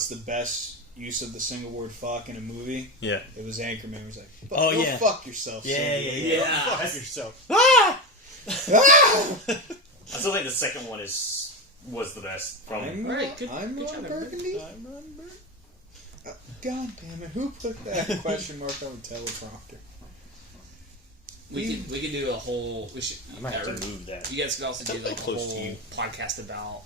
what's the best use of the single word fuck in a movie? Yeah. It was Anchorman. It was like, go fuck yourself. Yeah. Fuck yourself. Ah! I still think the second one was the best. I'm Ron Burgundy. I'm Ron Burgundy. God damn it! Who put that question mark on the teleprompter? We could do a whole. We should. I might have to move that. You guys could also do like a whole podcast about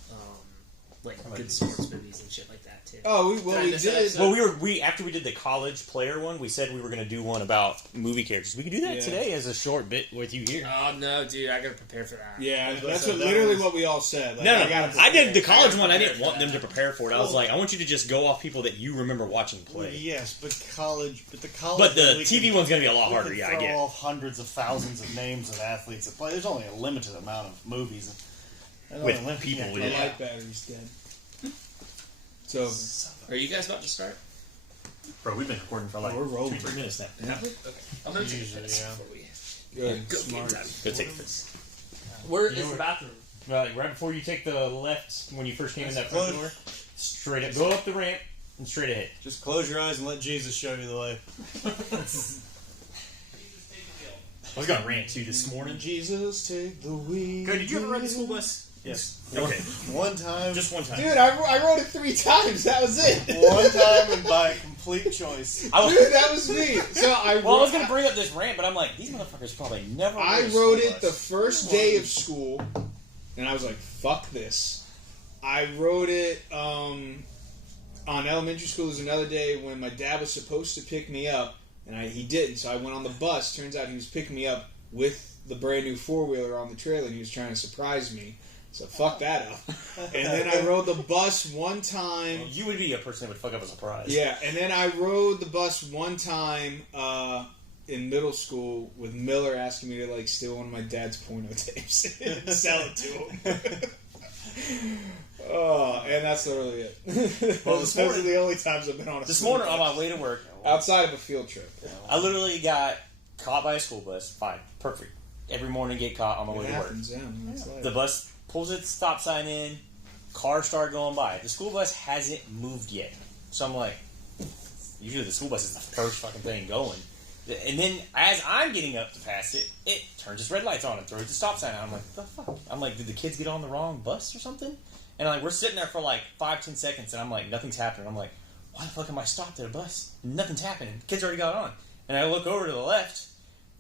good sports movies and shit like that too. Oh, we did. Well, we after we did the college player one, we said we were going to do one about movie characters. We could do that today as a short bit with you here. Oh no, dude! I gotta prepare for that. Yeah, that's literally what we all said. Like, no, I did the college one. I didn't want them to prepare for it. I was like, I want you to just go off people that you remember watching play. Yes, but the TV one's going to be a lot harder. Yeah, I get. Off hundreds of thousands of names of athletes that play. There's only a limited amount of movies with people. My light battery's dead. So, are you guys about to start? Bro, we've been recording for like 2-3 minutes now. Yeah. Okay. I'm going to take a piss before we... Go take a piss. Where is the bathroom? Right before you take the left, when you first came in that front door, straight up, go up the ramp and straight ahead. Just close your eyes and let Jesus show you the way. I was going to rant too this morning. Jesus, take the wheel. Did you ever ride the school bus? Yes. Okay. One time. Just one time. Dude, I wrote it 3 times. That was it. One time and by complete choice. Dude, that was me. So I was going to bring up this rant, but I'm like, these motherfuckers probably never I wrote it the first day of school, and I was like, fuck this. I wrote it on elementary school. There was another day when my dad was supposed to pick me up, and he didn't, so I went on the bus. Turns out he was picking me up with the brand new 4-wheeler on the trailer, and he was trying to surprise me. So fuck that up. And then I rode the bus one time. Well, you would be a person that would fuck up a surprise. Yeah, and then I rode the bus one time in middle school with Miller asking me to steal one of my dad's porno tapes and sell it to him. And that's literally it. Well, those are the only times I've been on a This morning on my way to work, outside of a field trip, I literally got caught by a school bus. Fine, perfect. Every morning get caught on my way to work. The bus pulls its stop sign in, cars start going by. The school bus hasn't moved yet. So I'm like, usually the school bus is the first fucking thing going. And then as I'm getting up to pass it, it turns its red lights on and throws the stop sign out. I'm like, the fuck? I'm like, did the kids get on the wrong bus or something? And we're sitting there for 5-10 seconds and I'm like, nothing's happening. I'm like, why the fuck am I stopped at a bus? Nothing's happening. Kids already got on. And I look over to the left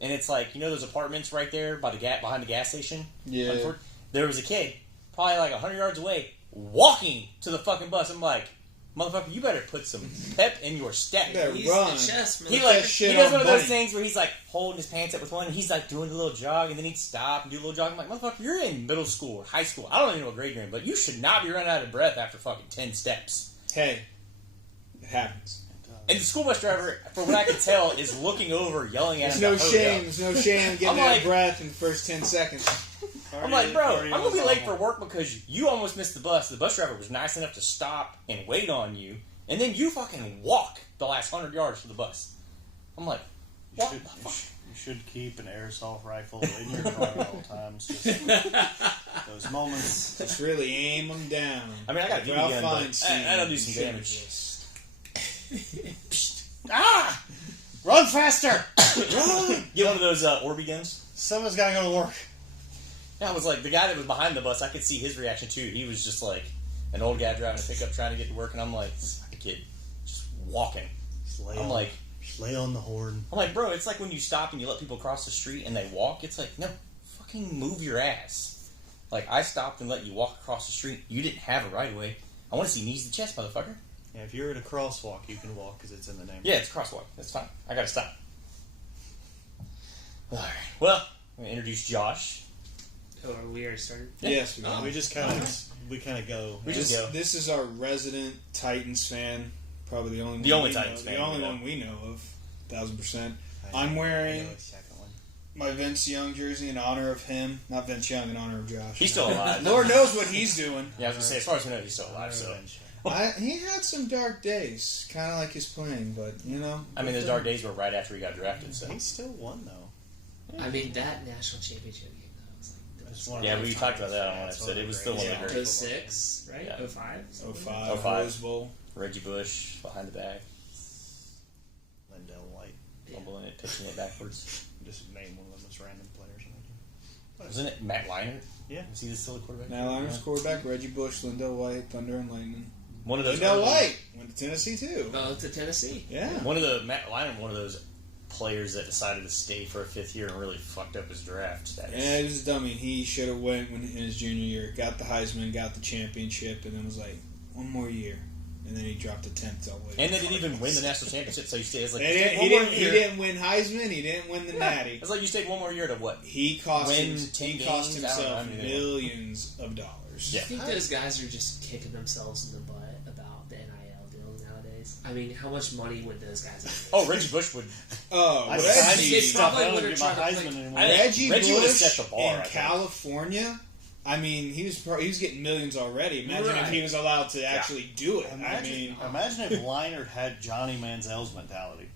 and it's those apartments right there behind the gas station? Yeah. There was a kid, probably 100 yards away, walking to the fucking bus. I'm like, motherfucker, you better put some pep in your step. He's the chest, man. He does one of those things where he's holding his pants up with one, and he's doing a little jog, and then he'd stop and do a little jog. I'm like, motherfucker, you're in middle school or high school. I don't even know what grade you're in, but you should not be running out of breath after fucking 10 steps. Hey, it happens. And the school bus driver, from what I could tell, is looking over, yelling at him. There's no shame getting out of breath in the first 10 seconds. I'm like, bro, I'm going to be late for work because you almost missed the bus. The bus driver was nice enough to stop and wait on you, and then you fucking walk the last 100 yards to the bus. I'm like, what the fuck? You should keep an airsoft rifle in your car at all times. Just those moments. Just really aim them down. I mean, I got a BD gun, but that'll do some damage. Run faster! Run! Get one of those Orby guns. Someone's got to go to work. Yeah, I was like, the guy that was behind the bus, I could see his reaction too. He was just like an old guy driving a pickup trying to get to work, and I'm like, this fucking kid just walking. Lay on the horn. I'm like, bro, it's like when you stop and you let people cross the street and they walk. It's like, no, fucking move your ass. I stopped and let you walk across the street. You didn't have a right of way. I want to see knees to chest, motherfucker. Yeah, if you're at a crosswalk, you can walk because it's in the name. Yeah, it's a crosswalk. That's fine. I gotta stop. Alright. Well, I'm gonna introduce Josh. Oh, are we already started? Yeah. Yes, we just kind of go. This is our resident Titans fan. Probably the only Titans fan. The only one we know of. 1,000%. I'm wearing my Vince Young jersey in honor of him. Not Vince Young, in honor of Josh. He's still alive. Lord knows what he's doing. Yeah, I was gonna say, as far as we know, he's still alive. So. He had some dark days, kind of like his playing, but I mean, those dark days were right after he got drafted. So he still won though. I mean, that national championship game though was yeah, we talked about that on one episode. It was still one of the greatest. 06, right? Yeah. 05? 05. Rose Bowl. Reggie Bush behind the back. Lindell White. Fumbling it, pitching it backwards. Just name one of them as random players. Wasn't it Matt Leinart? Yeah. Is he still a quarterback? Matt Leinert's quarterback, Reggie Bush, Lindell White, Thunder and Lightning. One of those. Lindell White went to Tennessee too. To Tennessee. Yeah. Matt Leinart, one of those players that decided to stay for a 5th year and really fucked up his draft status. Yeah, he was a dummy. He should have went in his junior year, got the Heisman, got the championship, and then was like, one more year. And then he dropped to 10th all the way. And they didn't even win the national championship, so he stayed. Like, he didn't win Heisman, he didn't win the Natty. It's like you stayed one more year to what? He cost games, himself millions of dollars. Yeah. I think those guys are just kicking themselves in the butt about the NIL deal nowadays. I mean, how much money would those guys have? Oh, Reggie Bush would. Oh, Reggie Bush set the bar, in California. I mean, he was getting millions already. Imagine if he was allowed to actually do it. Imagine if Leinart had Johnny Manziel's mentality.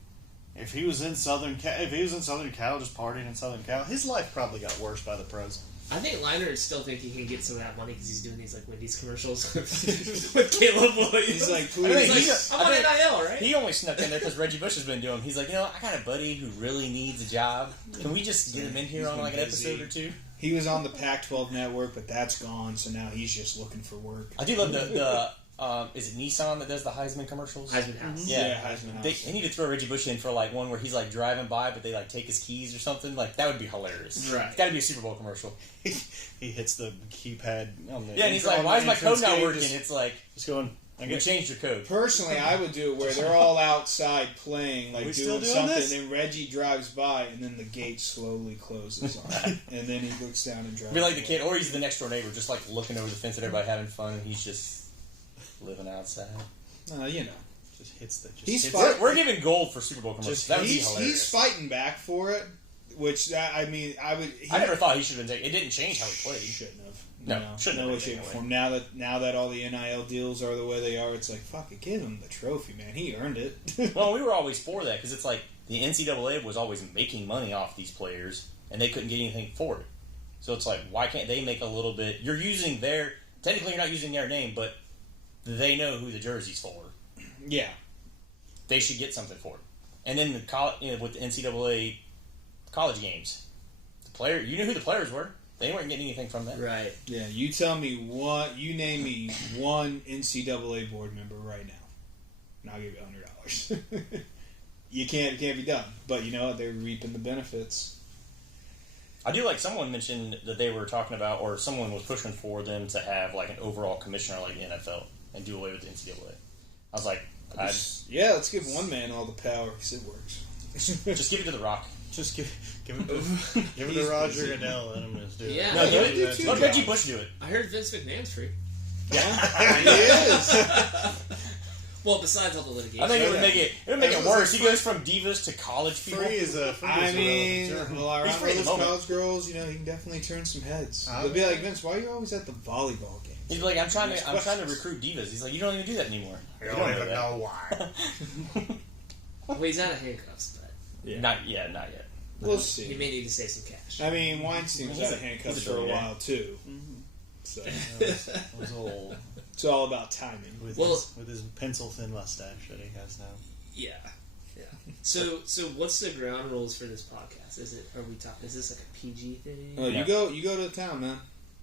If he was in Southern Cal, just partying in Southern Cal, his life probably got worse by the pros. I think Leinart still think he can get some of that money because he's doing these Wendy's commercials with Caleb Williams. He's like, I'm on NIL, right? He only snuck in there because Reggie Bush has been doing. He's like, I got a buddy who really needs a job. Can we just get him in here on an episode or two? He was on the Pac-12 network, but that's gone. So now he's just looking for work. I do love the is it Nissan that does the Heisman commercials? Heisman House. Yeah, Heisman House. They need to throw Reggie Bush in for one where he's driving by, but they take his keys or something. That would be hilarious. Right. It's got to be a Super Bowl commercial. He hits the keypad on the. Yeah, and he's like, "Why is my code not working?" It's like, just going. We changed your code. Personally, I would do it where they're all outside playing, doing something, this? and Reggie drives by, and then the gate slowly closes on him, and then he looks down and drives. Be like the kid, or he's the next door neighbor, just looking over the fence at everybody having fun, and he's just living outside. Just hits the. We're giving gold for Super Bowl commercials. That would be hilarious. He's fighting back for it, which I never thought he should have been taken. It didn't change how he played. He shouldn't have. No, shouldn't have way, shape, or form. Now that all the NIL deals are the way they are, it's like, fuck it, give him the trophy, man. He earned it. Well, we were always for that because it's like the NCAA was always making money off these players, and they couldn't get anything for it. So it's like, why can't they make a little bit? You're using technically you're not using their name, but they know who the jersey's for. Yeah, they should get something for it. And then with the NCAA college games, you knew who the players were. They weren't getting anything from that. Right. Yeah, you name me one NCAA board member right now, and I'll give you $100. It can't be done. But you know what? They're reaping the benefits. I do someone mentioned that they were talking about, or someone was pushing for them to have an overall commissioner like the NFL and do away with the NCAA. I was like, let's give one man all the power because it works. Just give it to The Rock. Just give it to Roger Goodell and I'm just do it. Yeah, let Reggie Bush do it. I heard Vince McMahon's free. Yeah, he is. Well, besides all the litigation, I think it would make it worse. He goes from divas to college people. Free is around those college girls, he can definitely turn some heads. They'll be like, Vince, why are you always at the volleyball games? He's like, I'm trying to recruit divas. He's like, you don't even do that anymore. You don't even know why. Well, he's out of handcuffs, but not yet. We'll see. He may need to save some cash. I mean, Weinstein was out of handcuffs for a while too. Mm-hmm. So was old. It's all about timing. With his pencil thin mustache that he has now. Yeah. So what's the ground rules for this podcast? Is this like a PG thing? Oh, you go to the town, man.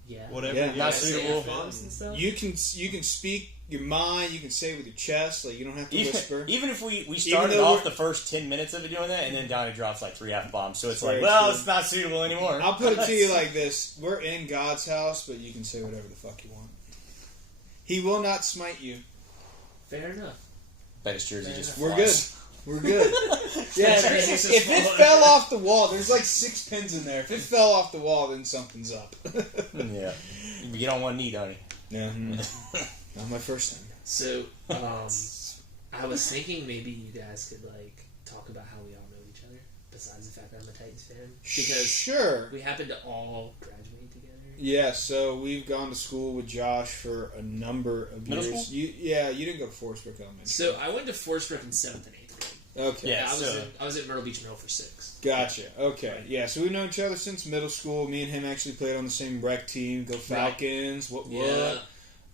Yeah. Whatever. Yeah. Not suitable. And stuff? You can speak your mind. You can say it with your chest. You don't have to whisper. Even if we started off the first 10 minutes of it doing that, and then Donnie drops 3 F-bombs, so it's it's not suitable anymore. I'll put it to you like this: we're in God's house, but you can say whatever the fuck you want. He will not smite you. Fair enough. Bet his jersey just We're flies. good. We're good. Yeah, if it fell off the wall, there's 6 pins in there. If it fell off the wall, then something's up. Yeah. You get on one knee, Donnie. Yeah. Not my first time. So, I was thinking maybe you guys could talk about how we all know each other, besides the fact that I'm a Titans fan. Because sure, we happen to all graduate together. Yeah, so we've gone to school with Josh for a number of years. Middle school? You didn't go to Forestbrook Elementary. So I went to Forestbrook in 7th and 8th grade. Okay. Yeah, I was at Myrtle Beach Middle for 6. Gotcha. Okay. Yeah, so we've known each other since middle school. Me and him actually played on the same rec team. Go Falcons. What? Yeah.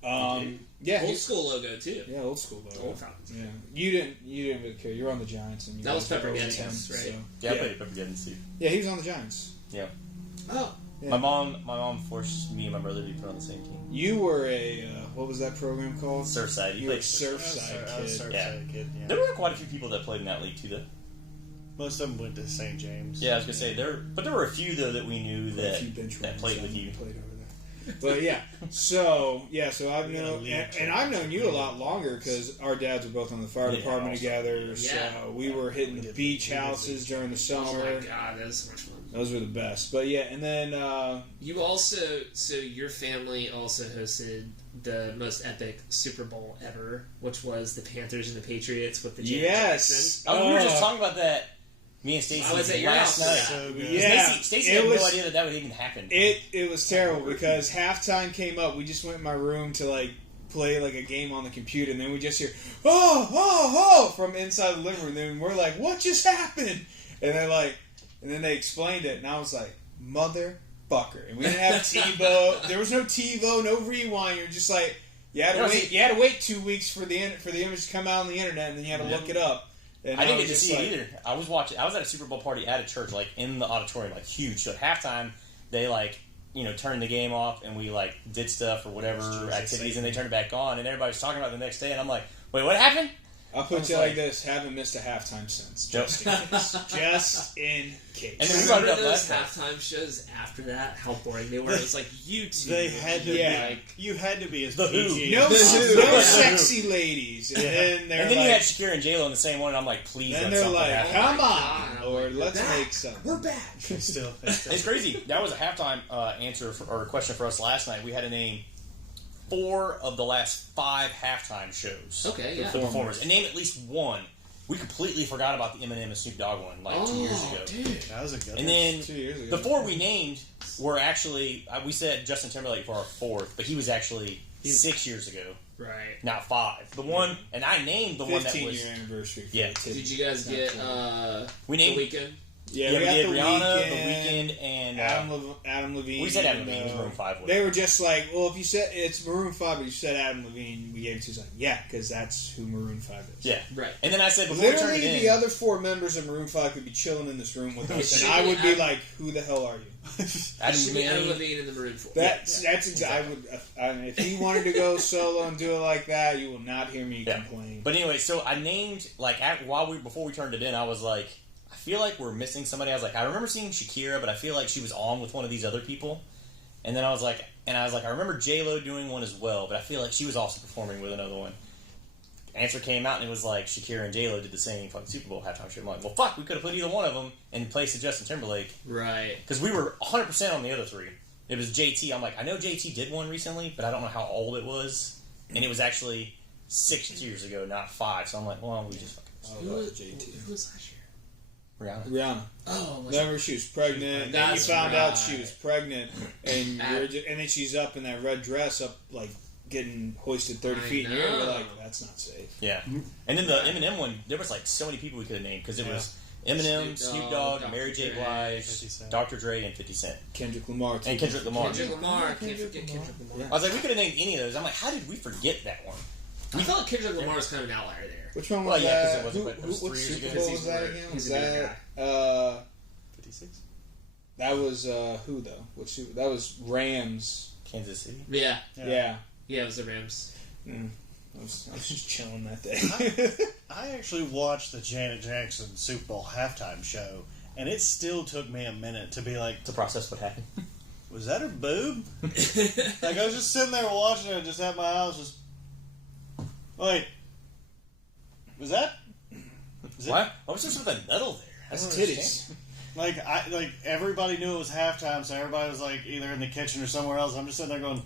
Yeah, old school logo too. Yeah, old school logo. Old Falcons. Yeah, you didn't really care. You were on the Giants, and you That was guys were Pepper over Gettys, 10, right? so- Yeah, I played Pepper Gettys too. Yeah, he was on the Giants. Yeah. Oh, Yeah. My mom forced me and my brother to be put on the same team. You were a what was that program called? Surfside. You were a Surfside I was kid. Surfside kid. Yeah. There were quite a few people that played in that league too, though. Most of them went to St. James. Yeah, I was gonna say there were a few though that we knew A that few bench that runners played with you. Played over there. But yeah, so I've known, and I've known you a lot longer because our dads were both on the fire department together. So we were hitting the beach houses during the summer. oh my god, that was so much fun. Those were the best. But yeah, and then You also, so your family also hosted the most epic Super Bowl ever, which was the Panthers and the Patriots with the Janet yes, Jackson. Oh, we were just talking about that. Me and I was at Stacey your last house. night. So good. Yeah, Stacey it had was- no idea that would even happen. it was terrible because halftime came up. We just went in my room to like play like a game on the computer, and then we just hear oh from inside the living room. And then we're like, what just happened? And they're like, and then they explained it, and I was like, motherfucker. And we didn't have TiVo. There was no TiVo, no rewind. You're just like, you had to wait 2 weeks for the image to come out on the internet, and then you had to look it up. And I didn't was get to just see like, it either. I was at a Super Bowl party at a church, like in the auditorium, like huge. So at halftime, they like turned the game off, and we like did stuff or whatever activities, and they turned it back on, and everybody was talking about it the next day, and I'm like, wait, what happened? I'll put you like this: haven't missed a halftime since. Just in case. Just in case. And then we brought it Remember up those last night. halftime shows after that? How boring they were. It was like YouTube. They had to Yeah. be like, you had to be as The Who. PG No, as possible. no sexy ladies. And then they're And then like, you had Shakira and J-Lo in the same one, and I'm like, please then let they're something like, happen. come Oh my on, God. Lord, We're let's back. make something. We're back. Still. It's crazy. That was a halftime answer or question for us last night. We had to name 4 of the last 5 halftime shows. Okay, yeah. The performers. And name at least one. We completely forgot about the Eminem and Snoop Dogg one like 2 years ago. Dude. That was a good And one. then 2 years ago. the 4 we named were actually, we said Justin Timberlake for our 4th, but he was actually 6 years ago, Right. not 5. The one, and I named the one that 15-year was... anniversary. For Yeah. the Tibbs. Did you guys get We The named... Weeknd? Yeah, we we got did the Rihanna, Weeknd, The Weeknd, and... Adam Levine. we said Adam Levine was Maroon 5. They were just like, well, if you said it's Maroon 5, but you said Adam Levine, we gave it to you. Like, yeah, because that's who Maroon 5 is. Yeah. Right. And then I said, before we turned Literally, it in... the other 4 members of Maroon 5 could be chilling in this room with us, and I would be like, who the hell are you? Adam Should be Adam Levine, Levine in the Maroon 4. That's exactly. If he wanted to go solo and do it like that, you will not hear me Yeah. complain. But anyway, so I named before we turned it in, I was like, I feel like we're missing somebody. I was like, I remember seeing Shakira, but I feel like she was on with one of these other people. And then I was like, I remember J-Lo doing one as well, but I feel like she was also performing with another one. Answer came out and it was like Shakira and J-Lo did the same fucking Super Bowl halftime show. I'm like, well, fuck, we could have put either one of them in place of Justin Timberlake Right. because we were 100% on the other 3. It was JT. I'm like, I know JT did one recently, but I don't know how old it was, and it was actually 6 years ago, not 5. So I'm like, well, we just fucking I love JT. Who was last year? Rihanna. Oh, Remember, she was pregnant. And then you That's found out right. she was pregnant, and and then she's up in that red dress, up like getting hoisted 30 I feet in the air. You're know. like, that's not safe. Yeah. And then the Eminem one, there was like so many people we could have named because it was Eminem, Snoop Dogg, Dr. Mary J. Dre, Blige, 50 Cent. Dr. Dre, and 50 Cent. Kendrick Lamar. And Kendrick Lamar. Kendrick Lamar. Can't forget Kendrick Lamar. I was like, we could have named any of those. I'm like, how did we forget that one? I felt like Kendrick Lamar was kind of an outlier there. Which one was Well, yeah, 'cause that? it wasn't quite- it was What 3 years Super ago. Bowl He's was that a- again? he's Was a new that 56? that was who though? What Super? That was Rams. Kansas City. Yeah. Yeah. Yeah, it was the Rams. I was just chilling that day. I actually watched the Janet Jackson Super Bowl halftime show, and it still took me a minute to be like, To process what happened. was that her boob? Like, I was just sitting there watching it, just at my house, just, wait, was that? Is it- What? What was this with a nuddle there? That's I don't titties. understand. Like everybody knew it was halftime, so everybody was like either in the kitchen or somewhere else. I'm just sitting there going,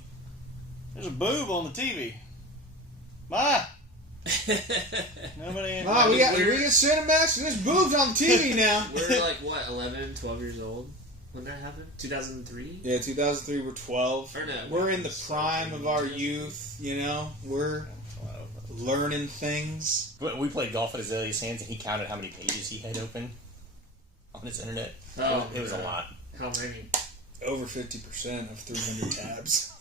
"There's a boob on the TV." Ma, nobody. Oh, we got Cinemax. There's boobs on the TV now. We're like, what, 11, 12 years old when that happened? 2003? Yeah, 2003. We're 12. Or no, We're in the prime of our youth. You know, we're learning things. But we played golf at Azalea's Sands, and he counted how many pages he had open on his internet. Oh, It was a lot. How many? Over 50% of 300 tabs.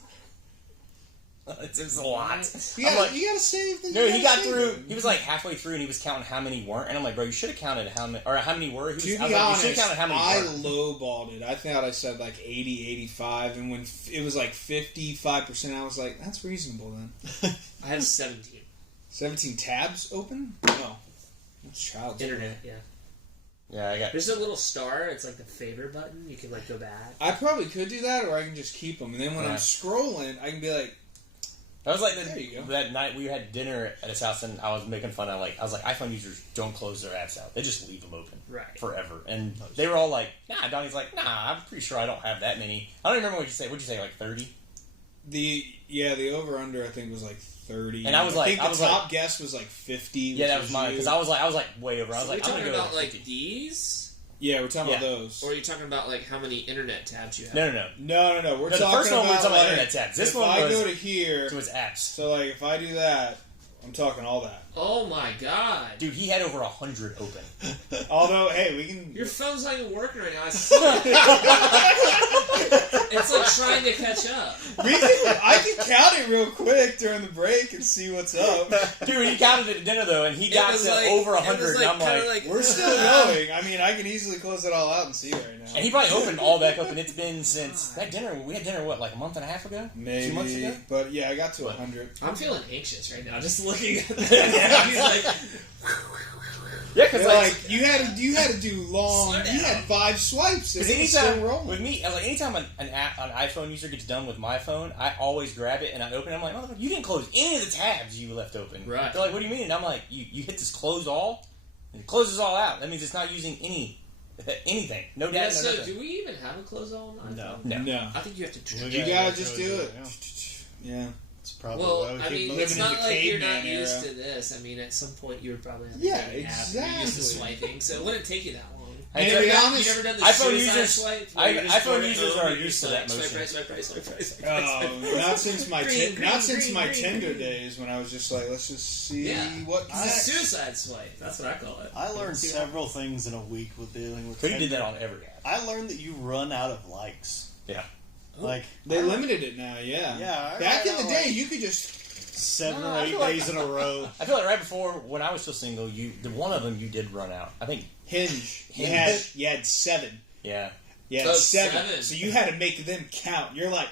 It's a lot. You gotta save the... No, he got through. He was like halfway through, and he was counting how many weren't. And I'm like, bro, you should have counted how many were. To be honest, you should have counted how many weren't. I lowballed it. I thought I said like 80, 85, and when it was like 55%, I was like, that's reasonable then. I have 17. 17 tabs open? No. That's child's Internet, yeah. Yeah, I got... There's a little star. It's like the favorite button. You can like go back. I probably could do that, or I can just keep them. And then when I'm scrolling, I can be like... That was like that night we had dinner at his house, and I was making fun of I was like, iPhone users don't close their apps out; they just leave them open forever. And they were all like, "Nah." Donnie's like, "Nah, I'm pretty sure I don't have that many." I don't even remember what you say. What'd you say? Like 30? The over under I think was like 30. And I was like, the top guess was like 50. Yeah, that was mine because I was like way over. I was like, I'm talking gonna go about like these. Yeah, we're talking about those. Or are you talking about like how many internet tabs you have? No. We're talking the first one about, we're talking about internet tabs. This one was I go to here to his apps. So like if I do that, I'm talking all that. Oh my god, dude, he had over 100 open. Although, hey, we can. Your phone's not even working right now. I see it. It's like trying to catch up. I can count it real quick during the break and see what's up. Dude, he counted it at dinner though, and he got to over 100. And I'm like, we're still going. I mean, I can easily close it all out and see right now. And he probably opened all back up, and it's been since that dinner. We had dinner what, like a month and a half ago? Maybe 2 months ago. But yeah, I got to 100. I'm feeling anxious right now just looking at that. He's like. Yeah, because like you had to do long. You had 5 swipes. Because anytime with me, like anytime an iPhone user gets done with my phone, I always grab it and I open it. I'm like, oh, you didn't close any of the tabs you left open. Right. They're like, what do you mean? And I'm like, you hit this close all, and it closes all out. That means it's not using anything. No data. Yeah, so do we even have a close all on iPhone? No. I think you have to. You gotta just do it. Yeah. Well, I mean, it's not like you're not used to this. I mean, at some point you were probably on the app. You're used to swiping, so it wouldn't take you that long. And to be honest, you never done the iPhone swipe? iPhone users are used to that motion. Swipe right. Not since my Tinder days when I was just like, let's just see what connects. Suicide swipe. That's what I call it. I learned several things in a week with dealing with Tinder. You did that on every app. I learned that you run out of likes. Yeah. Like they limited it now, yeah. Back in the day, you could just 7 or 8 days in a row. I feel like right before when I was still single, the one of them you did run out. I think Hinge. You had 7. Yeah. You had 7. So you had to make them count. You're like,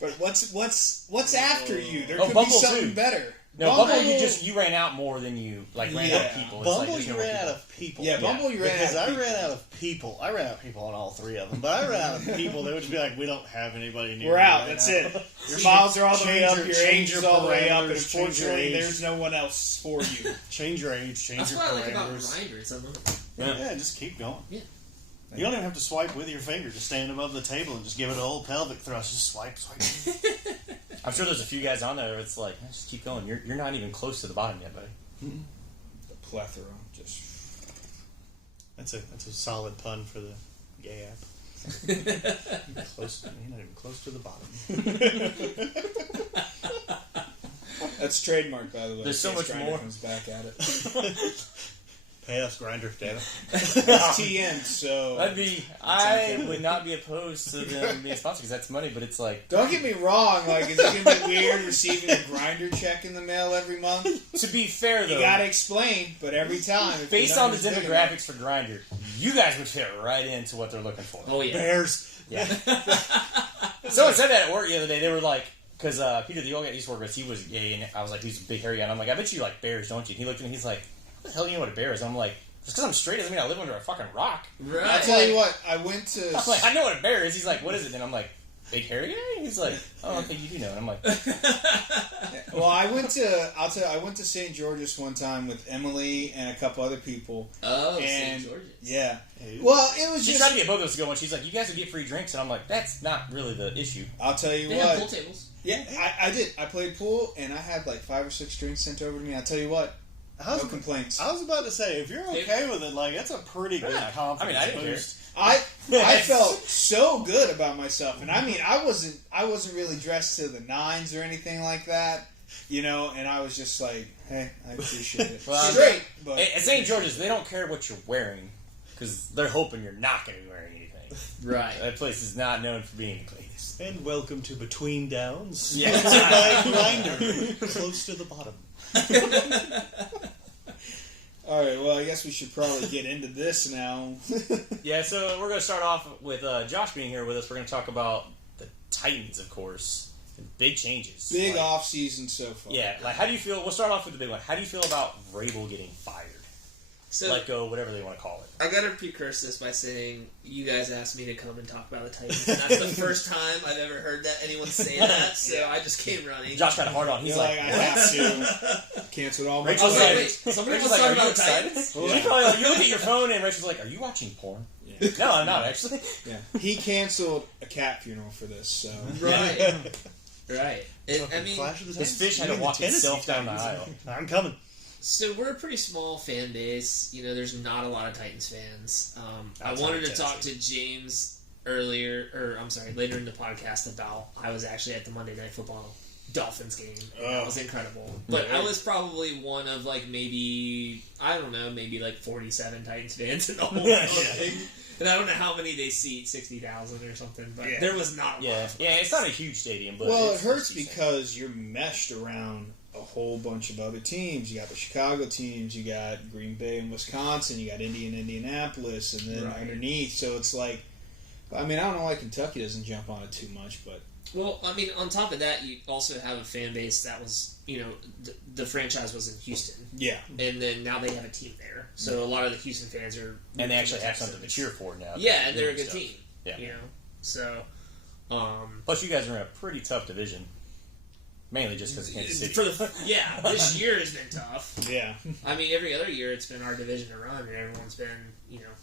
but what's after you? There could be something better. No, Bumble you ran out more than you ran out of people. Bumble you ran out of people. Yeah, Bumble you ran out of people. Because I ran out of people. I ran out of people on all 3 of them. But I ran out of people. They would be like, we don't have anybody near. We're out. That's it. Your miles are all the way up. Your age is all the way up. And unfortunately, there's no one else for you. Change your age. Change your parameters. That's what I like about Grindr or something. Yeah, just keep going. Yeah. You don't even have to swipe with your finger. Just stand above the table and just give it a whole pelvic thrust. Just swipe. I'm sure there's a few guys on there where it's like, just keep going. You're not even close to the bottom yet, buddy. Mm-hmm. The plethora. Just that's a solid pun for the gay app. You're not even close to the bottom. That's trademark, by the way. There's so much more. Comes back at it. Pay us, Grindr, Dana. It's TN, so... I would not be opposed to them being sponsored because that's money, but it's like... Don't get me wrong, like, is it going to be weird receiving a Grindr check in the mail every month? To be fair, though... You got to explain, but every time... Based on the demographics for Grindr, you guys would fit right into what they're looking for. Oh, yeah. Bears. Yeah. Someone said that at work the other day. They were like... Because Peter, the old guy at East Workers, he was gay, and I was like, he's a big hairy guy, and I'm like, I bet you like bears, don't you? And he looked at me, he's like... What the hell do you know what a bear is? I'm like, just because I'm straight doesn't mean I live under a fucking rock. Right. I'll tell you what, I went to... I'm like, I know what a bear is. He's like, what is it? And I'm like, big hairy guy? He's like, oh, I don't think you do know. And I'm like... Well, I went to St. George's one time with Emily and a couple other people. Oh, St. George's. Yeah. Well, it was She tried to get both of us to go, and she's like, you guys would get free drinks. And I'm like, that's not really the issue. I'll tell you they what. Have pool tables. Yeah, I did. I played pool, and I had like 5 or 6 drinks sent over to me. I'll tell you what. No complaints. I was about to say, if you're okay with it, like, that's a pretty good confidence. I mean, I didn't care. I felt so good about myself, and I mean, I wasn't really dressed to the nines or anything like that, you know. And I was just like, hey, I appreciate it. Well, straight, but at St. George's, they don't care what you're wearing because they're hoping you're not going to be wearing anything. Right. That place is not known for being clean. And welcome to Between Downs. Yeah. Sponsored by Grinder, close to the bottom. All right, well, I guess we should probably get into this now. Yeah, so we're going to start off with Josh being here with us. We're going to talk about the Titans, of course. Big changes. Big off-season so far. Yeah, like, how do you feel? We'll start off with the big one. How do you feel about Vrabel getting fired? So, Let go, whatever they want to call it. I gotta precurse this by saying you guys asked me to come and talk about the Titans. And that's the first time I've ever heard that anyone say that, so I just came running. Josh got a hard on. He's like, I have to. Canceled all my Rachel's like, like, wait, somebody Rachel's wants like, to talk are you about excited? Titans? Well, you probably like, you look at your phone and Rachel's like, are you watching porn? Yeah. No, I'm not, actually. Yeah. He canceled a cat funeral for this, so. Right. Right. I mean, his fish had to walk itself down the aisle. I'm coming. so we're a pretty small fan base. You know, there's not a lot of Titans fans. I wanted to talk to James later in the podcast about I was actually at the Monday Night Football Dolphins game. That was incredible. But I was probably one of maybe 47 Titans fans in the whole thing. And I don't know how many they seat, 60,000 or something, but there was not a lot. Yeah, it's not a huge stadium, but it hurts because you're meshed around a whole bunch of other teams. You got the Chicago teams, you got Green Bay and Wisconsin, you got Indy and Indianapolis, and then underneath. So it's like, I mean, I don't know why Kentucky doesn't jump on it too much, but. Well, I mean, on top of that, you also have a fan base that was, the franchise was in Houston. Yeah. And then now they have a team there. So a lot of the Houston fans are... And they actually have something to cheer for now. Yeah, and they're a good team. Yeah. So... Plus, you guys are in a pretty tough division. Mainly just because of Kansas City. This year has been tough. Yeah. I mean, every other year it's been our division to run, and everyone's been,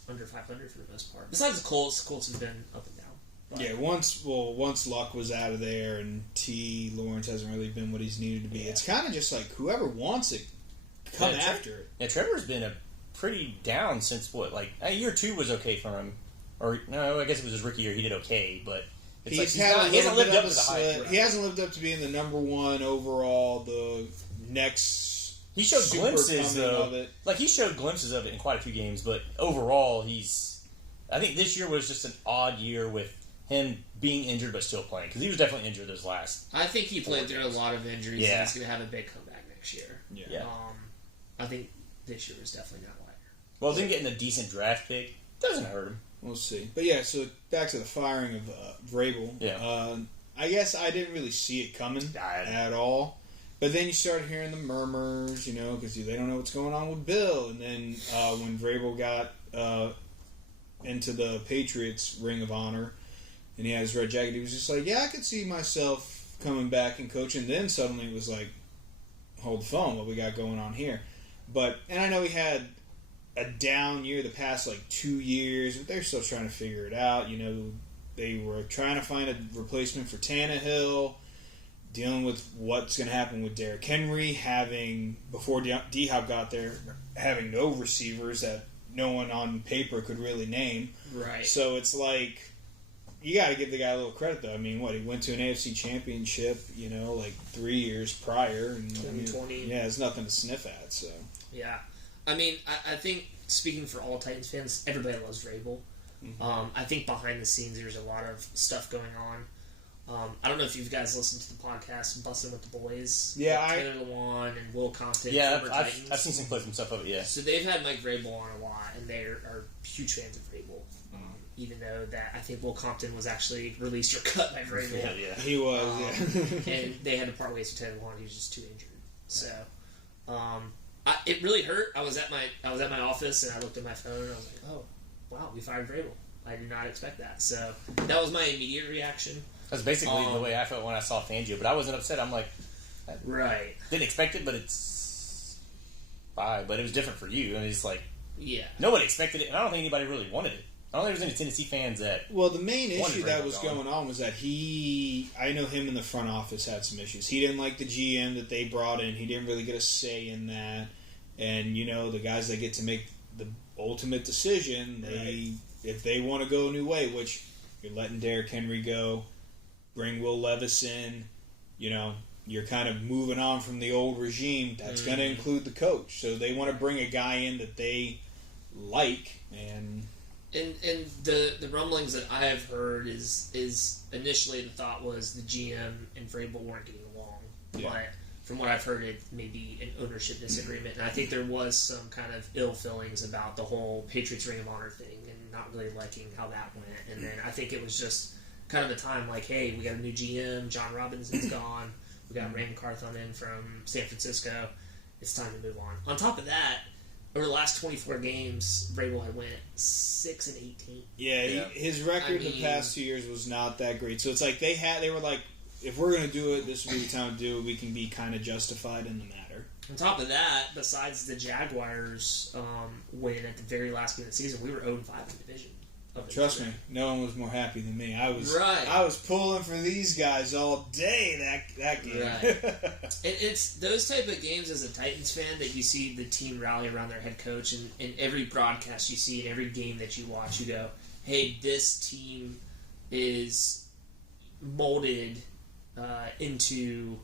under 500 for the most part. Besides the Colts have been up and down. But. Yeah, once Luck was out of there and T. Lawrence hasn't really been what he's needed to be, it's kind of just like whoever wants it, come after it. Yeah, Trevor's been a pretty down since year 2 was okay for him. Or, no, I guess it was his rookie year, he did okay, but he hasn't lived up to the hype. He hasn't lived up to being the number one overall, the next. He showed glimpses of it. He showed glimpses of it in quite a few games, but overall, I think this year was just an odd year with him being injured but still playing, because he was definitely injured those last. I think he played through a lot of injuries, and he's going to have a big comeback next year. Yeah. I think this year was definitely not lighter. Well, then getting a decent draft pick doesn't hurt him. We'll see. But yeah, so back to the firing of Vrabel. Yeah. I guess I didn't really see it coming at all. But then you start hearing the murmurs, because they don't know what's going on with Bill. And then when Vrabel got into the Patriots Ring of Honor, and he had his red jacket, he was just like, yeah, I could see myself coming back and coaching. Then suddenly it was like, hold the phone, what we got going on here? And I know he had a down year the past 2 years, but they're still trying to figure it out. They were trying to find a replacement for Tannehill, dealing with what's going to happen with Derrick Henry, before D-Hop got there, having no receivers that no one on paper could really name. Right. So it's like, you got to give the guy a little credit, though. I mean, he went to an AFC championship, 3 years prior. And, 2020. It's nothing to sniff at, so. Yeah. I mean, I think, speaking for all Titans fans, everybody loves Vrabel. Mm-hmm. I think behind the scenes there's a lot of stuff going on. I don't know if you guys listened to the podcast Bussin' with the Boys. Yeah, Taylor Lewan and Will Compton. Yeah, I've seen some clips and stuff of it, yeah. So they've had Mike Vrabel on a lot, and they are huge fans of Vrabel. Even though that I think Will Compton was actually released or cut by Vrabel. Yeah. He was, and they had to part ways with Taylor Lewan. He was just too injured. So, it really hurt. I was at my office and I looked at my phone and I was like, oh, wow, we fired Vrabel. I did not expect that. So that was my immediate reaction. That's basically the way I felt when I saw Fangio, but I wasn't upset. I'm like, right. Didn't expect it, but it's fine. But it was different for you. I mean, it's like, yeah, nobody expected it, and I don't think anybody really wanted it. I don't think there was any Tennessee fans that. Well, the main issue that was going on was that I know him in the front office had some issues. He didn't like the GM that they brought in. He didn't really get a say in that. And, the guys that get to make the ultimate decision, if they want to go a new way, which you're letting Derrick Henry go, bring Will Levis in, you're kind of moving on from the old regime. That's going to include the coach. So they want to bring a guy in that they like, and And the rumblings that I have heard is initially the thought was the GM and Vrabel weren't getting along, but from what I've heard, it may be an ownership disagreement, and I think there was some kind of ill feelings about the whole Patriots Ring of Honor thing and not really liking how that went. And then I think it was just kind of a time like, hey, we got a new GM, John Robinson's gone, we got Raymond Carthon in from San Francisco, it's time to move on. On top of that, over the last 24 games, Vrabel had went 6-18. Yeah, his record the past 2 years was not that great. So it's like they were like, if we're going to do it, this would be the time to do it. We can be kind of justified in the matter. On top of that, besides the Jaguars win at the very last game of the season, we were 0-5 in the division. Trust me, no one was more happy than me. I was pulling for these guys all day that game. Right. It's those type of games as a Titans fan that you see the team rally around their head coach, and in every broadcast you see, in every game that you watch, you go, hey, this team is molded into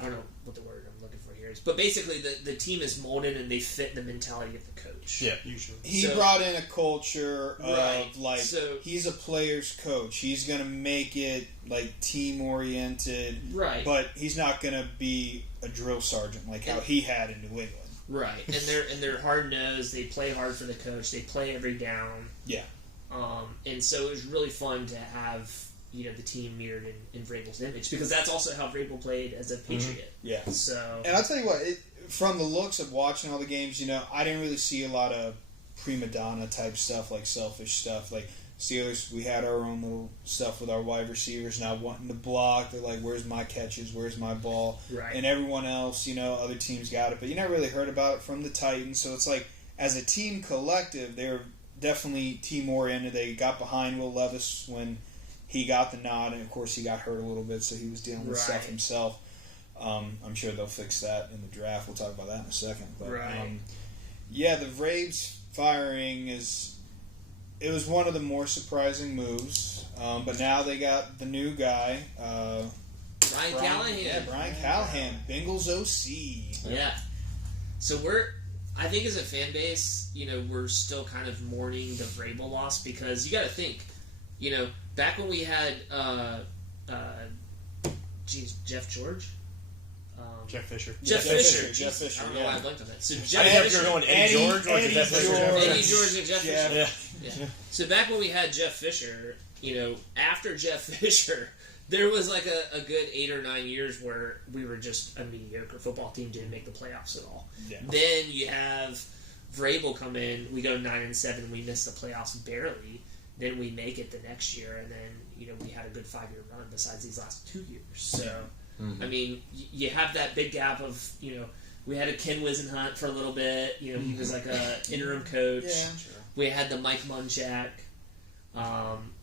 I don't know what the word I'm looking for here is, but basically the team is molded and they fit the mentality of the coach. Yeah, usually. He brought in a culture of he's a player's coach. He's going to make it like team oriented, right? But he's not going to be a drill sergeant like how he had in New England, right? And they're hard nosed. They play hard for the coach. They play every down. Yeah. And so it was really fun to have the team mirrored in Vrabel's image, because that's also how Vrabel played as a Patriot. Yeah. So, and I'll tell you what, from the looks of watching all the games, I didn't really see a lot of prima donna type stuff, like selfish stuff. Like Steelers, we had our own little stuff with our wide receivers not wanting to block. They're like, "Where's my catches? Where's my ball?" Right. And everyone else, other teams got it, but you never really heard about it from the Titans. So it's like, as a team collective, they were definitely team oriented. They got behind Will Levis when he got the nod, and of course he got hurt a little bit, so he was dealing with stuff himself. I'm sure they'll fix that in the draft. We'll talk about that in a second. But the Braves firing it was one of the more surprising moves. But now they got the new guy, Brian Callahan. Yeah, Brian Callahan, Bengals OC. Yeah. So I think as a fan base, we're still kind of mourning the Vrabel loss, because you got to think, back when we had, Jeff George? Jeff Fisher. Jeff Fisher. I don't know why I blanked on that. So Jeff Fisher. You're going Eddie George or Jeff Fisher? Eddie George and Jeff Fisher. Yeah. So back when we had Jeff Fisher, after Jeff Fisher, there was like a good 8 or 9 years where we were just a mediocre football team, didn't make the playoffs at all. Yeah. Then you have Vrabel come in, we go 9-7, we miss the playoffs barely. Then we make it the next year, and then we had a good 5-year run besides these last 2 years. So, I mean, you have that big gap of we had a Ken Wisenhunt for a little bit. He was like a interim coach. Yeah, sure. We had the Mike Munchak,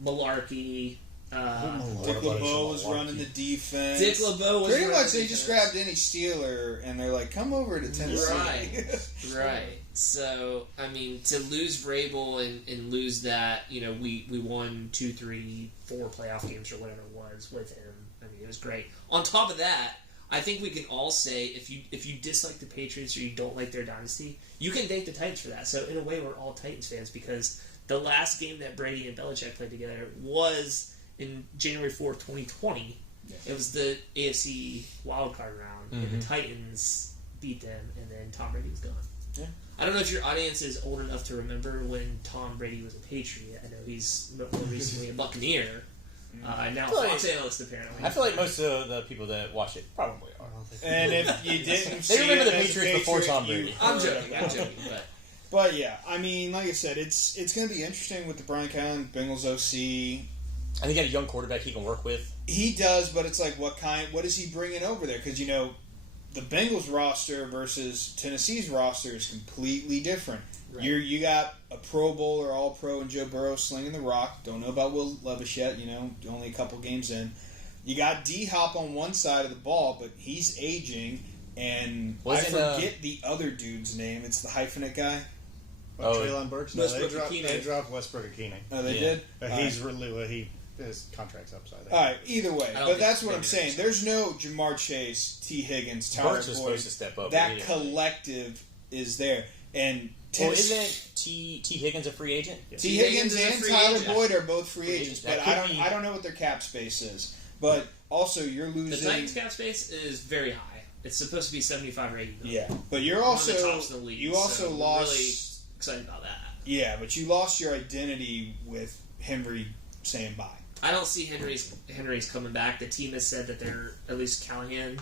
Malarkey. Dick LeBeau was running the defense. Dick LeBeau was pretty much. They just grabbed any Steeler and they're like, "Come over to Tennessee." Right. So I mean, to lose Vrabel and lose that, we won 2, 3, 4 playoff games or whatever it was with him. I mean, it was great. On top of that, I think we can all say if you dislike the Patriots or you don't like their dynasty, you can thank the Titans for that. So in a way, we're all Titans fans, because the last game that Brady and Belichick played together was in January 4th, 2020. Yeah. It was the AFC wildcard round, and the Titans beat them, and then Tom Brady was gone. Yeah. I don't know if your audience is old enough to remember when Tom Brady was a Patriot. I know he's more recently a Buccaneer. Now a Fox analyst, apparently. I feel like most of the people that watch it probably are. And if you didn't they remember the Patriots before Tom Brady. I'm joking, But yeah, I mean, like I said, it's going to be interesting with the Brian Callahan Bengals OC. And he got a young quarterback he can work with. He does, but it's like, what is he bringing over there? Because, the Bengals roster versus Tennessee's roster is completely different. Right. You got a Pro Bowler, All-Pro, and Joe Burrow slinging the rock. Don't know about Will Levis yet, only a couple games in. You got D-Hop on one side of the ball, but he's aging, and I forget the other dude's name. It's the hyphenate guy. Treylon Burks? No, they dropped Westbrook-Ikine. Oh, they did? But he's really... his contract's up, so I think. All right, either way. But that's what I'm saying. There's no Jamar Chase, T. Higgins, Tyler Boyd. Supposed to step up. That collective is there. And isn't T. Higgins a free agent? Yes. T. Higgins and Tyler Boyd are both free agents, but I don't know what their cap space is. But also, you're losing. The Titans' cap space is very high. It's supposed to be 75 or 80 million. Yeah, but you're also one of the tops of the league, you also lost. Really excited about that. Yeah, but you lost your identity with Henry saying bye. I don't see Henry's coming back. The team has said that at least Callahan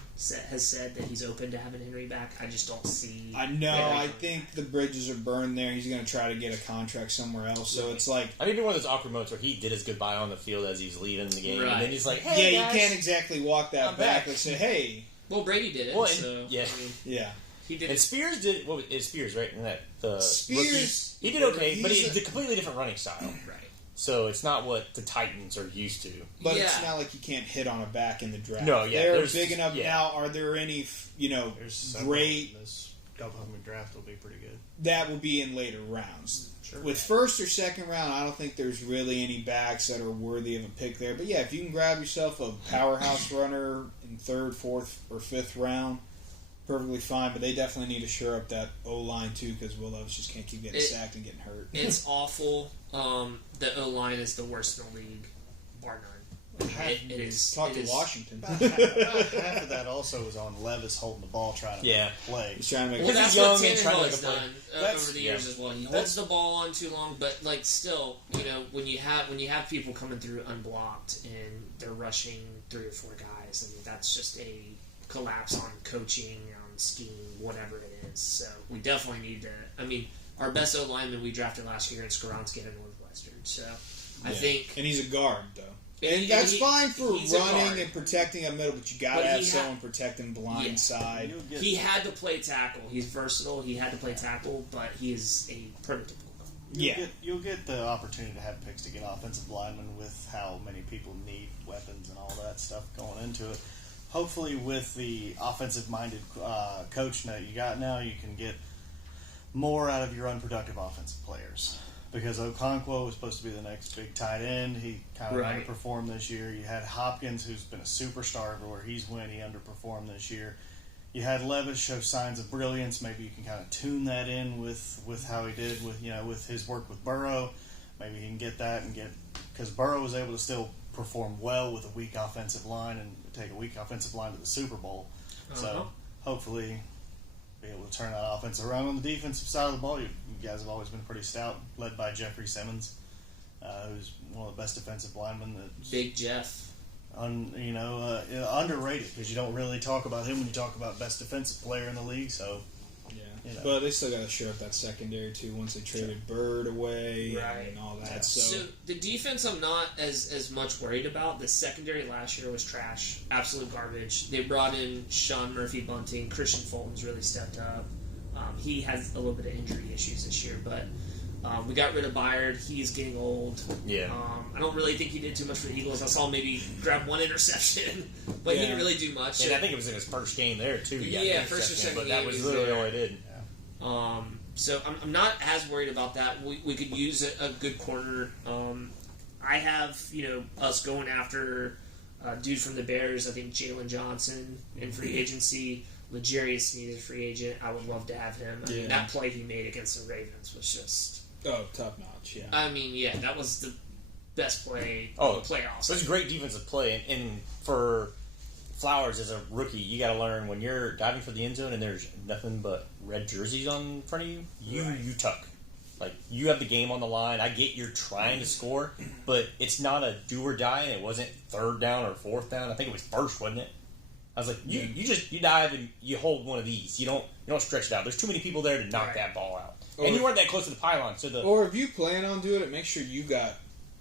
has said that he's open to having Henry back. I just don't see. I know. I think the bridges are burned there. He's going to try to get a contract somewhere else. So it's like I mean, one of those awkward moments where he did his goodbye on the field as he's leaving the game, right. and then he's like, "Hey, yeah, guys, you can't exactly walk that back and say, hey." Well, Brady did it. Well, so, yeah, I mean, yeah. He did. And Spears did. What was Spears, right? In that the Spears, rookie, he did okay, but it's a completely different running style. Right. So it's not what the Titans are used to. But it's not like you can't hit on a back in the draft. No, yeah, they're big enough now. Are there any, There's great? This upcoming draft will be pretty good. That will be in later rounds. Sure. With first or second round, I don't think there's really any backs that are worthy of a pick there. But yeah, if you can grab yourself a powerhouse runner in third, fourth, or fifth round, perfectly fine. But they definitely need to shore up that O-line too, because Will Levis just can't keep getting sacked and getting hurt. It's awful. The O-line is the worst in the league, bar none. It is. Talk to Washington. Half of that also was on Levis holding the ball trying to make a play. He's trying to make Well, that's young what and trying to Tannehill has make a done play. over the years as well. He holds the ball on too long, but like still, when you have people coming through unblocked and they're rushing 3 or 4 guys, I mean that's just a collapse on coaching, on scheme, whatever it is. So we definitely need to. I mean, our best O lineman we drafted last year in Skoronski at Northwestern. So I think, and he's a guard though. And And that's fine for running and and protecting a middle, but you got to have someone protecting blind side. He had to play tackle. He's versatile. He had to play tackle, but he is a predictable. You'll get the opportunity to have picks to get offensive linemen with how many people need weapons and all that stuff going into it. Hopefully, with the offensive-minded coach that you got now, you can get more out of your unproductive offensive players. Because Okonkwo was supposed to be the next big tight end. He kind of underperformed this year. You had Hopkins, who's been a superstar everywhere he's went. He underperformed this year. You had Levis show signs of brilliance. Maybe you can kind of tune that in with how he did with his work with Burrow. Maybe he can get that because Burrow was able to still perform well with a weak offensive line and take a weak offensive line to the Super Bowl. So hopefully be able to turn that offense around. On the defensive side of the ball, you guys have always been pretty stout, led by Jeffrey Simmons, who's one of the best defensive linemen. Big Jeff. Underrated, because you don't really talk about him when you talk about best defensive player in the league. So, but they still got to shore up that secondary too. Once they traded Bird away and all that. Yeah. So the defense, I'm not as much worried about. The secondary last year was trash, absolute garbage. They brought in Sean Murphy-Bunting. Christian Fulton's really stepped up. He has a little bit of injury issues this year, but we got rid of Byard. He's getting old. Yeah. I don't really think he did too much for the Eagles. I saw him maybe grab 1 interception, but he didn't really do much. And I think it was in his first game there too. First or second but game. That was literally all he did. So I'm not as worried about that. We could use a good corner. I have us going after dude from the Bears. I think Jalen Johnson in free agency. L'Jarius Sneed is a free agent. I would love to have him. I mean, that play he made against the Ravens was just top notch. Yeah. I mean, that was the best play of the playoffs. It was a great defensive play, and for Flowers as a rookie, you got to learn when you're diving for the end zone and there's nothing but red jerseys on front of you. You tuck. Like, you have the game on the line. I get you're trying to score, but it's not a do or die, and it wasn't 3rd down or 4th down. I think it was 1st, wasn't it? I was like, you dive and you hold one of these. You don't stretch it out. There's too many people there to knock that ball out. And you weren't that close to the pylon. Or if you plan on doing it, make sure you got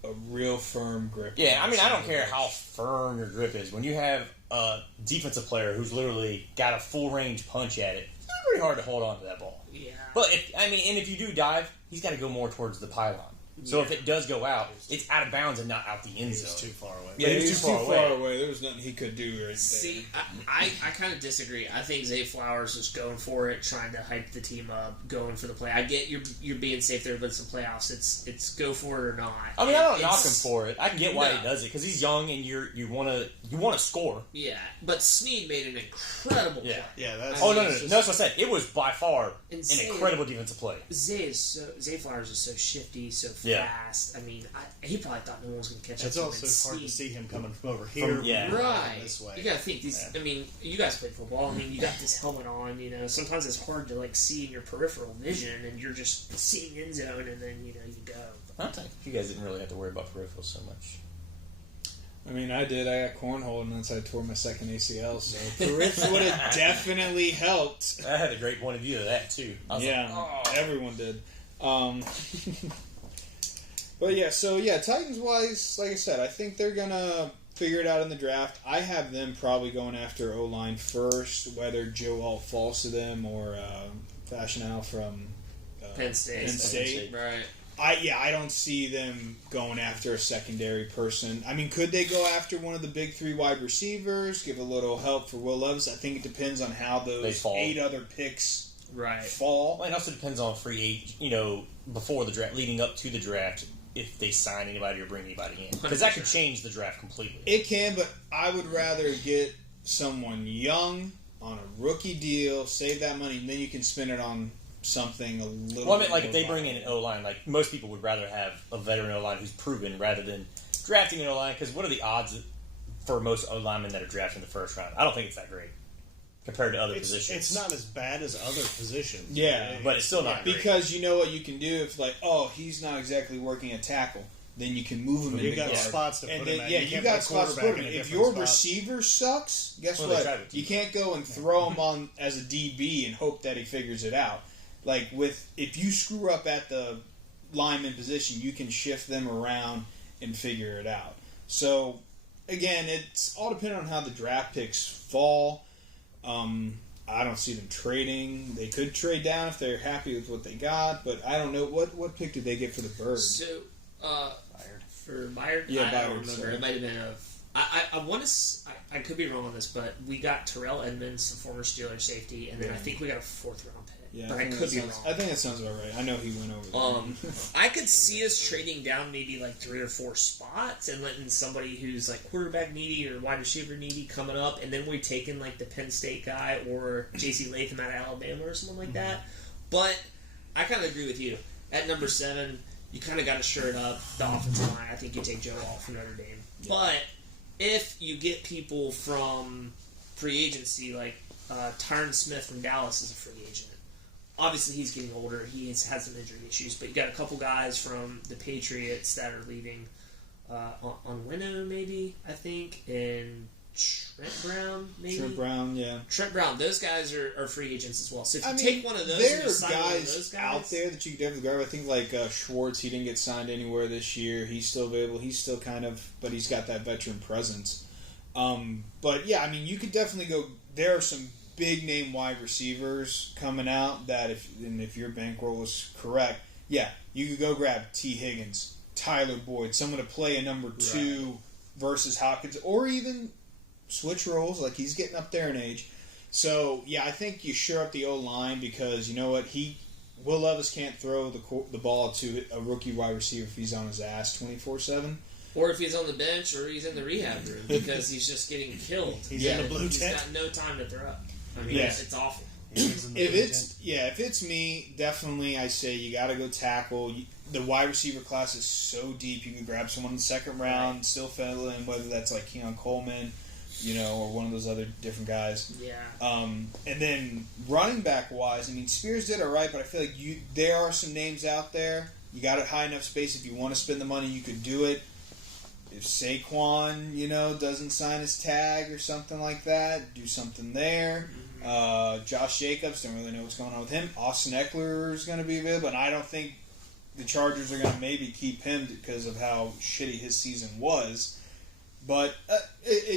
a real firm grip. Yeah, I mean, I don't care how firm your grip is. When you have a defensive player who's literally got a full range punch at it, it's pretty hard to hold on to that ball. Yeah. But if you do dive, he's got to go more towards the pylon. So if it does go out, it's out of bounds and not out the end zone. It's too far away. Yeah, it was too far away. There was nothing he could do right there. See, I kind of disagree. I think Zay Flowers was going for it, trying to hype the team up, going for the play. I get you're being safe there, but it's the playoffs. It's go for it or not. I mean, I don't knock him for it. I can get why he does it because he's young and you want to score. Yeah, but Snead made an incredible play. Yeah. That's that's what I said. It was by far an incredible defensive play. Zay Flowers is so shifty, so fast. I mean, he probably thought no one was going to catch up. It's also hard to see him coming from over here, right? This way. You got to think these. I mean, you guys play football. I mean, you got this helmet on. You know, sometimes it's hard to see in your peripheral vision, and you're just seeing end zone, and then you go. I don't think you guys didn't really have to worry about peripherals so much. I mean, I did. I got cornhole, and once I tore my second ACL, so peripheral would have definitely helped. I had a great point of view of that too. Everyone did. But Titans wise, like I said, I think they're gonna figure it out in the draft. I have them probably going after O-line first, whether Joe Alt falls to them or Fashional from Penn State. Right. I don't see them going after a secondary person. I mean, could they go after one of the big 3 wide receivers, give a little help for Will Levis? I think it depends on how those 8 other picks fall. Well, it also depends on free agent, before the draft, leading up to the draft, if they sign anybody or bring anybody in. Because that could change the draft completely. It can, but I would rather get someone young on a rookie deal, save that money, and then you can spend it on something a little Well, I mean, if they bring in an O-line, most people would rather have a veteran O-line who's proven rather than drafting an O-line, because what are the odds for most O-linemen that are drafted in the first round? I don't think it's that great compared to other positions. It's not as bad as other positions. Yeah, but it's still not great. Because you know what you can do if, he's not exactly working at tackle, then you can move him in the guard. Spots to put him in. Yeah, you got spots to put him in. If your receiver sucks, guess what? You can't go and throw him on as a DB and hope that he figures it out. If you screw up at the lineman position, you can shift them around and figure it out. So, again, it's all dependent on how the draft picks fall. I don't see them trading. They could trade down if they're happy with what they got, but I don't know. What pick did they get for the Bird? So, for Byard? Yeah, I don't Byard, remember. sorry. It might have been I want to. I could be wrong on this, but we got Terrell Edmonds, the former Steelers safety, and then I think we got a 4th round pick. Yeah, but I could be wrong. I think that sounds about right. I know he went over there. I could see us trading down maybe 3 or 4 spots and letting somebody who's quarterback needy or wide receiver needy coming up, and then we taking the Penn State guy or J.C. Latham out of Alabama or something like that. But I kind of agree with you. At number 7, you kind of got to shore it up the offensive line. I think you take Joe Alt from Notre Dame. Yeah. But if you get people from free agency, Tyron Smith from Dallas is a free agent. Obviously, he's getting older. He has had some injury issues, but you got a couple guys from the Patriots that are leaving. On Leno, maybe, I think, and Trent Brown, maybe. Trent Brown. Those guys are free agents as well. So if you take one of those, there are guys out there that you could definitely grab. I think Schwartz. He didn't get signed anywhere this year. He's still available. He's still but he's got that veteran presence. But yeah, I mean, you could definitely go. There are some big name wide receivers coming out that if your bankroll is correct, you could go grab T. Higgins, Tyler Boyd, someone to play a number 2 versus Hopkins, or even switch roles. He's getting up there in age. So I think you shore up the O-line because you know what, Will Levis can't throw the ball to a rookie wide receiver if he's on his ass 24/7. Or if he's on the bench or he's in the rehab room because he's just getting killed. He's in the blue tent. He's got no time to throw. I mean, it's awful. If it's me, definitely I say you got to go tackle. The wide receiver class is so deep. You can grab someone in the 2nd round, still fill in, whether that's Keon Coleman, or one of those other different guys. Yeah. And then running back wise, I mean, Spears did all right, but I feel there are some names out there. You got a high enough space. If you want to spend the money, you could do it. If Saquon, doesn't sign his tag or something like that, do something there. Josh Jacobs, don't really know what's going on with him. Austin Eckler is going to be available, and I don't think the Chargers are going to maybe keep him because of how shitty his season was. But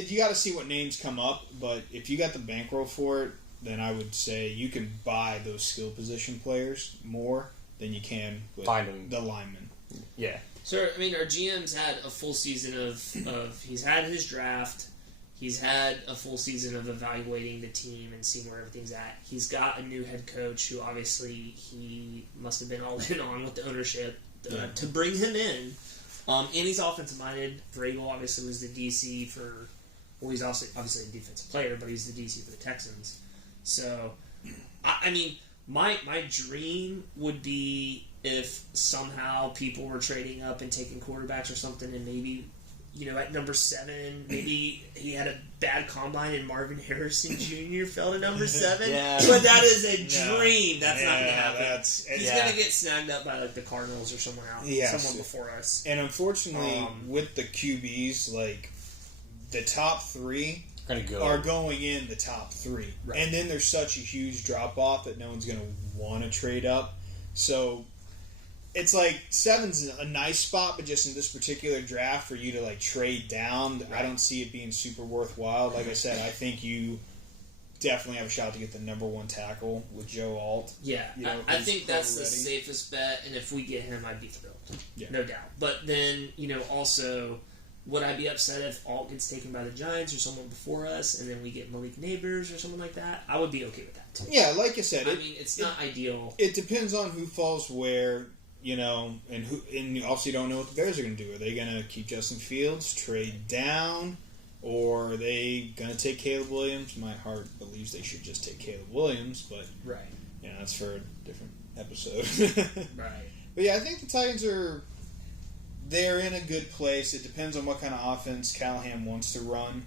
you got to see what names come up. But if you got the bankroll for it, then I would say you can buy those skill position players more than you can with the linemen. Yeah. So, I mean, our GM's had a full season of he's had his draft. He's had a full season of evaluating the team and seeing where everything's at. He's got a new head coach who obviously he must have been all in on with the ownership to bring him in. And he's offensive minded. Vrabel obviously was the DC for, well, he's obviously a defensive player, but he's the DC for the Texans. So, I mean, my dream would be if somehow people were trading up and taking quarterbacks or something, and maybe, at number 7, maybe he had a bad combine and Marvin Harrison Jr. fell to number 7. Yeah. But that is a dream. That's not going to happen. He's yeah. going to get snagged up by, like, the Cardinals or someone else. Someone before us. And unfortunately, with the QBs, like, the top 3 are going in the top 3. Right. And then there's such a huge drop-off that no one's going to want to trade up. So it's like 7's a nice spot, but just in this particular draft for you to like trade down, I don't see it being super worthwhile. Like I said, I think you definitely have a shot to get the number 1 tackle with Joe Alt. Yeah, I think that's the safest bet, and if we get him, I'd be thrilled. Yeah. No doubt. But then, also, would I be upset if Alt gets taken by the Giants or someone before us, and then we get Malik Neighbors or someone like that? I would be okay with that, too. Yeah, like I said. It's not ideal. It depends on who falls where. And you also don't know what the Bears are going to do. Are they going to keep Justin Fields, trade down, or are they going to take Caleb Williams? My heart believes they should just take Caleb Williams, but that's for a different episode. Right. But yeah, I think the Titans they're in a good place. It depends on what kind of offense Callahan wants to run.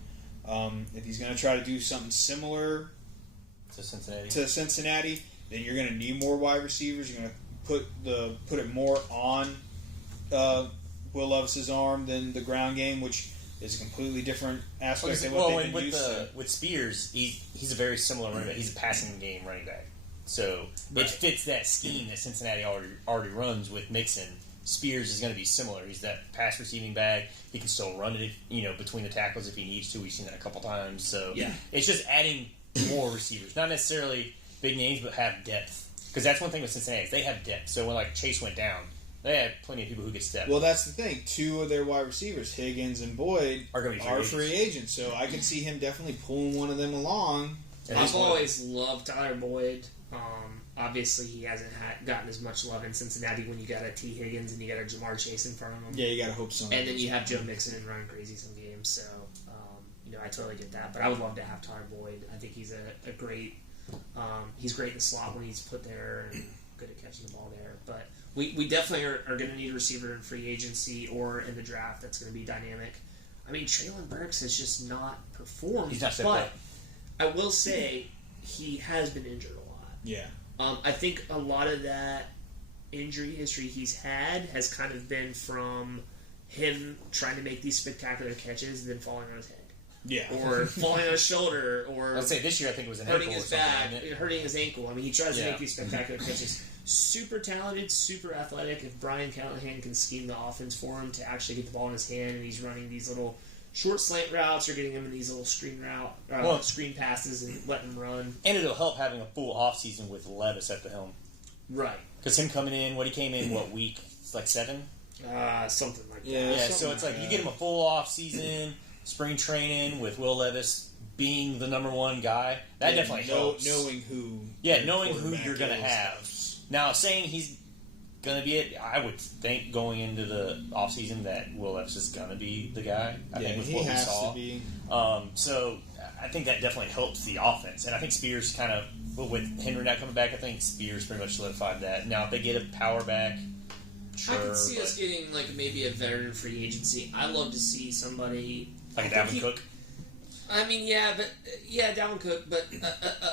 If he's going to try to do something similar to Cincinnati, then you're going to need more wide receivers. You're going to put it more on Will Levis's arm than the ground game, which is a completely different aspect of what they've been used to. With Spears, he's a very similar running back. He's a passing game running back, so it fits that scheme that Cincinnati already runs with Mixon. Spears is going to be similar. He's that pass receiving back. He can still run it, between the tackles if he needs to. We've seen that a couple times. So it's just adding more receivers, not necessarily big names, but have depth. Because that's one thing with Cincinnati is they have depth. So when Chase went down, they had plenty of people who could step. Well, that's the thing. 2 of their wide receivers, Higgins and Boyd, are going to be free agents. So I can see him definitely pulling one of them along. I've always loved Tyler Boyd. Obviously, he hasn't gotten as much love in Cincinnati when you got a T. Higgins and you got a Jamar Chase in front of him. Yeah, you got to hope so. And then you have Joe Mixon and Ryan Crazy some games. So, I totally get that. But I would love to have Tyler Boyd. I think he's a great... he's great in the slot when he's put there and good at catching the ball there. But we definitely are going to need a receiver in free agency or in the draft that's going to be dynamic. I mean, Treylon Burks has just not performed. He's not set but up. I will say he has been injured a lot. Yeah. I think a lot of that injury history he's had has kind of been from him trying to make these spectacular catches and then falling on his head. Yeah. Or falling on his shoulder, or I'd say this year I think it was an hurting ankle his or back, something, hurting his ankle. I mean, he tries to make these spectacular catches. Super talented, super athletic. If Brian Callahan can scheme the offense for him to actually get the ball in his hand, and he's running these little short slant routes or getting him in these little screen passes and letting him run. And it'll help having a full offseason with Levis at the helm. Right. Because him coming in, he came in, week? It's like 7? Something like that. Yeah, so it's like you get him a full offseason, spring training with Will Levis being the number 1 guy. That definitely helps. Knowing who you're going to have. Now, saying he's going to be it, I would think going into the offseason that Will Levis is going to be the guy. I think with what we saw. To be. So I think that definitely helps the offense. And I think Spears kind of, with Henry not coming back, I think Spears pretty much solidified that. Now, if they get a power back, sure. I could see us getting maybe a veteran free agency. I'd love to see somebody like a Dalvin Cook. I mean, Dalvin Cook, but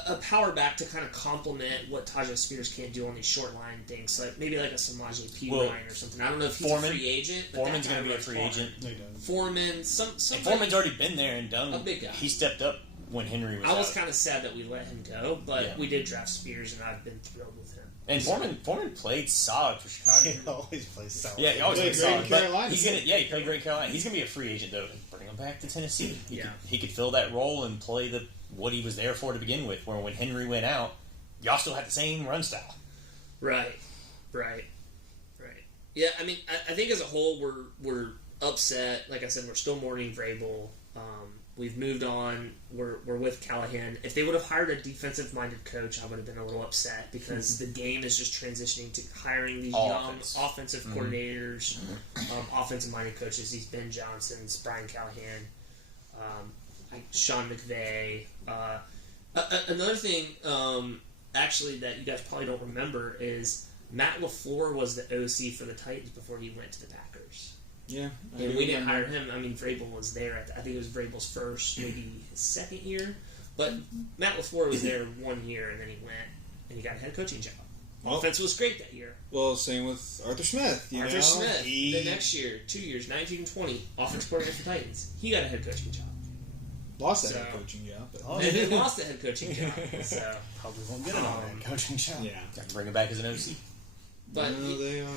a power back to kind of complement what Tajay Spears can't do on these short line things. Like maybe like a Samaje Perine or something. I don't know if he's a free agent. Foreman's going to be a free agent. Foreman, Foreman's already been there and done. A big guy. He stepped up when Henry was I was kind of sad that we let him go, but we did draft Spears, and I've been thrilled with him. And Foreman played solid for Chicago. He always plays solid. Yeah, he always plays solid. He played great in Carolina. He's gonna be a free agent though. Bring him back to Tennessee. He could fill that role and play what he was there for to begin with. Where when Henry went out, y'all still had the same run style. Right. Yeah, I mean, I think as a whole, we're upset. Like I said, we're still mourning Vrabel. We've moved on. We're with Callahan. If they would have hired a defensive-minded coach, I would have been a little upset because the game is just transitioning to hiring these young offensive coordinators, offensive-minded coaches. These Ben Johnsons, Brian Callahan, Sean McVay. Another thing, actually, that you guys probably don't remember is Matt LaFleur was the OC for the Titans before he went to the Packers. Yeah. And we didn't hire him. I mean, Vrabel was there. I think it was Vrabel's first, maybe his second year. But Matt LaFleur was there 1 year, and then he went and he got a head coaching job. Offense was great that year. Well, same with Arthur Smith. Smith, the next year, 2 years, 19 and 20, offensive coordinator for Titans. He got a head coaching job. Lost that head coaching job. And then lost the head coaching job. So probably won't get another head coaching job. Yeah. Got to bring it back as an OC. But no, they are.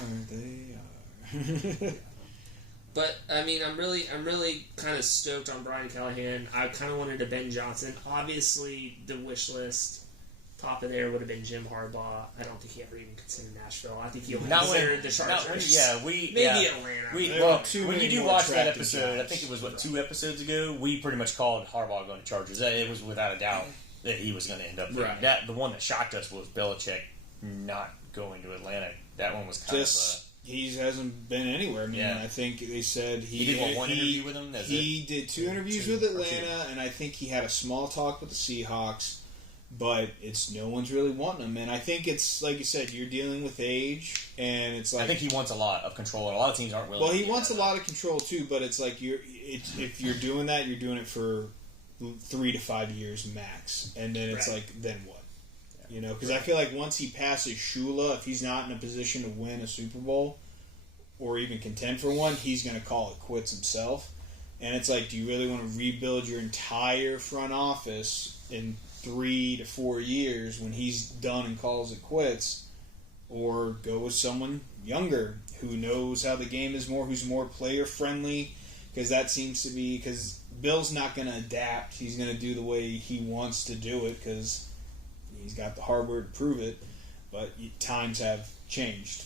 But I mean, I'm really kind of stoked on Brian Callahan. I kind of wanted a Ben Johnson. Obviously, the wish list top of there would have been Jim Harbaugh. I don't think he ever even considered Nashville. I think he only considered the Chargers. Maybe Atlanta. When you do watch that episode, I think it was 2 episodes ago. We pretty much called Harbaugh going to Chargers. It was without a doubt that he was going to end up there. Right. The one that shocked us was Belichick not going to Atlanta. That one was kind of. He hasn't been anywhere. I mean, I think they said he did one interview with him. He did 2 interviews with Atlanta, and I think he had a small talk with the Seahawks. But no one's really wanting him, and I think it's like you said, you're dealing with age, and it's like I think he wants a lot of control, and a lot of teams aren't willing. Well, he wants a lot of control too, but it's like if you're doing that, you're doing it for 3 to 5 years max, and then it's like then what? You know, because I feel like once he passes Shula, if he's not in a position to win a Super Bowl or even contend for one, he's going to call it quits himself. And it's like, do you really want to rebuild your entire front office in 3 to 4 years when he's done and calls it quits, or go with someone younger who knows how the game is more, who's more player friendly? Because that seems to be because Bill's not going to adapt. He's going to do the way he wants to do it because he's got the hardware to prove it, but times have changed.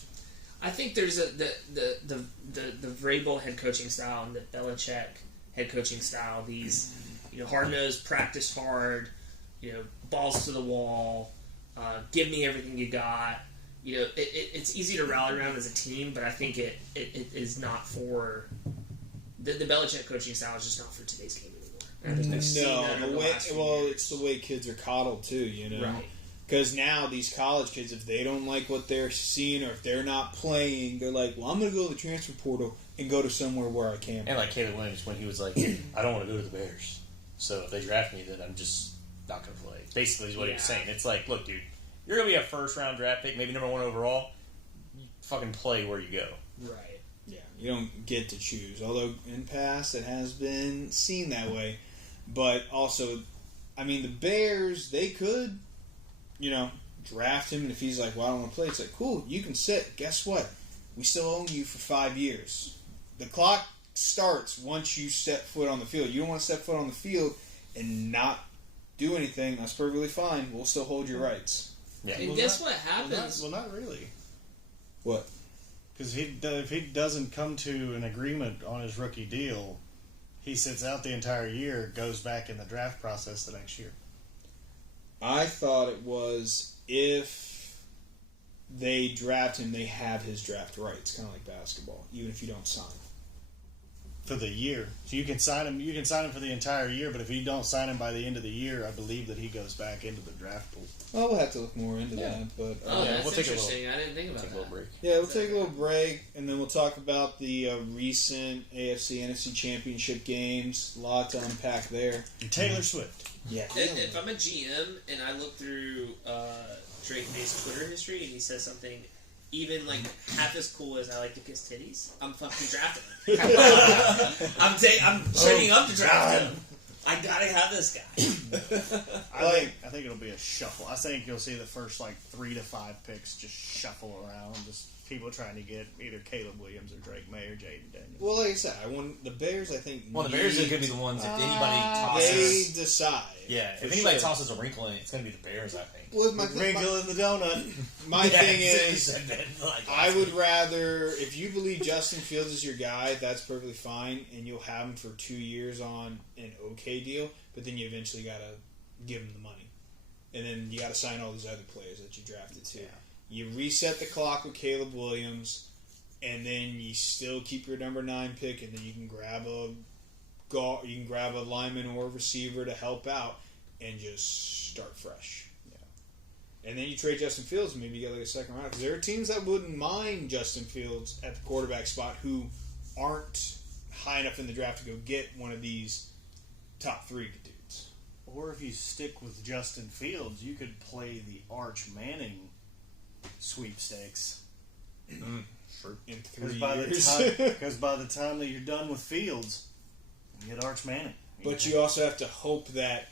I think there's the Vrabel head coaching style and the Belichick head coaching style. These, hard-nosed, practice hard, balls to the wall, give me everything you got. It's easy to rally around as a team, but I think it is not for the Belichick coaching style is just not for today's game anymore. It's the way kids are coddled too, Right. Because now these college kids, if they don't like what they're seeing or if they're not playing, they're like, well, I'm going to go to the transfer portal and go to somewhere where I can. And like Caleb Williams, when he was like, I don't want to go to the Bears. So if they draft me, then I'm just not going to play. Basically is what he was saying. It's like, look, dude, you're going to be a first-round draft pick, maybe number 1 overall. You fucking play where you go. Right. Yeah, you don't get to choose. Although in the past it has been seen that way. But also, I mean, the Bears, they could, draft him, and if he's like, well, I don't want to play, it's like, cool, you can sit. Guess what? We still own you for 5 years. The clock starts once you step foot on the field. You don't want to step foot on the field and not do anything. That's perfectly fine. We'll still hold your rights. Yeah. And guess what happens? Well, not really. What? Because if he doesn't come to an agreement on his rookie deal, he sits out the entire year, goes back in the draft process the next year. I thought it was if they draft him, they have his draft rights, kind of like basketball, even if you don't sign. For the year. So you can sign him. You can sign him for the entire year, but if you don't sign him by the end of the year, I believe that he goes back into the draft pool. Well, we'll have to look more into that. But that's we'll take interesting. I didn't think about that. A little break. Yeah, we'll take a little break, and then we'll talk about the recent AFC NFC Championship games. A lot to unpack there. And Taylor Swift. Yeah. If I'm a GM and I look through Drake May's Twitter history and he says something even like half as cool as I like to kiss titties, I'm fucking drafting him. I'm trading up to draft him. I gotta have this guy. I think it'll be a shuffle. I think you'll see the first 3 to 5 picks just shuffle around. Just people trying to get either Caleb Williams or Drake May or Jaden Daniels. Well, like I said, the Bears, I think. Well, the Bears are going to be the ones if anybody They tosses. decide. Yeah, if anybody tosses a wrinkle in it, it's going to be the Bears, I think. Well, wrinkle in the donut. My thing is, I would rather, if you believe Justin Fields is your guy, that's perfectly fine, and you'll have him for 2 years on an okay deal, but then you eventually got to give him the money. And then you got to sign all these other players that you drafted too. Yeah. You reset the clock with Caleb Williams, and then you still keep your number 9 pick, and then you can grab a lineman or a receiver to help out, and just start fresh. And then you trade Justin Fields, and maybe you get like a second round. Because there are teams that wouldn't mind Justin Fields at the quarterback spot who aren't high enough in the draft to go get one of these top 3 dudes. Or if you stick with Justin Fields, you could play the Arch Manning sweepstakes. For in 3 years. Because by the time that you're done with Fields, you get Arch Manning. But you also have to hope that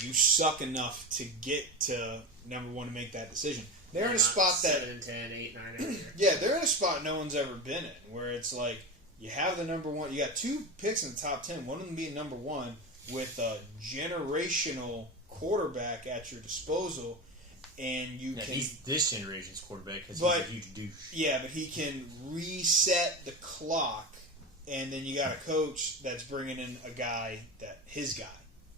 you suck enough to get to number 1 to make that decision. They're in a spot 7, 10, 8, 9. Yeah, they're in a spot no one's ever been in, where it's like you have the number 1. You got 2 picks in the top 10. One of them being number 1 with a generational quarterback at your disposal, and you can. He's this generation's quarterback because he's a huge douche. Yeah, but he can reset the clock, and then you got a coach that's bringing in a guy his guy.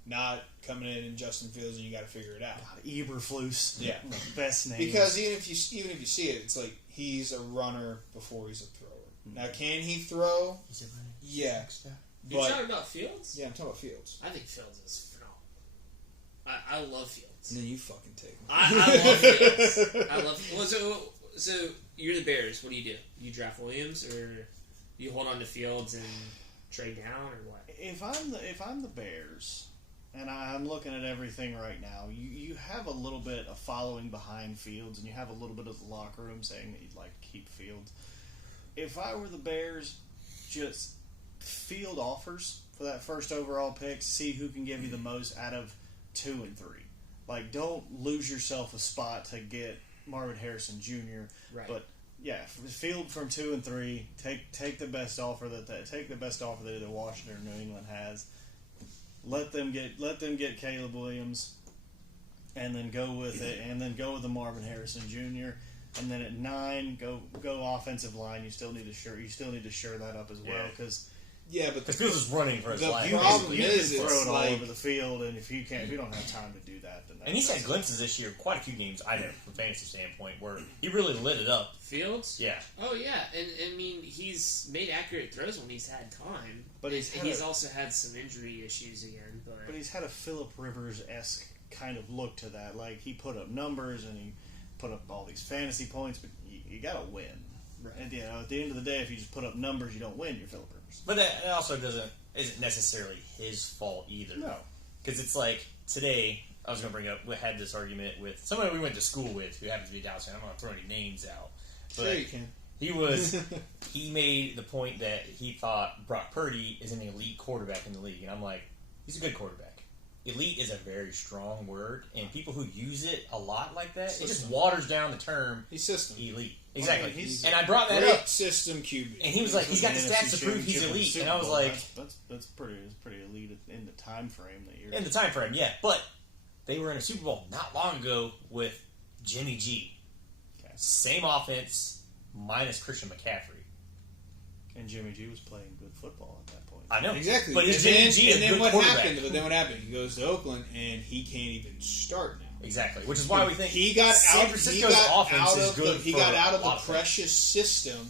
Not coming in Justin Fields, and you got to figure it out. God, Eberflus, yeah, best name. Because even if you see it, it's like he's a runner before he's a thrower. Mm-hmm. Now, can he throw? He's a runner. Yeah. You talking about Fields? Yeah, I'm talking about Fields. I think Fields is phenomenal. I love Fields. And then you fucking take him. I love Fields. I love. Well, so you're the Bears. What do? You draft Williams, or you hold on to Fields and trade down, or what? If I'm the Bears. And I'm looking at everything right now. You have a little bit of following behind Fields, and you have a little bit of the locker room saying that you'd like to keep Fields. If I were the Bears, just field offers for that first overall pick, see who can give you the most out of 2 and 3. Like, don't lose yourself a spot to get Marvin Harrison Jr. Right. But yeah, field from 2 and 3. Take the best offer that either Washington or New England has. Let them get Caleb Williams, and then go with it, and then go with the Marvin Harrison Jr. And then at 9, go offensive line. You still need to shore that up as well because but Fields is running for his life. The problem is throw it all like, over the field, and if you don't have time to do that, then and he's had glimpses this year, quite a few games I know from a fantasy standpoint where he really lit it up. Fields, yeah, oh yeah, and I mean he's made accurate throws when he's had time, but he's also had some injury issues again. But he's had a Phillip Rivers-esque kind of look to that. Like he put up numbers and he put up all these fantasy points, but you got to win. Right. And at the end of the day, if you just put up numbers, you don't win. You're Phillip Rivers. But that also isn't necessarily his fault either. No, because it's like today. I was going to bring up. We had this argument with somebody we went to school with who happens to be a Dallas fan. I'm not throwing any names out, but sure you can. He made the point that he thought Brock Purdy is an elite quarterback in the league, and I'm like, he's a good quarterback. Elite is a very strong word, and people who use it a lot like that, it just waters down the term. He's system elite, exactly. I mean, and I brought that up. System QB, and he was like, he's got the stats to prove he's elite, and I was like, that's pretty elite in the time frame that you're in the time frame, yeah. But they were in a Super Bowl not long ago with Jimmy G. Okay. Same offense, minus Christian McCaffrey. And Jimmy G was playing good football at that point. I know. Exactly. But is Jimmy G a good quarterback? But then what happened? He goes to Oakland, and he can't even start now. Exactly. Which is why we think he got San out. Francisco's offense is good. He got out of the precious system,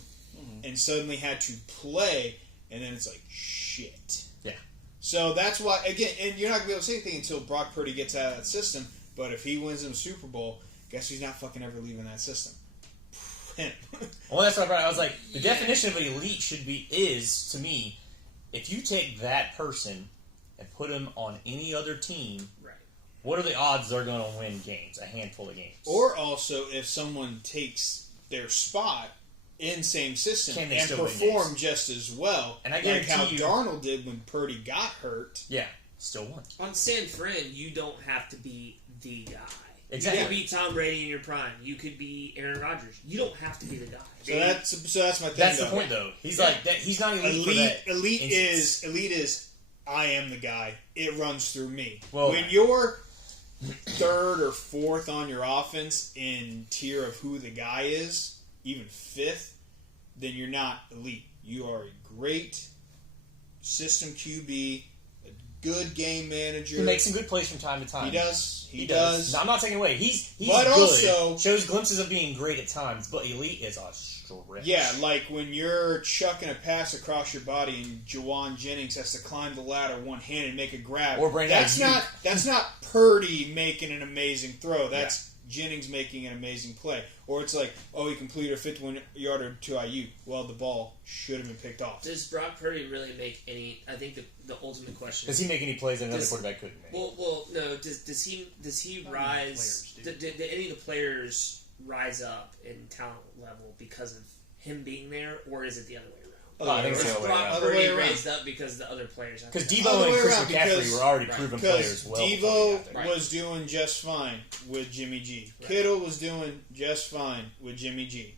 and suddenly had to play, and then it's like, shit. Yeah. So that's why, again, and you're not going to be able to say anything until Brock Purdy gets out of that system, but if he wins in the Super Bowl, guess he's not fucking ever leaving that system. Well, that's what I was like, the definition of an elite is, to me, if you take that person and put him on any other team, right, what are the odds they're going to win games, a handful of games? Or also, if someone takes their spot in same system and perform just as well, and I guarantee like how Darnold did when Purdy got hurt. Yeah, still won. On San Fran, you don't have to be the guy. Exactly. You could be Tom Brady in your prime. You could be Aaron Rodgers. You don't have to be the guy. So that's my thing. That's the point, though. He's like that. He's not elite. For that elite is. I am the guy. It runs through me. Well, when you're third or fourth on your offense in tier of who the guy is, even fifth, then you're not elite. You are a great system QB, a good game manager. He makes some good plays from time to time. He does. He does. No, I'm not taking away. He's but good. Also shows glimpses of being great at times, but elite is a stretch. Yeah, like when you're chucking a pass across your body and Jawan Jennings has to climb the ladder one-handed and make a grab. Or that's not Purdy making an amazing throw. That's Jennings making an amazing play. Or it's like, he completed a 51-yarder to IU. Well, the ball should have been picked off. Does Brock Purdy really make any? I think the ultimate question. Does he make any plays that another quarterback couldn't make? Well, no. Does he rise? Did any of the players rise up in talent level because of him being there, or is it the other way around? I think it's the other way around. Brock Purdy raised up because the other players. Because Devo and Chris McCaffrey were already proven players. Well, Devo was doing just fine with Jimmy G. Right. Kittle was doing just fine with Jimmy G.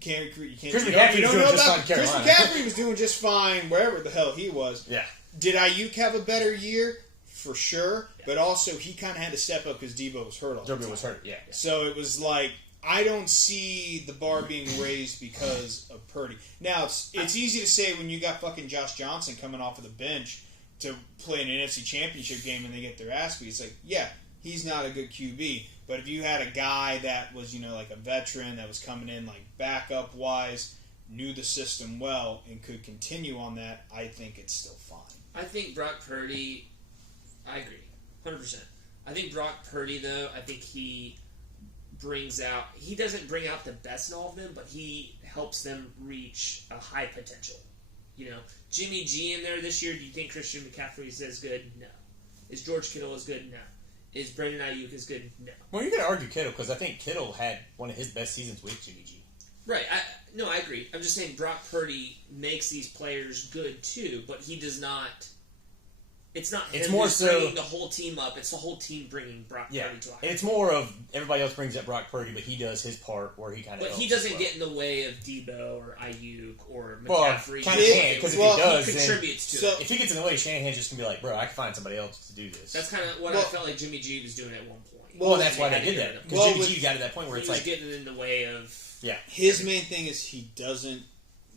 Chris McCaffrey was doing just fine wherever the hell he was. Yeah. Did Ayuk have a better year? For sure. Yeah. But also, he kind of had to step up because Devo was hurt all the time. Devo was hurt, yeah. So it was like, I don't see the bar being raised because of Purdy. Now, it's easy to say when you got fucking Josh Johnson coming off of the bench to play an NFC Championship game and they get their ass beat. It's like, yeah, he's not a good QB. But if you had a guy that was, like a veteran that was coming in like backup-wise, knew the system well, and could continue on that, I think it's still fine. I think Brock Purdy, I agree, 100%. I think Brock Purdy, though, he doesn't bring out the best in all of them, but he helps them reach a high potential. Jimmy G in there this year, do you think Christian McCaffrey is as good? No. Is George Kittle as good? No. Is Brandon Ayuk as good? No. Well, you're going to argue Kittle, because I think Kittle had one of his best seasons with Jimmy G. Right. I agree. I'm just saying Brock Purdy makes these players good, too, but he does not... It's not him bringing the whole team up. It's the whole team bringing Brock Purdy to a high. It's more of everybody else brings up Brock Purdy, but he does his part where he kind of. But he doesn't get in the way of Debo or Ayuk or McCaffrey. Well, kind of can, because if he does, he contributes to it. If he gets in the way, Shanahan's just gonna be like, "Bro, I can find somebody else to do this." That's kind of what I felt like Jimmy G was doing at one point. Well, that's why they did that. Because Jimmy G got to that point where it's like getting in the way of. Yeah. His main thing is he doesn't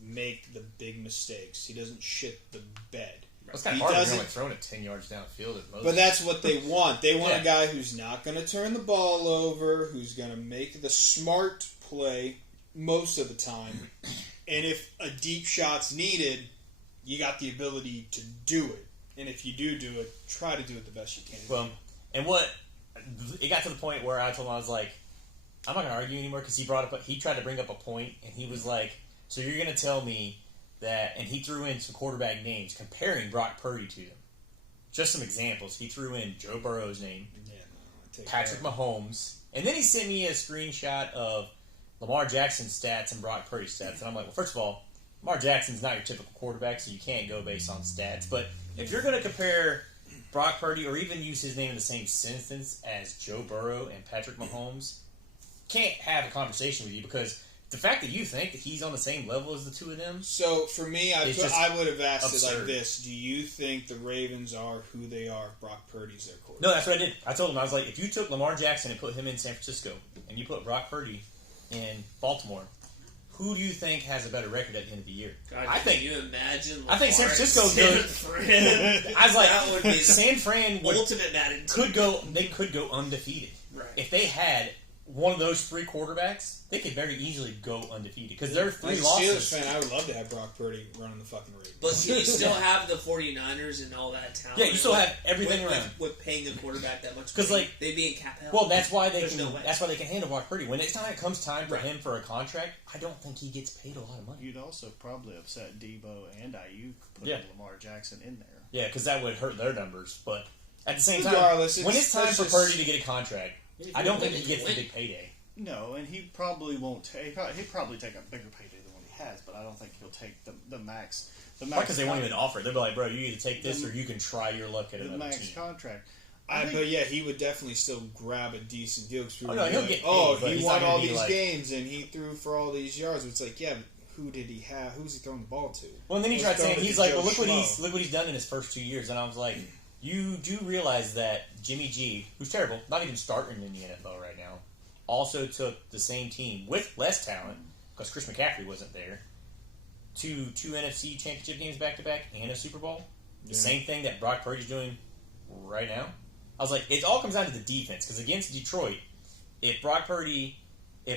make the big mistakes. He doesn't shit the bed. It's kind of hard when you're throwing it 10 yards downfield at most. But that's what they want. They want a guy who's not going to turn the ball over, who's going to make the smart play most of the time. And if a deep shot's needed, you got the ability to do it. And if you do it, try to do it the best you can. Well, and it got to the point where I told him, I was like, I'm not going to argue anymore because he tried to bring up a point, and he was like, so you're going to tell me that, and he threw in some quarterback names comparing Brock Purdy to them. Just some examples. He threw in Joe Burrow's name, Patrick Mahomes, and then he sent me a screenshot of Lamar Jackson's stats and Brock Purdy's stats. And I'm like, well, first of all, Lamar Jackson's not your typical quarterback, so you can't go based on stats. But if you're going to compare Brock Purdy or even use his name in the same sentence as Joe Burrow and Patrick Mahomes, can't have a conversation with you because the fact that you think that he's on the same level as the two of them. So for me, I would have asked it like this: do you think the Ravens are who they are? Brock Purdy's their quarterback. No, that's what I did. I told him, I was like, if you took Lamar Jackson and put him in San Francisco, and you put Brock Purdy in Baltimore, who do you think has a better record at the end of the year? God, can you imagine? I think San Francisco's good. I was like, that would be San Fran ultimate Madden could go. They could go undefeated if they had one of those three quarterbacks. They could very easily go undefeated because there are three losses. As a Steelers fan, I would love to have Brock Purdy running the fucking Ravens. But you still have the 49ers and all that talent. Yeah, you still have everything around. With paying a quarterback that much, because like they'd be in cap hell. Well, that's why they can. That's why they can handle Brock Purdy when it comes time for him for a contract. I don't think he gets paid a lot of money. You'd also probably upset Debo and Ayuk putting Lamar Jackson in there. Yeah, because that would hurt their numbers. But at the same time, when it's time for Purdy to get a contract, I don't think he gets the big payday. No, and he probably won't take. He'd probably take a bigger payday than what he has, but I don't think he'll take the max. Because they won't even offer it. They'll be like, bro, you either take this or you can try your luck at another max team. Contract. But yeah, he would definitely still grab a decent deal. Because he'll get paid, he won all these games and he threw for all these yards. It's like, yeah, but who did he have? Who was he throwing the ball to? Well, and then he tried saying, he's like, well, look what he's done in his first 2 years. And I was like, you do realize that Jimmy G, who's terrible, not even starting in the NFL right now, also took the same team with less talent, because Chris McCaffrey wasn't there, to 2 NFC championship games back-to-back and a Super Bowl. The same thing that Brock Purdy's doing right now. I was like, it all comes down to the defense, because against Detroit, if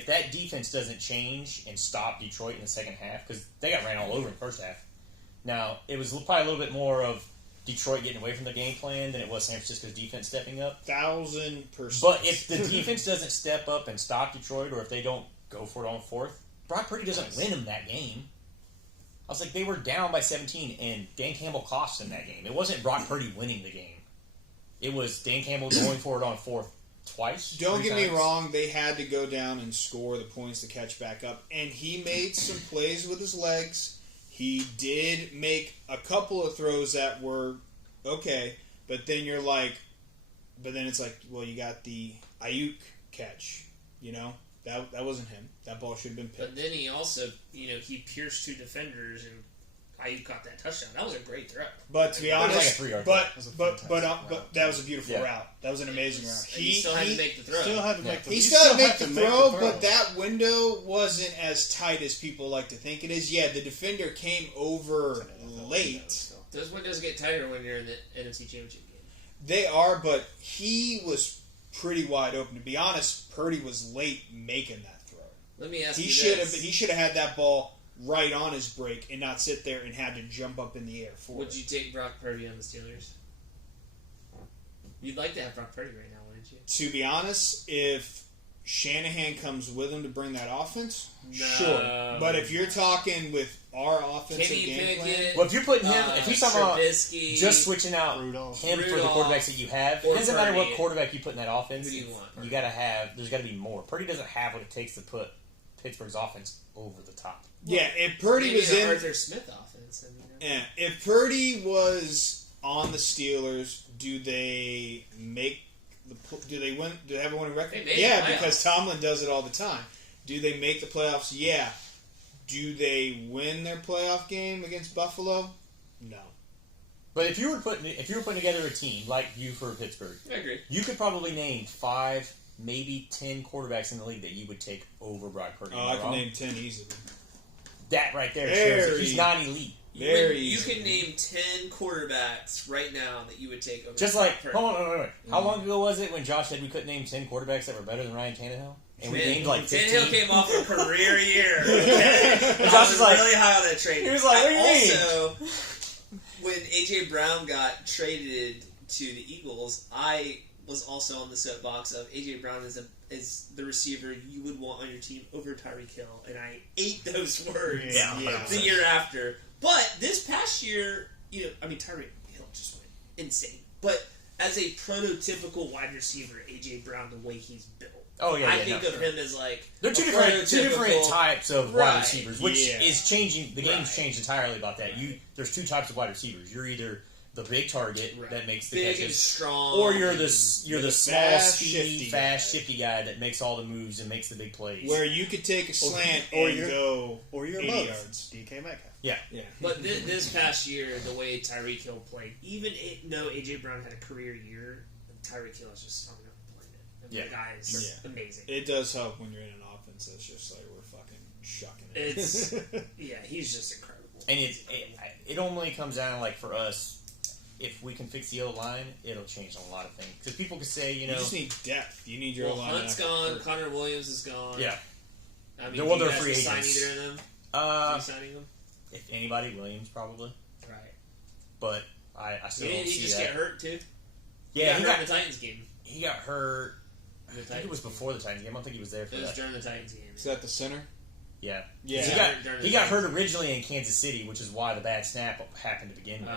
that defense doesn't change and stop Detroit in the second half, because they got ran all over in the first half. Now, it was probably a little bit more of Detroit getting away from the game plan than it was San Francisco's defense stepping up. 1,000%. But if the defense doesn't step up and stop Detroit, or if they don't go for it on fourth, Brock Purdy doesn't win them that game. I was like, they were down by 17, and Dan Campbell cost them that game. It wasn't Brock Purdy winning the game. It was Dan Campbell going for it on fourth twice. Don't get me wrong, they had to go down and score the points to catch back up, and he made some plays with his legs. He did make a couple of throws that were okay, but then it's like, well, you got the Ayuk catch, That wasn't him. That ball should have been picked. But then he also, he pierced 2 defenders and Ayuk caught that touchdown. That was a great throw. But to be honest, like but that was a beautiful route. That was an amazing route. He still had to make the throw. He still had to make the throw, but that window wasn't as tight as people like to think it is. Yeah, the defender came over late. Those windows get tighter when you're in the NFC Championship game. They are, but he was pretty wide open. To be honest, Purdy was late making that throw. Let me ask you this. He should have had that ball right on his break and not sit there and had to jump up in the air for it. Would you take Brock Purdy on the Steelers? You'd like to have Brock Purdy right now, wouldn't you? To be honest, if Shanahan comes with him to bring that offense, no. Sure. But if you're talking with our offensive game plan... Well, if you're putting him... if he's talking about Trubisky, just switching out Rudolph, for the quarterbacks that you have, it doesn't matter what quarterback you put in that offense. Who do you want? You got to have... There's got to be more. Purdy doesn't have what it takes to put Pittsburgh's offense over the top. Yeah, if Purdy was in Arthur Smith offense, if Purdy was on the Steelers, do they make do they win? Do they have a winning record? Yeah, because Tomlin does it all the time. Do they make the playoffs? Yeah. Do they win their playoff game against Buffalo? No. But if you were putting together a team like you for Pittsburgh, I agree. You could probably name 5, maybe 10 quarterbacks in the league that you would take over Brock Purdy. I can name 10 easily. That right there shows that he's not elite. You can name 10 quarterbacks right now that you would take over. Just like, hold on, wait. How long ago was it when Josh said we couldn't name 10 quarterbacks that were better than Ryan Tannehill? And we named like 15. Tannehill came off a career year. Okay? Josh was like, really high on that trade. He was like, what do you mean? Also, when A.J. Brown got traded to the Eagles, I was also on the soapbox of A.J. Brown is the receiver you would want on your team over Tyreek Hill, and I ate those words the year after. But this past year, Tyreek Hill just went insane. But as a prototypical wide receiver, A.J. Brown, the way he's built, I think of him as like they're two different types of wide receivers, which is changing. The game's changed entirely about that. There's 2 types of wide receivers. You're either the big target that makes the big catches, and strong, or you're the small, speedy, fast, shifty guy that makes all the moves and makes the big plays. Where you could take a slant or you're 80 yards. DK Metcalf. Yeah. But this past year, the way Tyreek Hill played, even though A.J. Brown had a career year, Tyreek Hill is just starting up and playing it. The guy is amazing. It does help when you're in an offense that's just like we're fucking shucking it. He's just incredible. And it only comes down like for us. If we can fix the O-line, it'll change a lot of things. Because people could say, you just need depth. You need your O-line. Hunt's gone. Connor Williams is gone. Yeah. I mean, they're free agents. Sign either of them? Are you signing them? If anybody, Williams probably. Right. But I still don't see that. Did he just get hurt too? Yeah, he got hurt in the Titans game. He got hurt. I think it was before the Titans game. I don't think he was there for that. It was during the Titans game. Is that the center? Yeah. Yeah. He got hurt originally in Kansas City, which is why the bad snap happened to begin with.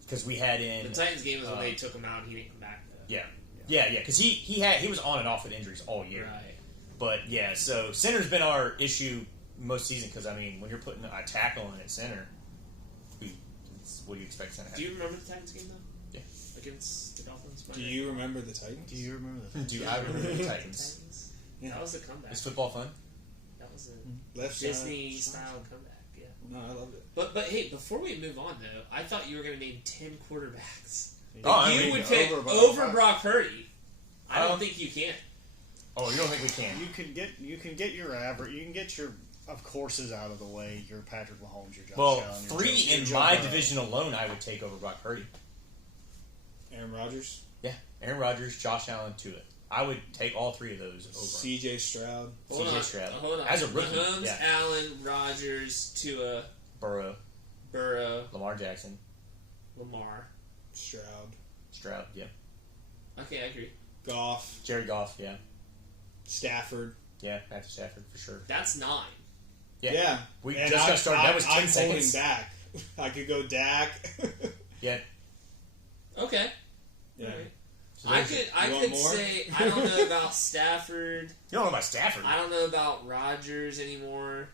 Because we had in the Titans game was when they took him out and he didn't come back. Yeah. Because he was on and off with injuries all year. Right. But so center's been our issue most season because when you're putting a tackle in at center, what do you expect center? Do you remember the Titans game though? against the Dolphins. Do you remember the Titans? Do you remember the Titans? Do I remember the Titans? Yeah. That was a comeback. Is football fun? That was a Disney-style comeback, yeah. No, I loved it. But hey, before we move on, though, I thought you were going to name 10 quarterbacks. You would pick over Brock Purdy. I don't think you can. Oh, you don't think we can? You can get your average. You can get your of courses out of the way. Your Patrick Mahomes, your Josh Allen. Well, 3 in my division alone, I would take over Brock Purdy. Aaron Rodgers? Yeah, Aaron Rodgers, Josh Allen, Tua. I would take all 3 of those over. C.J. Stroud. Hold on. As a rookie. Mahomes, Allen, Rodgers, Tua. Burrow. Lamar Jackson. Lamar. Stroud, yeah. Okay, I agree. Goff. Jared Goff, yeah. Stafford. Yeah, Matthew Stafford, for sure. That's 9. Yeah. We just got started. That was 10 seconds. I'm holding back. I could go Dak. Yeah. Okay. Yeah. Right. So I could say I don't know about Stafford. You don't know about Stafford? I don't know about Rodgers anymore.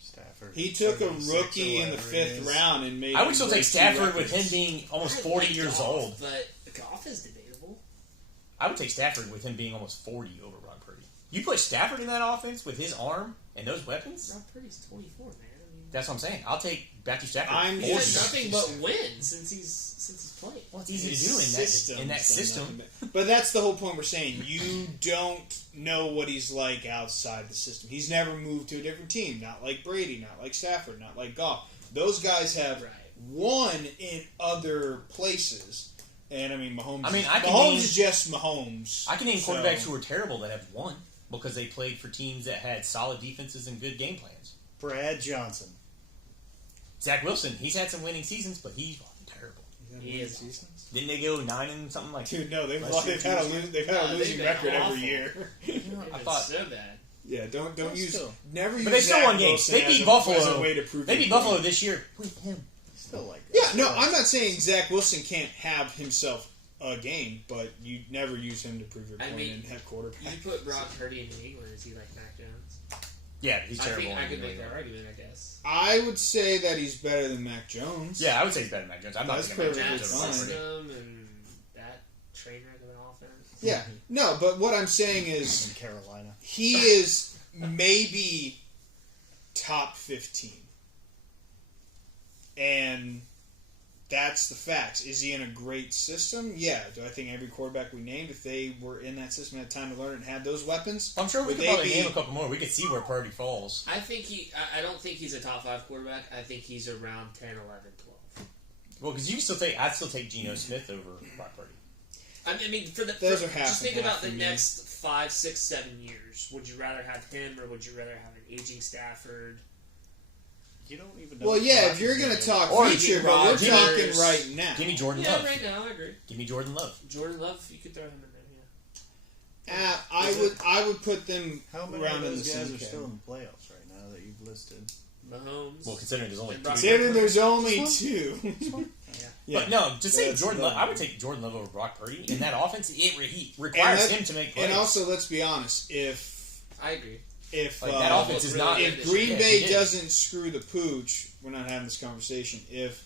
Stafford. He took a rookie in the 5th round and made. I would still take Stafford with him being almost 40 years old. But Goff is debatable. I would take Stafford with him being almost 40 over Brock Purdy. You put Stafford in that offense with his arm and those weapons? Brock Purdy's 24, man. That's what I'm saying. I'll take Matthew Stafford. He's done nothing but win since he's played. Well, it's easy to do in that system. But that's the whole point we're saying. You don't know what he's like outside the system. He's never moved to a different team. Not like Brady, not like Stafford, not like Goff. Those guys have won in other places. And, I mean, Mahomes is just Mahomes. I can name quarterbacks who are terrible that have won because they played for teams that had solid defenses and good game plans. Brad Johnson. Zach Wilson, he's had some winning seasons, but he's fucking terrible. He is. Didn't they go 9 and something like that? Dude, no, they've had a losing record every year. I thought so bad. Yeah, don't use never use. But they still won games. They beat Buffalo. They beat Buffalo this year with him. Still like that. Yeah, no, I'm not saying Zach Wilson can't have himself a game, but you never use him to prove your point and have quarterback. You put Brock Purdy in New England, is he like Mac Jones? Yeah, he's terrible. I think I could make that argument, I guess. I would say that he's better than Mac Jones. Yeah, I would say he's better than Mac Jones. I'm not going to Mac Jones system and that train wreck of an offense. Yeah, no, but what I'm saying is, in Carolina, he is maybe top 15, and that's the facts. Is he in a great system? Yeah. Do I think every quarterback we named, if they were in that system, had time to learn and had those weapons? I'm sure we could probably name a couple more. We could see where Purdy falls. I don't think he's a top 5 quarterback. I think he's around 10, 11, 12. Well, because I'd still take Geno Smith over Brock Purdy. I mean, just think about the next 5, 6, 7 years. Would you rather have him, or would you rather have an aging Stafford? You don't even know. Well, yeah, if you're going to talk future, but we're talking right now. Give me Jordan Love. Yeah, right now, I agree. Give me Jordan Love. Jordan Love, you could throw him in there, I would put them around in the same. How many of those guys are still in the playoffs right now that you've listed? Mahomes. Well, considering there's only 2. Considering there's only 2. Yeah. But no, just say Jordan Love. I would take Jordan Love over Brock Purdy. In that offense, he requires him to make plays. And also, let's be honest, I agree. If that offense is not, if Green Bay doesn't screw the pooch, we're not having this conversation. If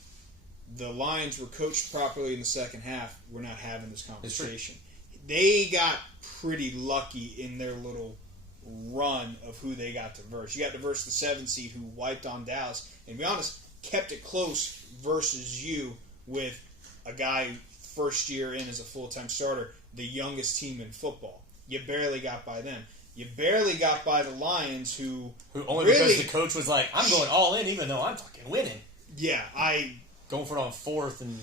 the Lions were coached properly in the second half, we're not having this conversation. They got pretty lucky in their little run of who they got to verse. You got to verse the 7 seed who wiped on Dallas, and to be honest, kept it close versus you with a guy first year in as a full-time starter, the youngest team in football. You barely got by them. You barely got by the Lions, who only because the coach was like, "I'm going all in, even though I'm fucking winning." Yeah, going for it on 4th, and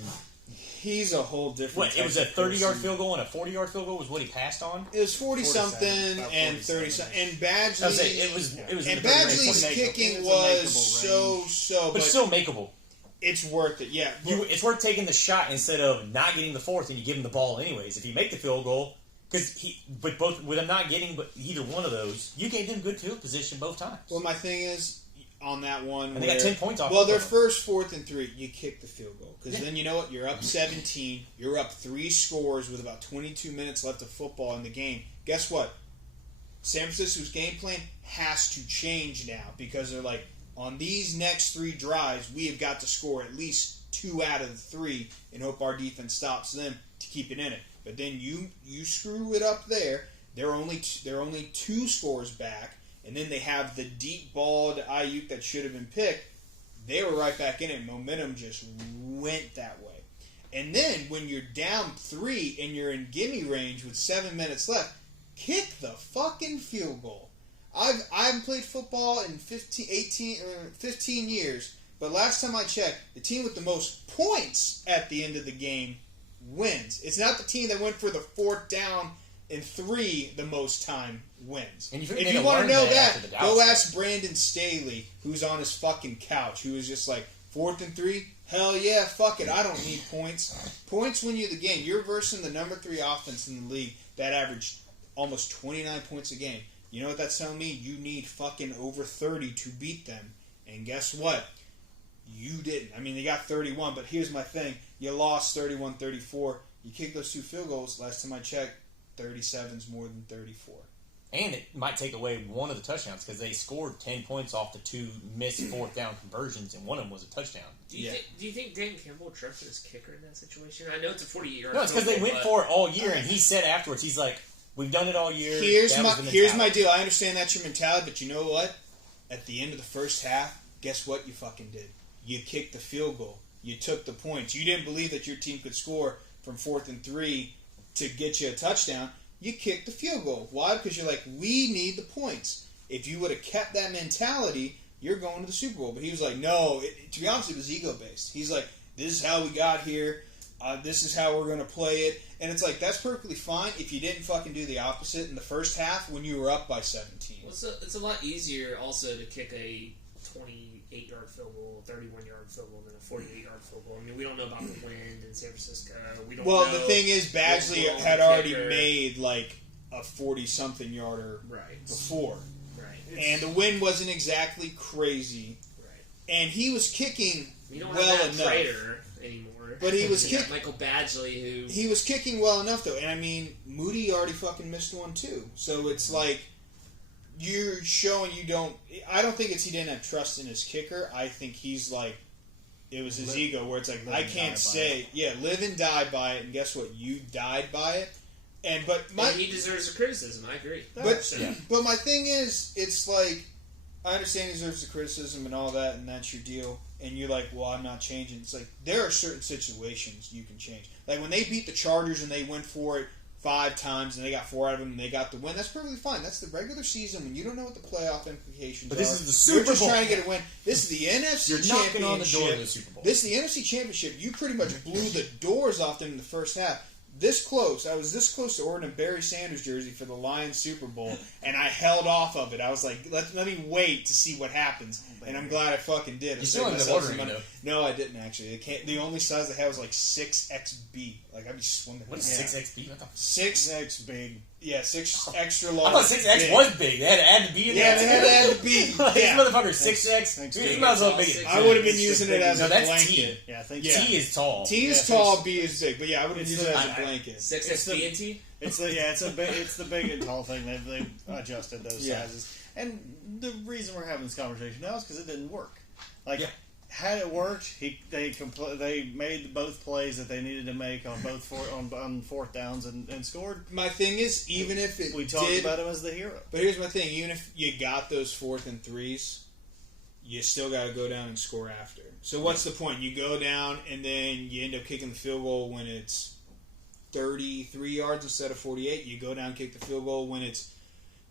he's a whole different. What? It was a 30-yard field goal and a 40-yard field goal was what he passed on. It was 40-something and 30-something, and Badgley. It was. And Badgley's kicking was so, but still makeable. It's worth it. Yeah, it's worth taking the shot instead of not getting the 4th, and you give him the ball anyways. If you make the field goal. Because with them not getting either one of those, you gave them good field position both times. Well, my thing is, on that one, and they got 10 points off. Well, their first 4th and 3, you kick the field goal. Because then you know what? You're up 17. You're up 3 scores with about 22 minutes left of football in the game. Guess what? San Francisco's game plan has to change now because they're like, on these next 3 drives, we have got to score at least 2 out of the 3 and hope our defense stops them to keep it in it. But then you screw it up there. They're only 2 scores back, and then they have the deep ball to Ayuk that should have been picked. They were right back in it. Momentum just went that way. And then when you're down 3 and you're in gimme range with 7 minutes left, kick the fucking field goal. I haven't played football in 15 years, but last time I checked, the team with the most points at the end of the game wins. It's not the team that went for the 4th down and 3 the most time wins. And if you want to know that, go ask Brandon Staley, who's on his fucking couch, who is just like, 4th and 3? Hell yeah, fuck it, I don't need points. Points win you the game. You're versing the number 3 offense in the league that averaged almost 29 points a game. You know what that's telling me? You need fucking over 30 to beat them. And guess what? You didn't. I mean, they got 31, but here's my thing. You lost 31-34. You kicked those 2 field goals. Last time I checked, 37's more than 34. And it might take away one of the touchdowns because they scored 10 points off the 2 missed 4th down conversions, and one of them was a touchdown. Do you think Dan Campbell trusted his kicker in that situation? I know it's a 48-yard. No, it's because they went for it all year, and he said afterwards, he's like, "We've done it all year." Here's my deal. I understand that's your mentality, but you know what? At the end of the first half, guess what you fucking did? You kicked the field goal. You took the points. You didn't believe that your team could score from 4th and 3 to get you a touchdown. You kicked the field goal. Why? Because you're like, we need the points. If you would have kept that mentality, you're going to the Super Bowl. But he was like, no. To be honest, it was ego-based. He's like, this is how we got here. This is how we're going to play it. And it's like, that's perfectly fine if you didn't fucking do the opposite in the first half when you were up by 17. Well, it's a lot easier also to kick a 28-yard field goal, 31-yard field goal than a 48-yard field goal. I mean, we don't know about the wind in San Francisco. We don't know. The thing is, Badgley had already made like a 40-something yarder before. Right. And the wind wasn't exactly crazy. Right. And he was kicking don't well have that enough. Prater anymore. But he was kicking. Michael Badgley, who he was kicking well enough though. And I mean, Moody already fucking missed one too. So it's like you're showing you don't. I don't think it's he didn't have trust in his kicker. I think he's like it was his ego where it's like I can't say live and die by it. And guess what? You died by it. And he deserves the criticism. I agree. But my thing is, it's like I understand he deserves the criticism and all that, and that's your deal. And you're like, well, I'm not changing. It's like there are certain situations you can change. Like when they beat the Chargers and they went for it 5 times and they got 4 out of them and they got the win. That's perfectly fine. That's the regular season when you don't know what the playoff implications are. But this is the Super Bowl. You're just trying to get a win. This is the NFC You're Championship. knocking on the door of the Super Bowl. This is the NFC Championship. You pretty much blew the doors off them in the first half. This close. I was this close to ordering a Barry Sanders jersey for the Lions Super Bowl, and I held off of it. I was like, let me wait to see what happens, and I'm glad I fucking did. You still ended up ordering it, though. No, I didn't, actually. The only size they had was like 6XB. Like, I'd be swimming. What is 6XB? 6X big. Yeah, 6 extra large. I thought 6X was big. They had to add the B in there. Yeah, they had to add the B. These motherfuckers, 6X. You might as well be it. I would have been using it as a blanket. T. Yeah, I think T is tall. T is tall, B is big. But yeah, I would have used it as a blanket. 6X, B, and T? It's the big and tall thing. They've adjusted those sizes. And the reason we're having this conversation now is because it didn't work. Had it worked, they made both plays that they needed to make on both on 4th downs and scored. My thing is, even if we talked about him as the hero. But here's my thing: even if you got those 4th and 3s, you still got to go down and score after. So what's the point? You go down and then you end up kicking the field goal when it's 33 yards instead of 48. You go down and kick the field goal when it's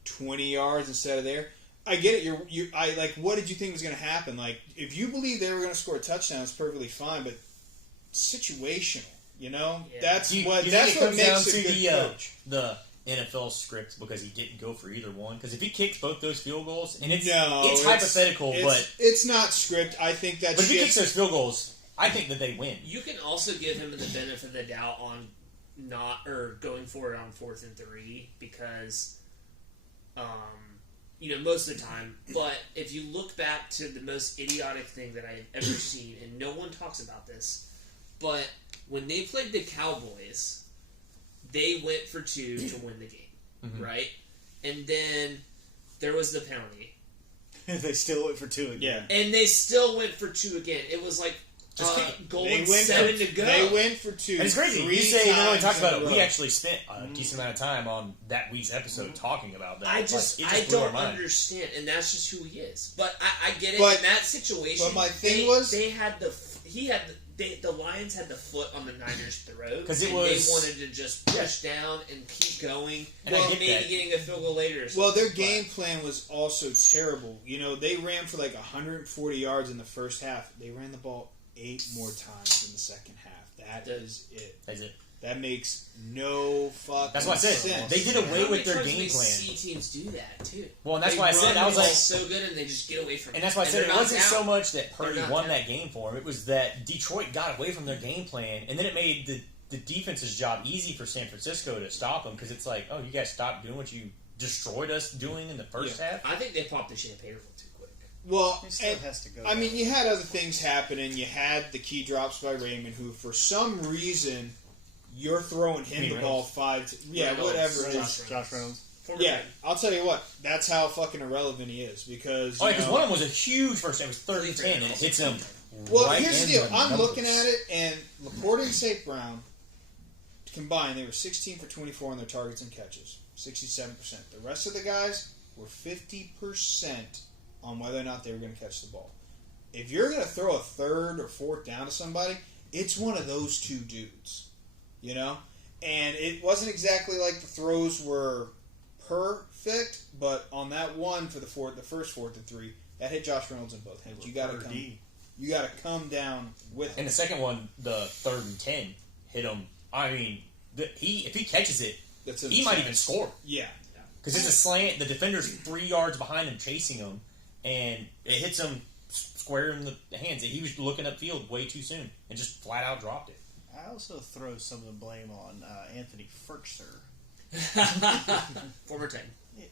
20 yards instead of there. I get it. What did you think was going to happen? Like, if you believe they were going to score a touchdown, it's perfectly fine. But situational, that's what makes a good coach. The NFL script because he didn't go for either one. Because if he kicks both those field goals, and it's hypothetical, but it's not script. I think that's. But if he kicks those field goals, I think that they win. You can also give him the benefit of the doubt on going for it on 4th and 3 because. Most of the time. But if you look back to the most idiotic thing that I've ever seen, and no one talks about this, but when they played the Cowboys, they went for 2 to win the game, right? And then there was the penalty. They still went for 2 again. And they still went for 2 again. It was like Goal 7 to go. They went for 2. And it's crazy. You say you only talked about it. We actually spent a decent amount of time on that week's episode talking about that. I don't understand, and that's just who he is. But I get it. But, in that situation, but my thing was the Lions had the foot on the Niners' throat because they wanted to just push down and keep going. And maybe getting a field goal later. Well, their game plan was also terrible. They ran for like 140 yards in the first half. They ran the ball 8 more times in the second half. That is it. That's it. That makes no fucking That's what I said. sense. They did away with their game plan. See teams do that too. Well, and that's why I said I was like so good, and they just get away from it. And that's why I said it wasn't so much that Purdy won that game for him. It was that Detroit got away from their game plan, and then it made the defense's job easy for San Francisco to stop them because it's like, oh, you guys stopped doing what you destroyed us doing in the first half. I think they popped the champagne a little too quick. Well, it still has to go. I mean, you had other things happening. You had the key drops by Raymond, who for some reason. You're throwing him the ball 5 whatever. Josh Reynolds. Yeah, I'll tell you what. That's how fucking irrelevant he is because. Because one of them was a huge first time. It was 30-10, and it hits him. Well, here's the deal. I'm looking at it, and Laporte and St. Brown combined, they were 16 for 24 on their targets and catches, 67%. The rest of the guys were 50% on whether or not they were going to catch the ball. If you're going to throw a third or fourth down to somebody, it's one of those 2 dudes. And it wasn't exactly like the throws were perfect, but on that one for the first 4th and 3, that hit Josh Reynolds in both hands. You got to come down with it. And the second one, the 3rd and 10, hit him. I mean, if he catches it, he might even score. Yeah, because it's a slant. The defender's 3 yards behind him, chasing him, and it hits him square in the hands. He was looking upfield way too soon and just flat out dropped it. I also throw some of the blame on Anthony Ferkser. Former Titan.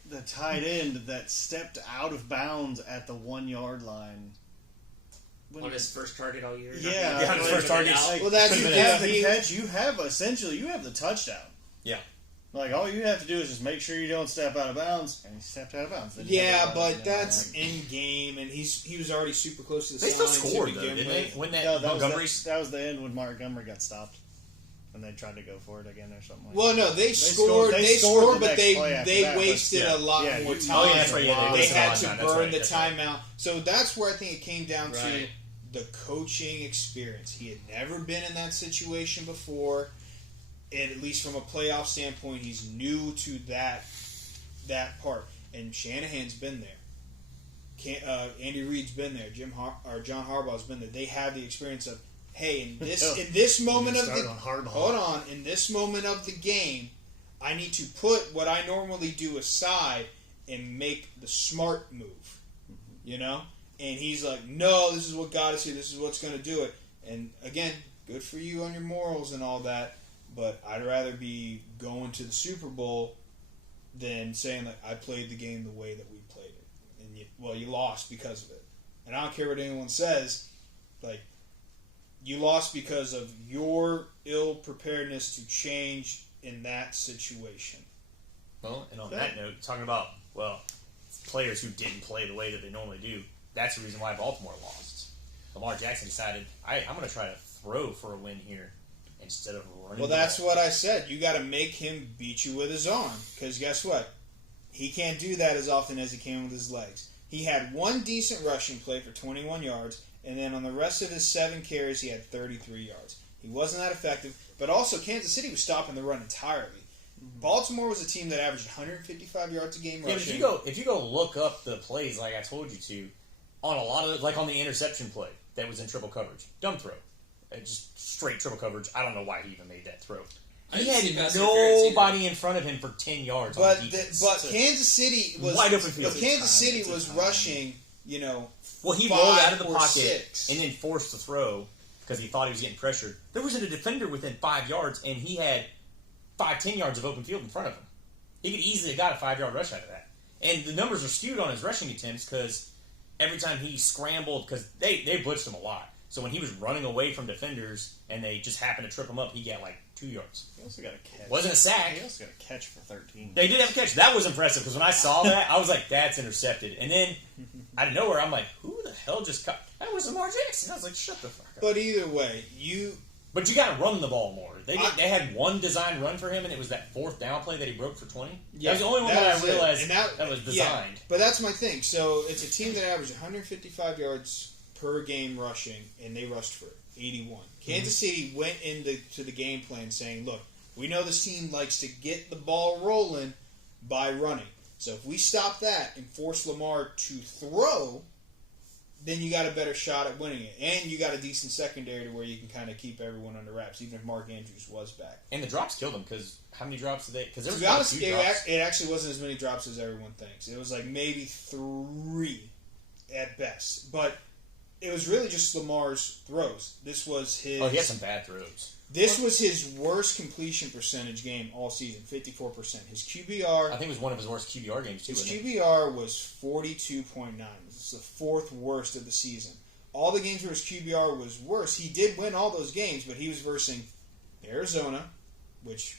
The tight end that stepped out of bounds at the 1 yard line. On his first target all year. Yeah. His first target. Well, that's you have the catch. You have the touchdown. Yeah. Like, all you have to do is just make sure you don't step out of bounds, and he stepped out of bounds. Yeah, but that's in game, and he was already super close to the sideline. They still scored, though, didn't they? When that was the end when Montgomery got stopped, and they tried to go for it again or something like that. Well, no, they scored, but they wasted a lot more time. Oh, yeah, that's right. Yeah, they had to burn the timeout. So that's where I think it came down to the coaching experience. He had never been in that situation before. And at least from a playoff standpoint, he's new to that part. And Shanahan's been there. Andy Reid's been there. John Harbaugh's been there. They have the experience of, hey, in this moment of the game, I need to put what I normally do aside and make the smart move. And he's like, no, this is what got us here. This is what's going to do it. And again, good for you on your morals and all that. But I'd rather be going to the Super Bowl than saying that I played the game the way that we played it. And you lost because of it. And I don't care what anyone says. Like, you lost because of your ill-preparedness to change in that situation. Well, and on that note, talking about, players who didn't play the way that they normally do, that's the reason why Baltimore lost. Lamar Jackson decided, I'm going to try to throw for a win here. Instead of running. Well, that's what I said. You got to make him beat you with his arm. Because guess what? He can't do that as often as he can with his legs. He had one decent rushing play for 21 yards, and then on the rest of his 7 carries, he had 33 yards. He wasn't that effective, but also Kansas City was stopping the run entirely. Baltimore was a team that averaged 155 yards a game rushing. But if you go look up the plays like I told you to, on a lot of, like on the interception play that was in triple coverage, dumb throw. Just straight triple coverage. I don't know why he even made that throw. He had nobody in front of him for 10 yards. But Kansas City was wide open field. But Kansas City was rushing. Well, he rolled out of the pocket and then forced the throw because he thought he was getting pressured. There wasn't a defender within 5 yards, and he had 10 yards of open field in front of him. He could easily have got a 5-yard rush out of that. And the numbers are skewed on his rushing attempts because every time he scrambled, because they blitzed him a lot. So when he was running away from defenders and they just happened to trip him up, he got like 2 yards. He also got a catch. Wasn't a sack. He also got a catch for 13. They did have a catch. That was impressive because when I saw that, I was like, that's intercepted. And then out of nowhere, I'm like, who the hell just cut? That was Lamar Jackson. I was like, shut the fuck up. But either way, But you got to run the ball more. They had one design run for him, and it was that 4th down play that he broke for 20. Yeah, that was the only one that I realized that was designed. Yeah, but that's my thing. So it's a team that averaged 155 yards per game rushing, and they rushed for 81. Kansas City went into the game plan saying, look, we know this team likes to get the ball rolling by running. So if we stop that and force Lamar to throw, then you got a better shot at winning it. And you got a decent secondary to where you can kind of keep everyone under wraps, even if Mark Andrews was back. And the drops killed them, because how many drops did they... Because there was to be honest, it actually wasn't as many drops as everyone thinks. It was like maybe 3 at best. But it was really just Lamar's throws. This was his... Oh, he had some bad throws. This was his worst completion percentage game all season, 54%. His QBR... I think it was one of his worst QBR games, too. His QBR was 42.9. It's the 4th worst of the season. All the games where his QBR was worse, he did win all those games, but he was versing Arizona, which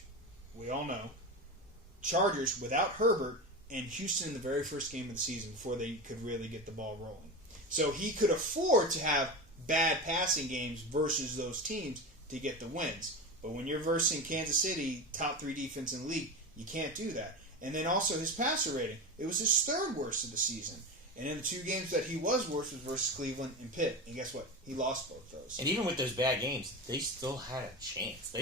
we all know, Chargers without Herbert, and Houston in the very first game of the season before they could really get the ball rolling. So he could afford to have bad passing games versus those teams to get the wins. But when you're versing Kansas City, top 3 defense in the league, you can't do that. And then also his passer rating. It was his 3rd worst of the season. And in the 2 games that he was worst was versus Cleveland and Pitt. And guess what? He lost both those. And even with those bad games, they still had a chance.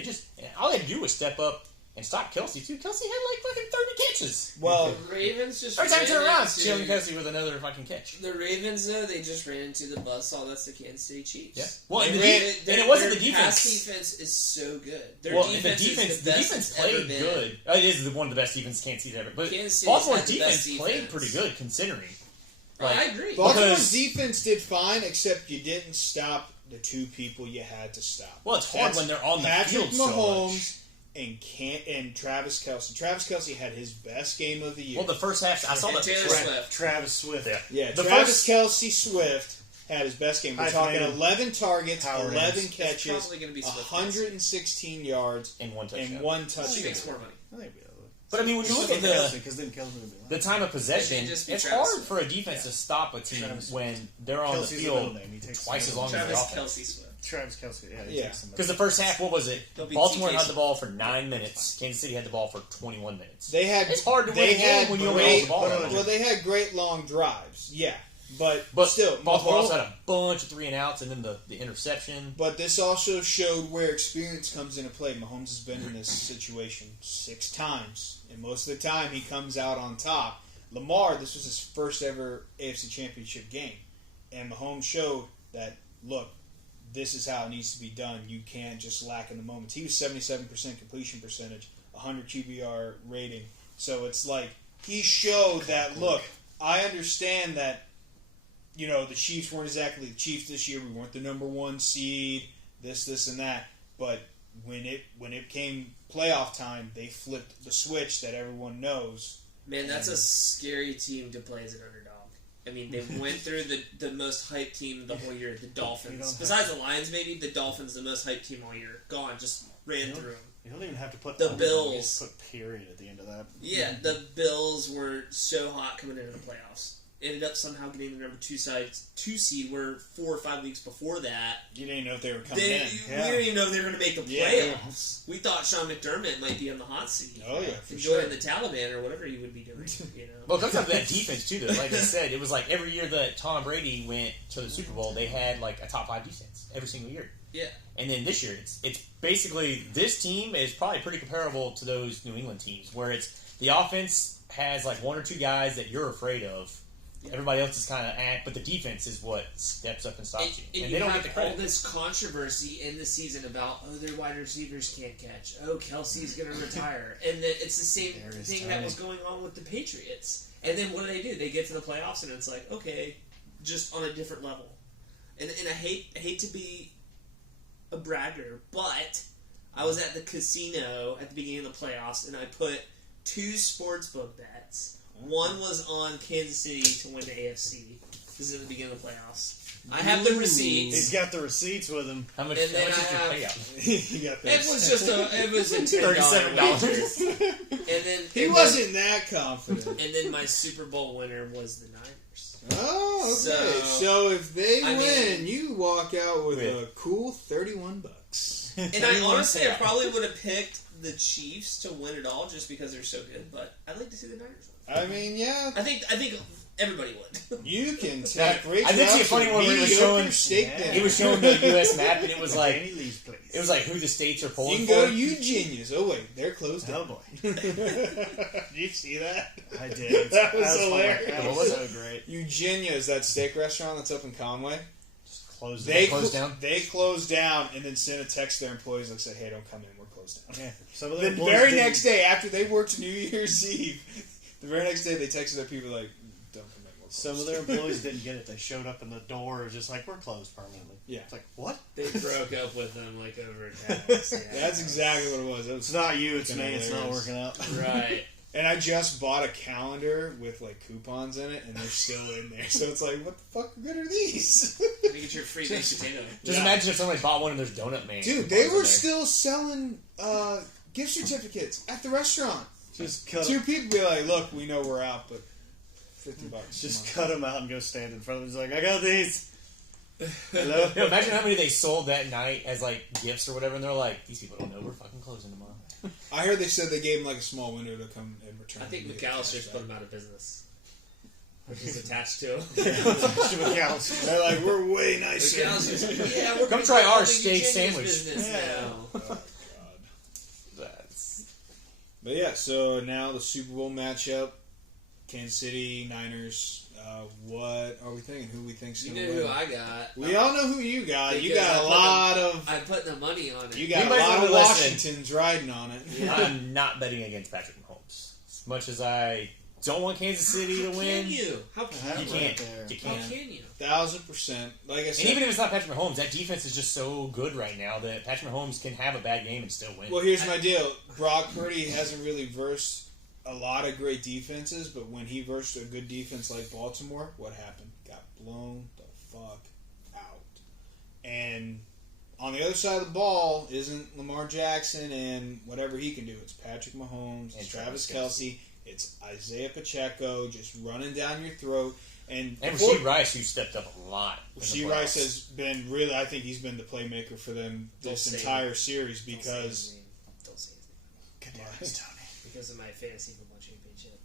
All they had to do was step up and stop Kelsey, too. Kelsey had like fucking 30 catches. Well, the Ravens just every time you turn around, Jalen Kelsey with another fucking catch. The Ravens, though, they just ran into the buzzsaw. That's the Kansas City Chiefs. Yeah. Well, and it wasn't the defense. Pass defense is so good. Their defense is the best played good. It is one of the best defenses Kansas City's ever. But Baltimore's defense played pretty good, considering. I agree. Baltimore's defense did fine, except you didn't stop the 2 people you had to stop. Well, it's hard when they're on the field so much. Mahomes and Travis Kelce. Travis Kelce had his best game of the year. Well, the first half, I saw that. Travis Swift. Yeah, Travis Kelce Swift had his best game. We're talking 11 targets, 11 catches, 116 yards, and 1 touchdown. She makes more money. I think we But I mean, when you look at the time of possession, it's hard for a defense to stop a team when they're on the field twice as long as the offense. Travis Kelce, yeah. Because the first half, what was it? Baltimore had the ball for 9 minutes. Kansas City had the ball for 21 minutes. It's hard to win a game when you don't hold the ball. Well, they had great long drives, yeah. But still, Baltimore also had a bunch of 3-and-outs and then the interception. But this also showed where experience comes into play. Mahomes has been in this situation 6 times, and most of the time he comes out on top. Lamar, this was his first ever AFC Championship game, and Mahomes showed that, look, this is how it needs to be done. You can't just lack in the moments. He was 77% completion percentage, 100 QBR rating. So it's like he showed that, look, I understand that, you know, the Chiefs weren't exactly the Chiefs this year. We weren't the number 1 seed, this, and that. But when it came playoff time, they flipped the switch that everyone knows. Man, that's a scary team to play as an underdog. I mean, they went through the most hyped team the whole year, the Dolphins. Besides the Lions, maybe, the Dolphins, the most hyped team all year. Gone, just ran through them. You don't even have to put the Bills. You just put period at the end of that. Yeah, the Bills were so hot coming into the playoffs. Ended up somehow getting the number 2 seed, where 4 or 5 weeks before that, you didn't know if they were coming in. We didn't even know if they were going to make the playoffs. Yeah. We thought Sean McDermott might be on the hot seat. Oh yeah, enjoying the Taliban or whatever he would be doing. You know. Well, it comes down to that defense too, though. Like I said, it was like every year that Tom Brady went to the Super Bowl, they had like a top 5 defense every single year. Yeah. And then this year, it's basically this team is probably pretty comparable to those New England teams, where it's the offense has like 1 or 2 guys that you're afraid of. Everybody else is kind of but the defense is what steps up and stops you. And they don't get the credit. All this controversy in the season about, their wide receivers can't catch. Kelsey's going to retire. And it's the same thing that was going on with the Patriots. And then what do? They get to the playoffs and it's like, okay, just on a different level. And I hate to be a bragger, but I was at the casino at the beginning of the playoffs and I put 2 sportsbook bets. One was on Kansas City to win the AFC. This is at the beginning of the playoffs. I have the receipts. He's got the receipts with him. How much is your payout? It was just a $37. And then he wasn't that confident. And then my Super Bowl winner was the Niners. Oh, okay. So if they win, you walk out with a cool $31. And I honestly, I probably would have picked the Chiefs to win it all just because they're so good. But I'd like to see the Niners win. I mean, yeah. I think everybody would. You can take I did see a funny one where he was showing the U.S. map, and it was like who the states are pulling for. You can for. go Eugenia's. Oh wait, they're closed down. Oh boy. Did you see that? I did. That was hilarious. That was so great. Eugenia is that steak restaurant that's up in Conway. They closed down. They closed down, and then sent a text to their employees and said, "Hey, don't come in. We're closed down." Yeah. Some of the very next day, after they worked New Year's Eve, the very next day they texted their people like, "Don't come in." Some of their employees didn't get it. They showed up in the door, it was just like, "We're closed permanently." Yeah. It's like, what? They broke up with them like over text. Yeah. That's exactly what it was. It's not you, it's me. It's not working out. Right. And I just bought a calendar with like coupons in it, and they're still in there. So it's like, what the fuck good are these? You get your free baked potato. Just imagine if somebody bought one and there's Donut Man. Dude, they were still selling gift certificates at the restaurant. Just cut Two people be like, look, we know we're out, but $50. Just cut them out and go stand in front of them. He's like, I got these. Hello? Imagine how many they sold that night as like gifts or whatever, and they're like, these people don't know we're fucking closing tomorrow. I heard they said they gave him like a small window to come and return. I think McAllister's put him out of business. Which is attached to him. They're like, we're way nicer. Yeah, we're come try our steak sandwich. Now. Oh, God. But yeah, so now the Super Bowl matchup, Kansas City, Niners. What are we thinking? Who we think's going to win? You know who I got. We all know who you got. You got a lot of... I put the money on it. You got a lot of Washingtons riding on it. Yeah. I'm not betting against Patrick Mahomes. As much as I don't want Kansas City to win. How can you? How can you? Can't. How can you? 1,000%. Like I said... And even if it's not Patrick Mahomes, that defense is just so good right now that Patrick Mahomes can have a bad game and still win. Well, here's my deal. Brock Purdy hasn't really versed a lot of great defenses, but when he versed a good defense like Baltimore, what happened? Got blown the fuck out. And on the other side of the ball isn't Lamar Jackson and whatever he can do. It's Patrick Mahomes, it's Travis Kelce, it's Isaiah Pacheco just running down your throat. And Rasheed Rice, who stepped up a lot. Rasheed Rice has been really, I think he's been the playmaker for them this entire series because... Don't say his name. Good Tony. Because of my fantasy football championship.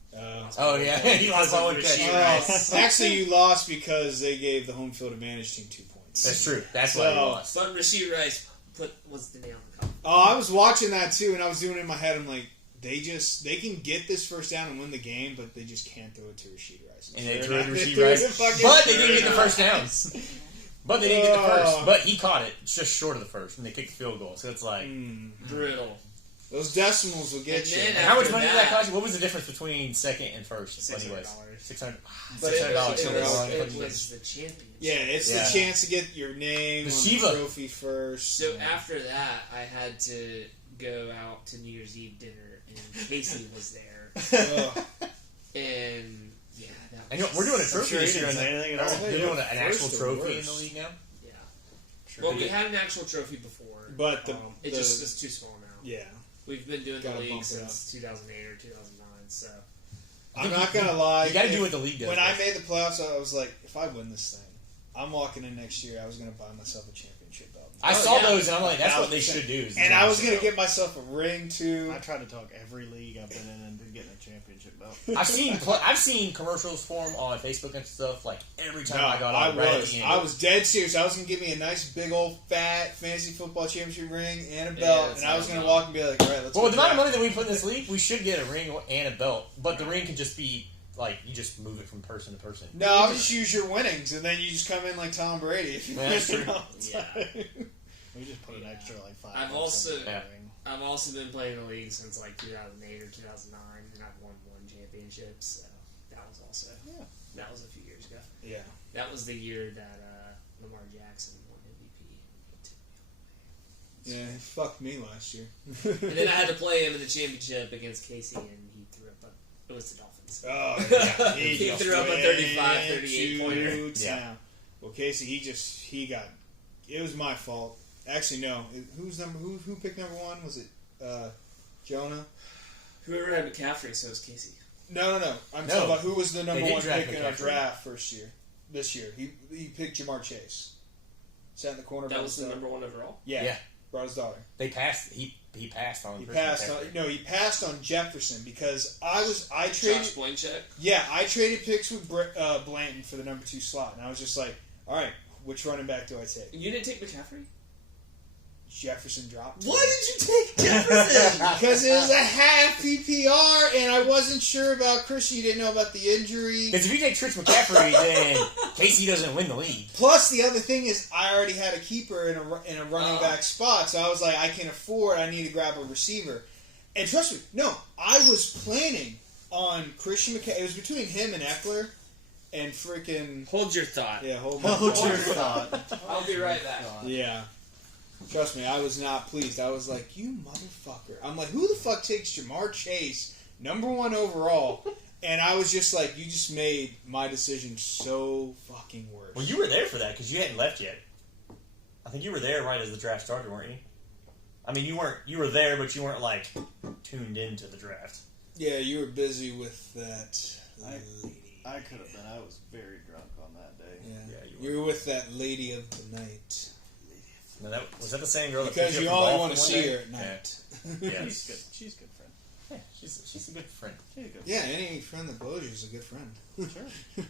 Oh, yeah. He lost by one catch. Actually, you lost because they gave the home field advantage team 2 points. That's true. That's why you lost. But Rasheed Rice was the nail in the coffin. Oh, I was watching that too, and I was doing it in my head. I'm like, they can get this first down and win the game, but they just can't throw it to Rasheed Rice. And they threw it to Rasheed Rice. But they didn't get the first downs. But they didn't get the first. But he caught it just short of the first, and they kicked the field goal. So it's like... Brutal. Those decimals will get you. And how much money did that cost you? What was the difference between second and first? $600. $600. It was the championship. Yeah, it's the chance to get your name on the trophy first. So after that, I had to go out to New Year's Eve dinner, and Casey was there. And yeah, that was we're doing a trophy this year. They're doing an actual trophy in the league now. Yeah. Well, we had an actual trophy before, but it's too small now. Yeah. We've been doing the league since 2008 or 2009, so... I'm not going to lie. You got to do what the league does. When I made the playoffs, I was like, if I win this thing, I'm walking in next year, I was going to buy myself a championship belt. I saw those, and I'm like, that's what they should do. And I was going to get myself a ring, too. I try to talk every league I've been in into getting a championship belt. I've seen commercials for them on Facebook and stuff, like, every time I got on right at the end. I was dead serious. I was going to give me a nice, big, old, fat fantasy football championship ring and a belt, and I was going to walk and be like, all right, let's go. Well, with the amount of money that we put in this league, we should get a ring and a belt, but the ring can just be... Like, you just move it from person to person. No, I'll just use your winnings, and then you just come in like Tom Brady. If you that's true. Yeah. We just put an extra, like, $5. I've also been playing the league since, like, 2008 or 2009, and I've won one championship, so that was also... Yeah. That was a few years ago. Yeah. That was the year that Lamar Jackson won MVP. Yeah, he fucked me last year. And then I had to play him in the championship against Casey, and he threw up it was the Dolphins. Oh, yeah. He threw up a 35, 38 pointer. Yeah. Well, Casey, he got. It was my fault. Actually, no. Who picked number 1? Was it Jonah? Whoever had McCaffrey, so it was Casey. No. I'm talking about who was the number 1 pick in our draft this year. He picked Jamar Chase. Sat in the corner. That was the number 1 overall? Yeah. Brought his daughter. They passed. He passed on. He passed on Jefferson because I traded. Josh Blanchett? Yeah, I traded picks with Blanton for the number 2 slot, and I was just like, all right, which running back do I take? You didn't take McCaffrey? Jefferson dropped. Why did you take Jefferson? Because it was a half PPR, and I wasn't sure about Christian. You didn't know about the injury. Because if you take Trish McCaffrey, then Casey doesn't win the league. Plus, the other thing is, I already had a keeper in a running back spot, so I was like, I can afford. I need to grab a receiver. And trust me, no, I was planning on Christian McCaffrey. It was between him and Eckler, and freaking. Hold your thought. Yeah, hold your thought. I'll be right back. Yeah. Trust me, I was not pleased. I was like, you motherfucker. I'm like, who the fuck takes Jamar Chase, number 1 overall? And I was just like, you just made my decision so fucking worse. Well, you were there for that because you hadn't left yet. I think you were there right as the draft started, weren't you? I mean, you weren't. You were there, but you weren't like tuned into the draft. Yeah, you were busy with that lady. I could have been. I was very drunk on that day. Yeah, you were with that lady of the night. No, was that the same girl? Because you only want to see her at night. Yeah, she's good. She's a good friend. Yeah, she's a good friend. She's a good friend. Yeah, any friend that blows you is a good friend. Sure.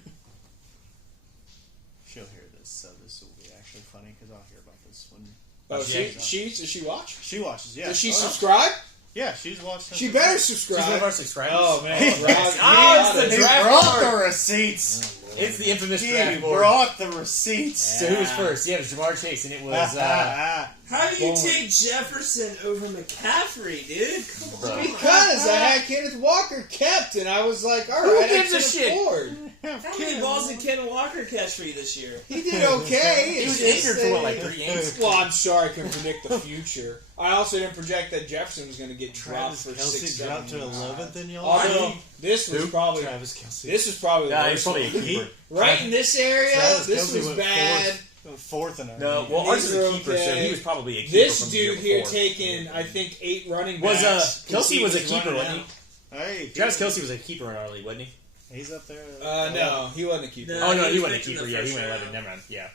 She'll hear this, so this will be actually funny because I'll hear about this when. Oh, does she watch? She watches. Yeah. Does she subscribe? Yeah, she's watching. She better subscribe. She's one of our subscribers. Oh man, it's the draft brought the receipts. It's the infamous draft He board. brought the receipts. So who was first? Yeah, it was Jamar Chase, and it was. How do you take Jefferson over McCaffrey, dude? Come on. Because I had Kenneth Walker kept, and I was like, all Who right, gives I a can shit? afford. How many balls did Ken Walker catch for you this year? He did okay. He was injured for what, like 3 games? Well, I'm sorry, I couldn't predict the future. I also didn't project that Jefferson was going to get dropped for Kelsey 6 dropped to 11th in y'all. Although this was probably Travis Kelsey. this was probably the Nah, worst he's probably a one. keeper. Right in this area, Travis this Kelsey was went bad. Fourth in our No, league. well, ours is a These are keeper, so okay. he was probably a keeper. This from the year dude here before. taking, I think, 8 running Was backs. Kelsey was a He's keeper, running wasn't out. he? Hey, Travis Kelsey was a keeper in our league, wasn't he? He's up there. No, he wasn't a keeper. No. Oh no, he he was wasn't a picked in keeper. the Yeah, he first went 11. round. Never mind. Yeah.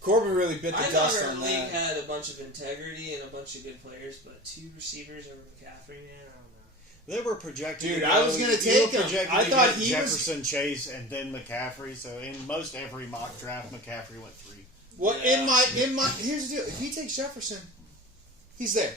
Corbin really bit the I thought dust our on league that. had a bunch of integrity and a bunch of good players, but 2 receivers over McCaffrey, man, I don't know. They were projected. Dude, to I go- was gonna you take were him. projected I to thought get he was- Jefferson, Chase, and then McCaffrey. So in most every mock draft, McCaffrey went 3. Well, Yeah. in my here's the deal. If he takes Jefferson, he's there.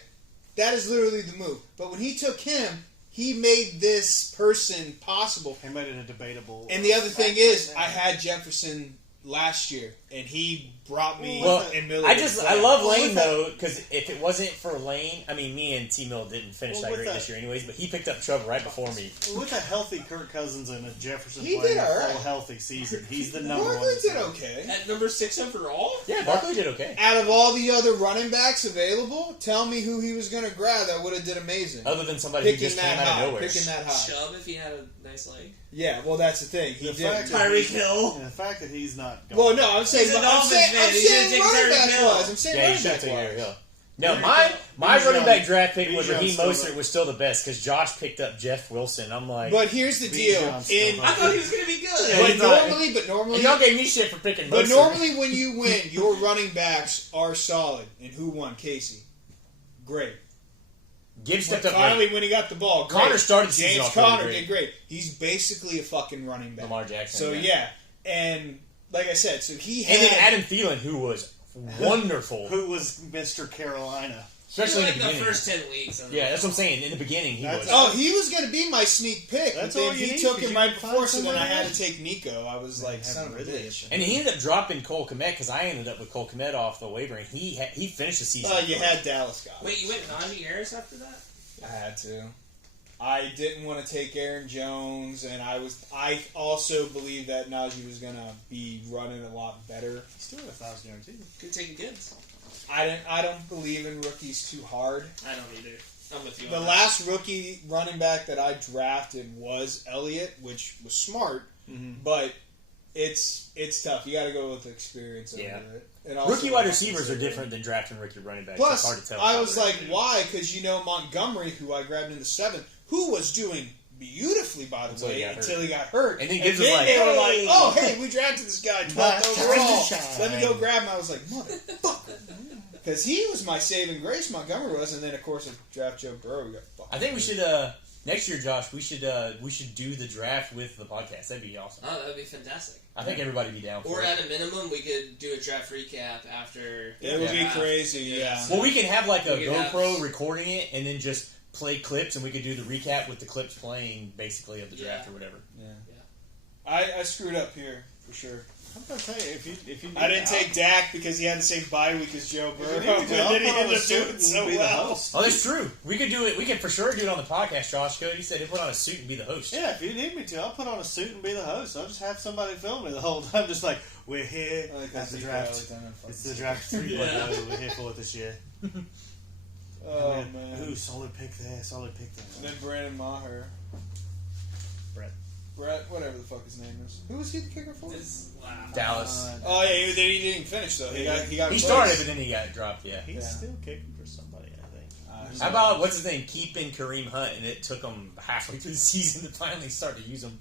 That is literally the move. But when he took him, he made this person possible. He made it a debatable. And the other thing is, I had Jefferson last year, and he brought me Well, in Miller. I love Lane though, because if it wasn't for Lane, I mean, me and T Mill didn't finish Well, that with great that- this year, anyways. But he picked up Chubb right before me. With a healthy Kirk Cousins and a Jefferson He playing did a all right. full healthy season, he's the number one. Barkley did okay. At number 6 overall? Yeah, Barkley did okay. Out of all the other running backs available, tell me who he was going to grab that would have did amazing. Other than somebody who Picking just that came out high. of nowhere. Picking that high. Chubb, if he had a nice leg. Yeah, well, that's the thing. He The did. fact that Tyreek he's- Hill. And the fact that he's not. Going Well, no, I'm saying, He's a I'm Dolphins saying, fan. I'm He's saying gonna take running Tyreek back Hill. wise. I'm saying Yeah, you running should back take Tyreek wise. Hill. No, Bijan- my Bijan- running back draft pick was Bijan's Raheem still Mostert there. was still the best because Josh picked up Jeff Wilson. I'm like, But here's the deal. Bijan's still In, there. I thought he was going to be good. Yeah, but he's not- normally, and y'all gave me shit for picking Mostert. but normally when you win, your running backs are solid. And who won? Casey. Great. Gibbs stepped up. Finally, Great. when he got the ball, great. Connor started the season James off really Conner great. did great. He's basically a fucking running back. Lamar Jackson. So yeah, and like I said, so he had. And then Adam Thielen, who was wonderful, Who was Mr. Carolina? especially like in the the beginning. first 10 weeks. Yeah, that's what I'm saying. In the beginning, he That's- was. Oh, he was going to be my sneak pick, That's but then all you he need, took 'cause him you right can before, find so then I somebody had to else. take Nico. I was like, have son of a really bitch. And he ended up dropping Cole Kmet because I ended up with Cole Kmet off the waiver, and he finished the season. You had Dallas guys. Wait, you went Najee Harris after that? I had to. I didn't want to take Aaron Jones, and I also believed that Najee was going to be running a lot better. He's still at 1,000 yards. Could take Gibbs. I don't believe in rookies too hard. I don't either. I'm with you. The on last rookie running back that I drafted was Elliott, which was smart, Mm-hmm. but it's tough. You got to go with experience over it. And also rookie wide receivers are different than drafting rookie running backs. Plus, it's hard to tell. I was like, why? Because Montgomery, who I grabbed in the 7th, who was doing beautifully, by the way, until he got hurt. And then they were like, oh, hey, we drafted this guy 12th overall. Let me go grab him. I was like, motherfucker. Because he was my saving grace, Montgomery was, and then, of course, I draft Joe Burrow. We got fucked. I think we should, next year, Josh, we should do the draft with the podcast. That'd be awesome. Oh, that'd be fantastic. I think everybody would be down for it. Or at a minimum, we could do a draft recap after. It would be crazy, yeah. Well, we can have like a GoPro recording it and then just play clips, and we could do the recap with the clips playing, basically, of the draft or whatever. Yeah. I screwed up here, for sure. I'm gonna tell you, if you I didn't take Dak because he had the same bye week as Joe Burrow, and then he ended up doing so well. Oh, that's true. We could do it. We could for sure do it on the podcast. Josh Cody said he'd put on a suit and be the host. Yeah, if you need me to, I'll put on a suit and be the host. I'll just have somebody film me the whole time, just like we're here at the draft. It's the draft 3.0. We're here for this year. Oh man! Ooh, solid pick there. Solid pick there. And then Brandon Maher. Brett, whatever the fuck his name is. Who was he the kicker for? Dallas. Oh yeah, he didn't finish though. He started, but then he got dropped. Yeah, he's still kicking for somebody, I think. How about what's his name? Keeping Kareem Hunt, and it took him halfway through the season to finally start to use him.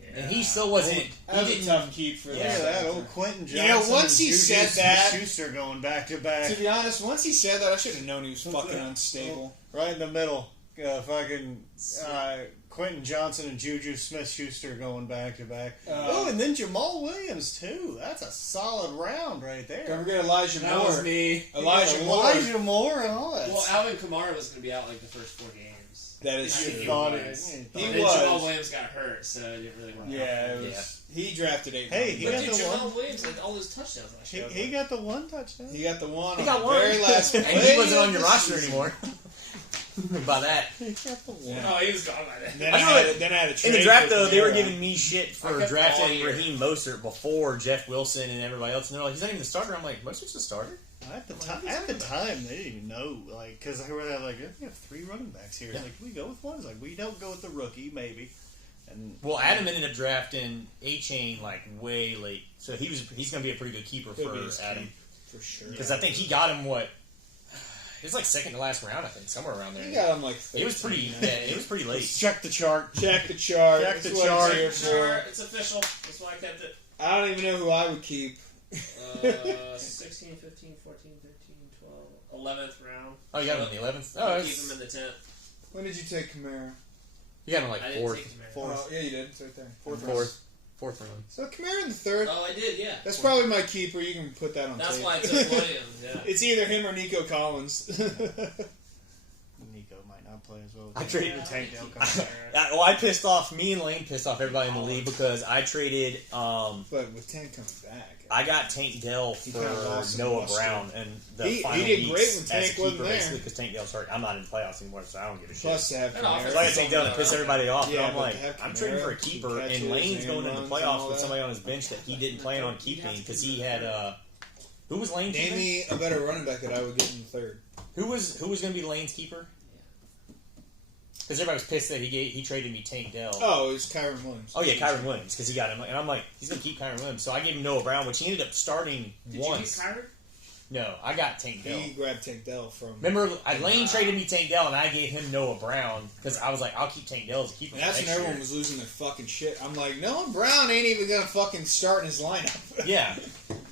Yeah. And he still wasn't. He didn't tough keep for that old Quentin Johnson. You know, once he said that, Schuster going back to back. To be honest, once he said that, I should have known he was fucking unstable. Right in the middle, Quentin Johnson and Juju Smith-Schuster going back to back. Oh, and then Jamal Williams too. That's a solid round right there. Don't forget Elijah Moore. That was me. Elijah Moore and all that. Well, Alvin Kamara was going to be out like the first 4 games. That is true. He was. Jamal Williams got hurt, so it didn't really work out. Yeah, it was. He drafted 8. Hey, he got the Jamal Williams had all those touchdowns last year. He got the one touchdown. He got the one. He got the one. Very last play. And he wasn't on your roster anymore. By that. He got the one. Oh, he was gone by then. Then I had a trade in the draft, though, they were giving me shit for drafting Raheem Mostert before Jeff Wilson and everybody else. And they're like, he's not even the starter. I'm like, Mostert's the starter? At the time, they didn't even know, because they were like, we have 3 running backs here. It's like, can we go with one? It's like, we don't go with the rookie, maybe. And Adam ended up drafting A-Chain way late, so he's going to be a pretty good keeper for Adam, for sure. Because I think he got him it was like second to last round, I think, somewhere around there. He got him like 13. It was pretty late. Check the chart. Check the chart. It's official. That's why I kept it. I don't even know who I would keep. 16, 15, 14, 13, 12, 11th round. Oh, you got him in the 11th? Oh, keep him in the 10th. When did you take Kamara? You got him like I 4th. didn't take Kamara. Oh, yeah, you did. It's right there. 4th round. So Kamara in the 3rd. Oh, I did, yeah. That's probably my keeper. You can put that on That's tape. why I took Williams, yeah. It's either him or Nico Collins. Nico might not play as well. I traded Tank I pissed off. Me and Lane pissed off everybody in the league because I traded. But with Tank coming back, I got Tank Dell for Noah Brown, and he did great when Tank wasn't there. Basically, because Tank Dell's hurt. I'm not in the playoffs anymore, so I don't give a shit. Plus to have Kamara. So I got Tank Dell to piss everybody off. Yeah, and I'm like, I'm trading for a keeper, and Lane's going into the playoffs with somebody on his bench that he didn't plan on keeping because he had. Who was Lane? Name me a better running back that I would get in the 3rd. Who was going to be Lane's keeper? Because everybody was pissed that he traded me Tank Dell. Oh, it was Kyron Williams. Oh, yeah, Kyron Williams, because he got him. And I'm like, he's going to keep Kyron Williams. So I gave him Noah Brown, which he ended up starting once. Did you get Kyron? No, I got Tank Dell. He grabbed Tank Dell from... Remember, Lane traded me Tank Dell, and I gave him Noah Brown, because I was like, I'll keep Tank Dell as a keeper. And that's when everyone was losing their fucking shit. I'm like, Noah Brown ain't even going to fucking start in his lineup. Yeah.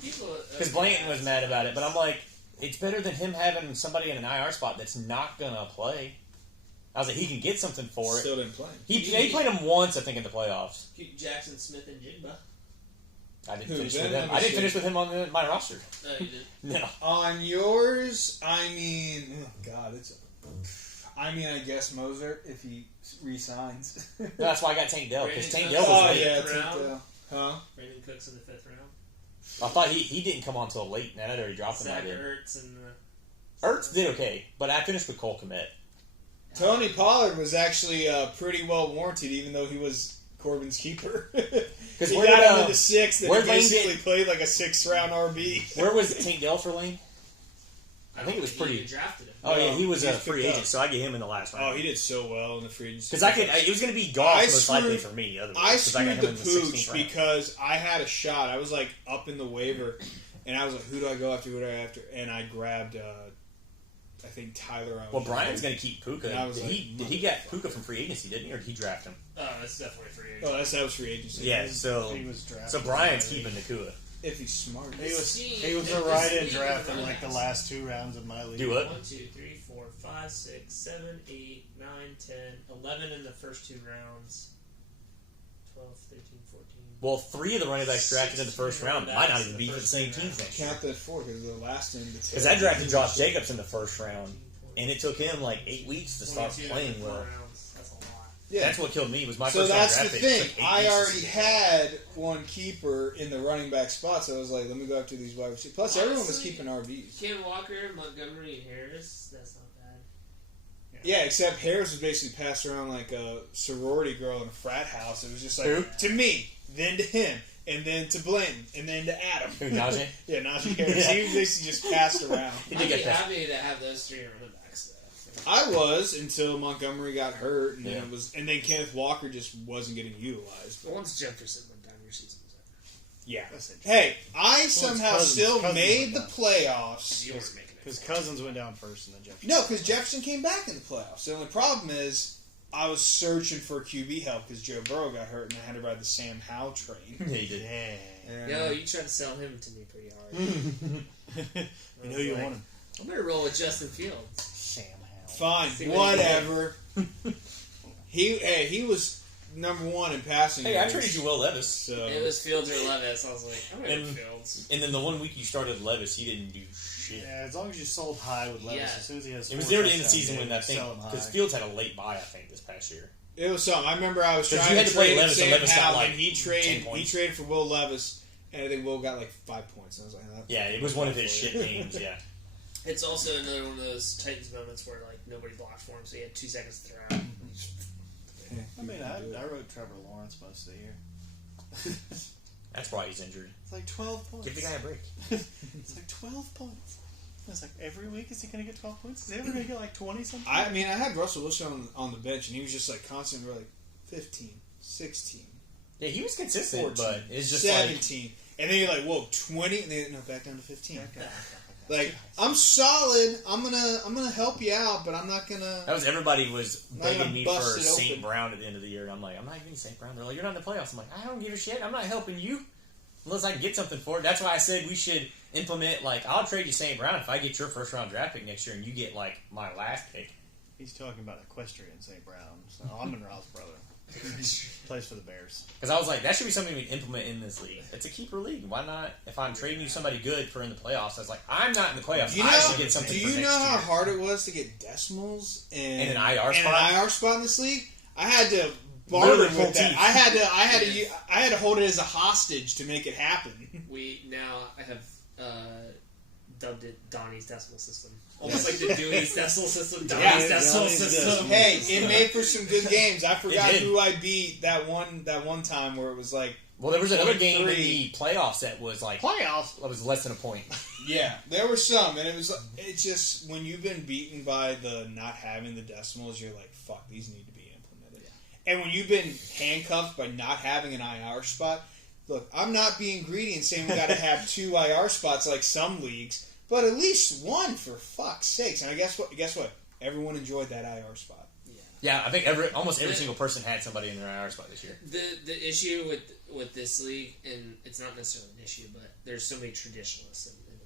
Because Blanton was mad about it, but I'm like, it's better than him having somebody in an IR spot that's not going to play. I was like, he can get something for it. Still didn't play. He played him once, I think, in the playoffs. Keep Jackson Smith and Jigba. I didn't finish with him. I didn't finish with him on my roster. No, you didn't. No. On yours, I mean, oh God, I guess Moser if he resigns. No, that's why I got Tank Dell because Tank Dell was late. Tank Dell. Huh? Brandon Cooks in the 5th round. I thought he didn't come on until late. And I'd already dropped him. Zach Ertz and Ertz did okay, but I finished with Cole Kmet. Tony Pollard was actually pretty well warranted, even though he was Corbin's keeper. Because he got him in the 6th, and he basically played like a 6th round RB. Where was Tank Dell for Lane? I think it was pretty. Even drafted him. Oh yeah, he was a free agent, so I get him in the last round. Oh, he did so well in the free agency. Because it was going to be Goff most likely for me. I screwed the pooch because I had a shot. I was like up in the waiver, and I was like, who do I go after? Who do I go after? And I grabbed, I think Tyler. Well, Brian's going to keep Puka. Did he get Puka from free agency, didn't he, or did he draft him? That's definitely free agency. Oh, that was free agency. Yeah, so he was drafted. So Brian's keeping Nakua. If he's smart. He was a write-in draft in like the last 2 rounds of my league. Do what? 1, 2, 3, 4, 5, 6, 7, 8, 9, 10, 11 in the first 2 rounds. 12, 13, 14. Well, 3 of the running backs drafted in the first round might not even be for the same teams next year. Count that 4 because the last one. Because I drafted Josh Jacobs in the first round, and it took him like 8 weeks to start playing well. That's a lot. Yeah. That's what killed me. Was my so first round that's draft the pick. thing. I already had one keeper in the running back spot, so I was like, let me go after these wide receivers. Plus, everyone was keeping RBs. Ken Walker, Montgomery, and Harris. That's not bad. Yeah, except Harris was basically passed around like a sorority girl in a frat house. It was just like, Who? to me, then to him, and then to Blinton, and then to Adam. Who, Najee? Yeah, Najee Harris. He was basically just passed around. He I'd did be get that. happy to have those 3 running backs. I was until Montgomery got hurt, and Yeah. and then Kenneth Walker just wasn't getting utilized. But once Jefferson went down, your season was over. Yeah. Hey, I somehow still Cousins made the went playoffs. You weren't making it. Because Cousins went down first and then Jefferson. No, because Jefferson came back in the playoffs. The only problem is I was searching for QB help because Joe Burrow got hurt, and I had to ride the Sam Howell train. Yeah, he did. Yeah. Yo, you tried to sell him to me pretty hard. You know you want him. I'm gonna roll with Justin Fields. Sam Howell. Fine, See what whatever. He was number 1 in passing. Hey, I yards, traded you Will Levis. So It was Fields or Levis. I was like, I'm gonna go And- Fields. And then the one week you started Levis, he didn't do shit. Yeah, as long as you sold high with Levis, Yeah. as soon as he has It was 4 near the end of the touchdowns, season when you I think sell him high. because Fields had a late buy, I think, this past year. it was something. I remember I was 'Cause trying you had to to play trade Levis, and Sam Levis got, Howell, like, and he 10 points. traded for Will Levis, and I think Will got like 5 points. And I was like, oh, Yeah, it was one of his shit games. Yeah. It's also another one of those Titans moments where like nobody blocked for him, so he had 2 seconds to throw out. I mean, I wrote Trevor Lawrence most of the year. That's why he's injured. It's like 12 points. Give the guy a break. It's like 12 points. It's like every week is he going to get 12 points? Is he ever going to get like 20 something? I mean, I had Russell Wilson on the bench, and he was just like constantly like 15, 16, Yeah, he was consistent, 14, but it's just 17. And then you're like, whoa, 20, and then back down to 15. Okay. Like, I'm solid. I'm gonna help you out, but I'm not gonna. that was everybody was Not gonna begging me for bust it St. open. Brown at the end of the year, and I'm like, I'm not giving you St. Brown. They're like, you're not in the playoffs. I'm like, I don't give a shit. I'm not helping you unless I can get something for it. That's why I said we should implement like I'll trade you St. Brown if I get your first round draft pick next year, and you get like my last pick. He's talking about Equestrian St. Brown. So Amon-Ra's brother. Plays for the Bears. Because I was like, that should be something we implement in this league. It's a keeper league. Why not? If I'm trading you somebody good for in the playoffs, I was like, I'm not in the playoffs. You I know, should get something. do for you next know how year. hard it was to get decimals And an IR spot? An IR spot in this league? I had to barter Literally full with that. teeth. I had to hold it as a hostage to make it happen. I have dubbed it Donnie's decimal system. Almost like the Dewey's decimal system, Donnie's decimal Donnie's system. decimal. Hey, it made for some good games. I forgot did. who I beat that one time where it was like, Well, there was another 43. game in the playoffs that was like Playoffs? It was less than a point. yeah, there were some, and it's just when you've been beaten by the not having the decimals, you're like, fuck, these need to be implemented. And when you've been handcuffed by not having an IR spot, look, I'm not being greedy and saying we got to have 2 IR spots like some leagues, but at least one for fuck's sakes. And I guess what? Everyone enjoyed that IR spot. Yeah, I think almost every single person had somebody in their IR spot this year. The issue with this league, and it's not necessarily an issue, but there's so many traditionalists in the league,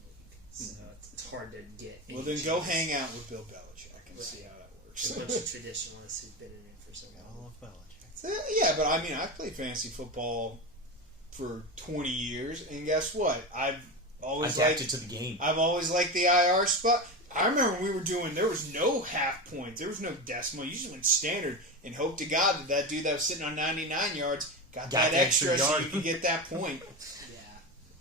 so it's hard to get. Well, then go hang out with Bill Belichick and see how that works. A bunch of traditionalists who've been in it for so long. Yeah, but I mean, I've played fantasy football for 20 years, and guess what? I've always Adapted to the game. I've always liked the IR spot. I remember when we were doing, there was no half points, there was no decimal. You just went standard and hoped to God that dude that was sitting on 99 yards got that extra yard. so you could get that point.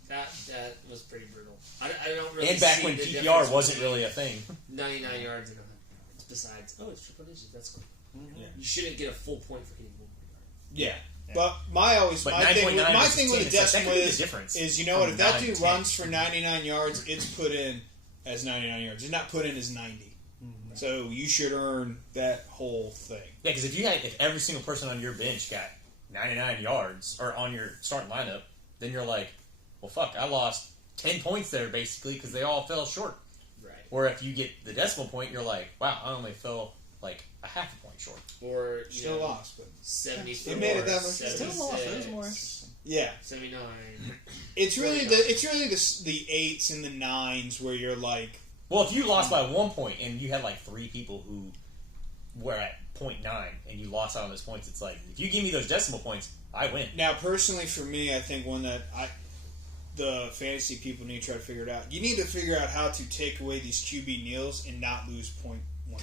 Yeah, that was pretty brutal. I don't really. And back see when the PPR difference wasn't between really a thing. 99 yards and 100 yards. Besides, it's triple digits. That's cool. Yeah. You shouldn't get a full point for hitting 1 yard. Yeah. But my thing with the decimal is you know what, if that dude runs for 99 yards, it's put in as 99 yards. It's not put in as 90. Mm-hmm. So you should earn that whole thing. Yeah, because if every single person on your bench got 99 yards, or on your starting lineup, then you're like, well, fuck, I lost 10 points there, basically, because they all fell short. Right. Or if you get the decimal point, you're like, wow, I only fell like a half a point short. Or still lost, but 74. It made it that much. Still lost. It was more interesting. Yeah. 79. It's really the 8s and the 9s where you're like. Well, if you lost by 1 point and you had like 3 people who were at 0.9 and you lost out on those points, it's like, if you give me those decimal points, I win. Now, personally, for me, I think one that the fantasy people need to try to figure it out. You need to figure out how to take away these QB kneels and not lose 0.1.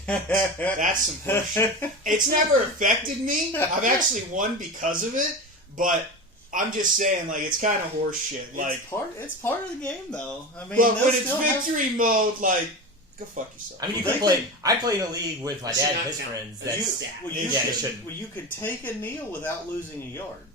That's some bullshit. It's never affected me. I've actually won because of it, but I'm just saying, like, it's kind of horse shit. Like, it's part of the game, though. I mean, but when it's victory mode, like, go fuck yourself. I mean, I play in a league with my dad and his friends. You could take a kneel without losing a yard.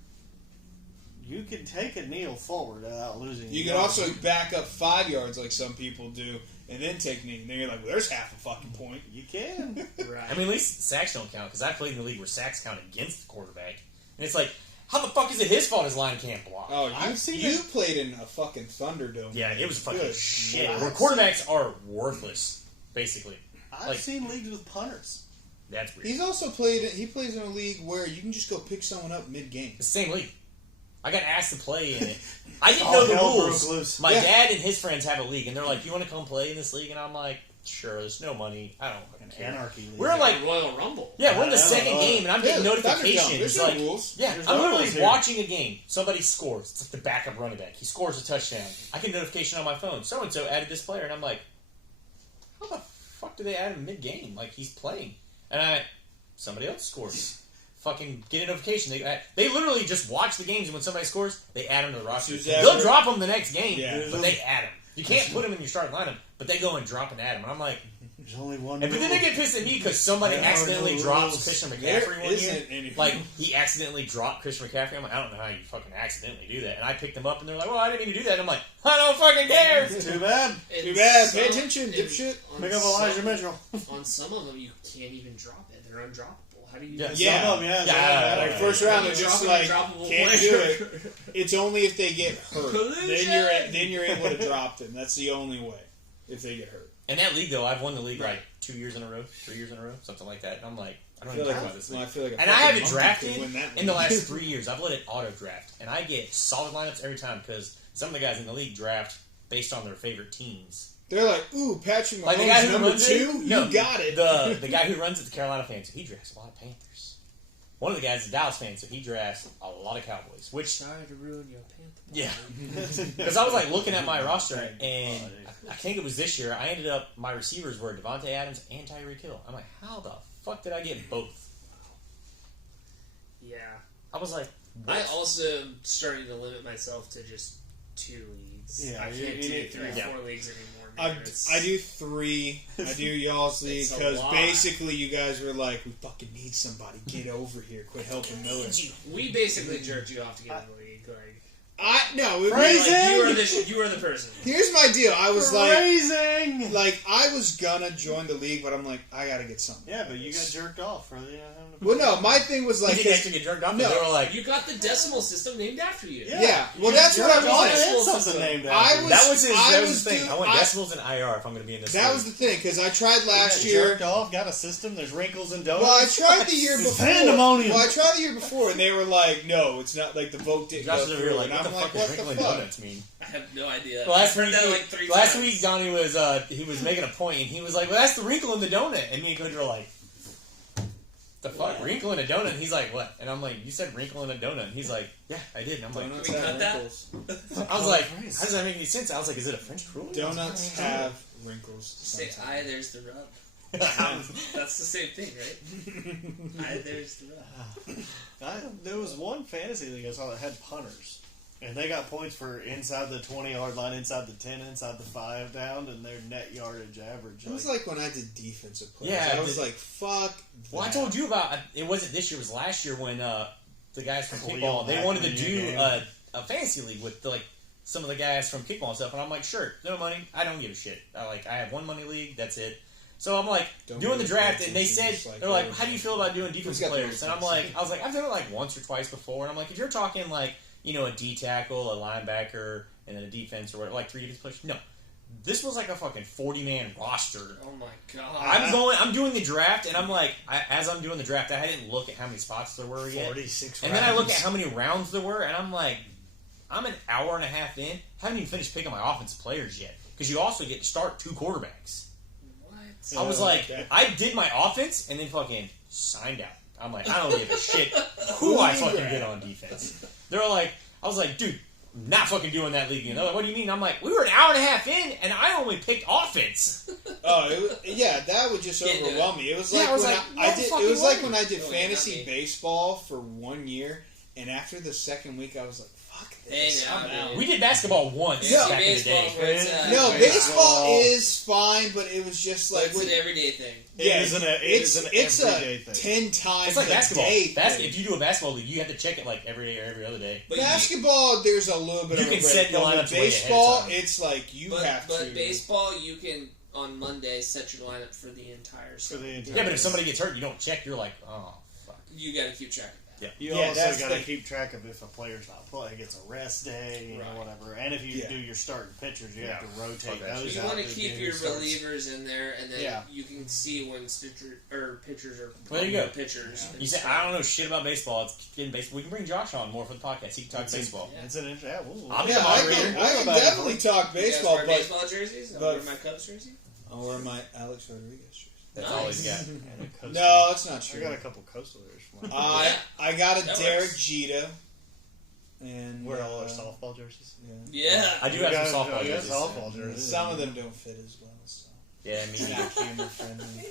You can take a kneel forward without losing a yard. You can also back up 5 yards like some people do, and then take a knee. And then you're like, well, there's half a fucking point. You can. Right. I mean, at least sacks don't count, because I played in the league where sacks count against the quarterback. And it's like, how the fuck is it his fault his line can't block? Oh, you played in a fucking Thunderdome. Yeah, it was fucking Good shit. Lord. Where quarterbacks are worthless, basically. I've seen leagues with punters. That's weird. He's also he plays in a league where you can just go pick someone up mid-game. It's the same league. I got asked to play in it. I didn't know the rules. My dad and his friends have a league, and they're like, "You want to come play in this league?" And I'm like, "Sure." There's no money. I don't fucking care. Anarchy league. We're like Royal Rumble. Yeah, we're in the second game, and I'm getting notifications. There's no rules. Yeah, There's I'm no literally rules here. watching a game. Somebody scores. It's like the backup running back. He scores a touchdown. I get a notification on my phone. So and so added this player, and I'm like, how the fuck do they add him mid game? Like, he's playing, and somebody else scores. Fucking get a notification. They literally just watch the games, and when somebody scores, they add them to the roster. They'll drop them the next game, but they add them. You can't put them in your starting lineup, but they go and drop and add them. And I'm like, there's only one. and but then they get pissed at me because somebody accidentally drops Christian McCaffrey one year. Like, he accidentally dropped Christian McCaffrey. I'm like, I don't know how you fucking accidentally do that. And I picked them up, and they're like, well, I didn't mean to do that. And I'm like, I don't fucking care. Too bad. Too bad. Pay attention, dipshit. Pick up Elijah Mitchell. On some of them, you can't even drop it. They're undroppable. How do you? Yeah. Like first round, they're just like can't do it. It's only if they get hurt. Then you're able to drop them. That's the only way if they get hurt. In that league, though, I've won the league like 2 years in a row, 3 years in a row, something like that. And I'm like, I don't even care about this league. I feel like and I have it drafted in the last 3 years. I've let it auto draft, and I get solid lineups every time because some of the guys in the league draft based on their favorite teams. They're like, ooh, Patrick Mahomes, like the guy who number runs 2? You got it. The guy who runs it, the Carolina fan, so he drafts a lot of Panthers. One of the guys is a Dallas fan, so he drafts a lot of Cowboys. Which, sorry to ruin your Panther. Yeah. Because I was like looking at my roster, and I think it was this year, I ended up, my receivers were Devontae Adams and Tyreek Hill. I'm like, how the fuck did I get both? Yeah. I was like, what? I also am starting to limit myself to just 2 leagues. Yeah, I can't do 3 or 4 leagues anymore. I do 3. I do y'all's league because basically you guys were like, we fucking need somebody. Get over here. Quit helping Miller. We basically jerked you off to get in the league. Like, you were the person. Here's my deal. I was Phrasing. like I was gonna join the league, but I'm like, I gotta get something. Yeah, but you got jerked off for Well, no, my thing was like, you didn't actually get jerked off. No, they were like, you got the decimal system named after you. Yeah. Well, that's what I was like. Something named after that was his thing. I want decimals and IR if I'm going to be in this. That was the thing because I tried last year. Jerked off, got a system. There's wrinkles and donuts. Well, I tried the year before. Pandemonium. Well, I tried the year before, and they were like, "No, it's not like the vote didn't go through." Here, like, and what I'm the like, fuck "What does the wrinkling fuck?" donuts mean? I have no idea. Last times. week, Donnie was making a point, and he was like, "Well, that's the wrinkle in the donut," and me and Coach were like, "The fuck, what? Wrinkle in a donut?" And he's like, "What?" And I'm like, "You said wrinkle in a donut." And he's like, "Yeah, I did." And I'm like, "Can we cut that?" I was like, "How does that make any sense?" I was like, "Is it a French cruel?" Donuts have wrinkles. Say, "I there's the rub." That's the same thing, right? I there's the rub. There was one fantasy league I saw that had punters. And they got points for inside the 20-yard line, inside the 10, inside the 5 down, and their net yardage average. It was like when I did defensive plays. Yeah, I was like, fuck that. Well, I told you about it. Wasn't this year, it was last year when the guys from kickball, they wanted to do a fantasy league with like some of the guys from kickball and stuff, and I'm like, sure, no money, I don't give a shit. I have one money league, that's it. So I'm like doing the draft, and they said they're like, how do you feel about doing defensive players? And I was like, I've done it like once or twice before, and I'm like, if you're talking like a D tackle, a linebacker, and then a defense or whatever, like 3 defensive players, no. This was like a fucking 40-man roster. Oh my god! I'm doing the draft, and I'm like, as I'm doing the draft, I didn't look at how many spots there were yet. 46 and then I look at how many rounds there were, and I'm like, I'm an hour and a half in, haven't even finished picking my offensive players yet, because you also get to start 2 quarterbacks. What? I was like, I did my offense, and then fucking signed out. I'm like, I don't give a shit who I fucking get on defense. They're like, I was like, dude, I'm not fucking doing that league. They're like, what do you mean? I'm like, we were an hour and a half in, and I only picked offense. That would just overwhelm me. It was like when I did fantasy baseball for 1 year, and after the second week, I was like, fuck this. We did basketball once back in the day. Baseball is fine, but it was just like it's an everyday thing. Yeah, it's a 10 times it's like a basketball. day. If you do a basketball league, you have to check it like every day or every other day. But basketball, there's a little bit you of can set your lineup. Baseball, it's like you have to. But baseball, you can on Monday set your lineup for the entire season. Yeah, but if somebody gets hurt, you don't check. You're like, oh fuck. You got to keep track of that. Yeah. You also got to keep track of if a player's not playing, gets a rest day, or whatever. And if you do your starting pitchers, you have to rotate those. You want to keep your relievers in there, and then you can see when pitchers are there you go. Pitchers. You say I don't know shit about baseball. It's getting baseball. We can bring Josh on more for the podcast. He can talk baseball. It's an I'll be a moderator. I can definitely talk baseball. You guys wear baseball jerseys? I'll wear my Cubs jersey. I'll wear my Alex Rodriguez jersey. That's all he's got. No, that's not true. I got a couple coasters. I got a Derek Jeter. And wear all our softball jerseys. Yeah. I do have some softball jerseys. Some of them don't fit as well. So. Yeah, me not camera friendly.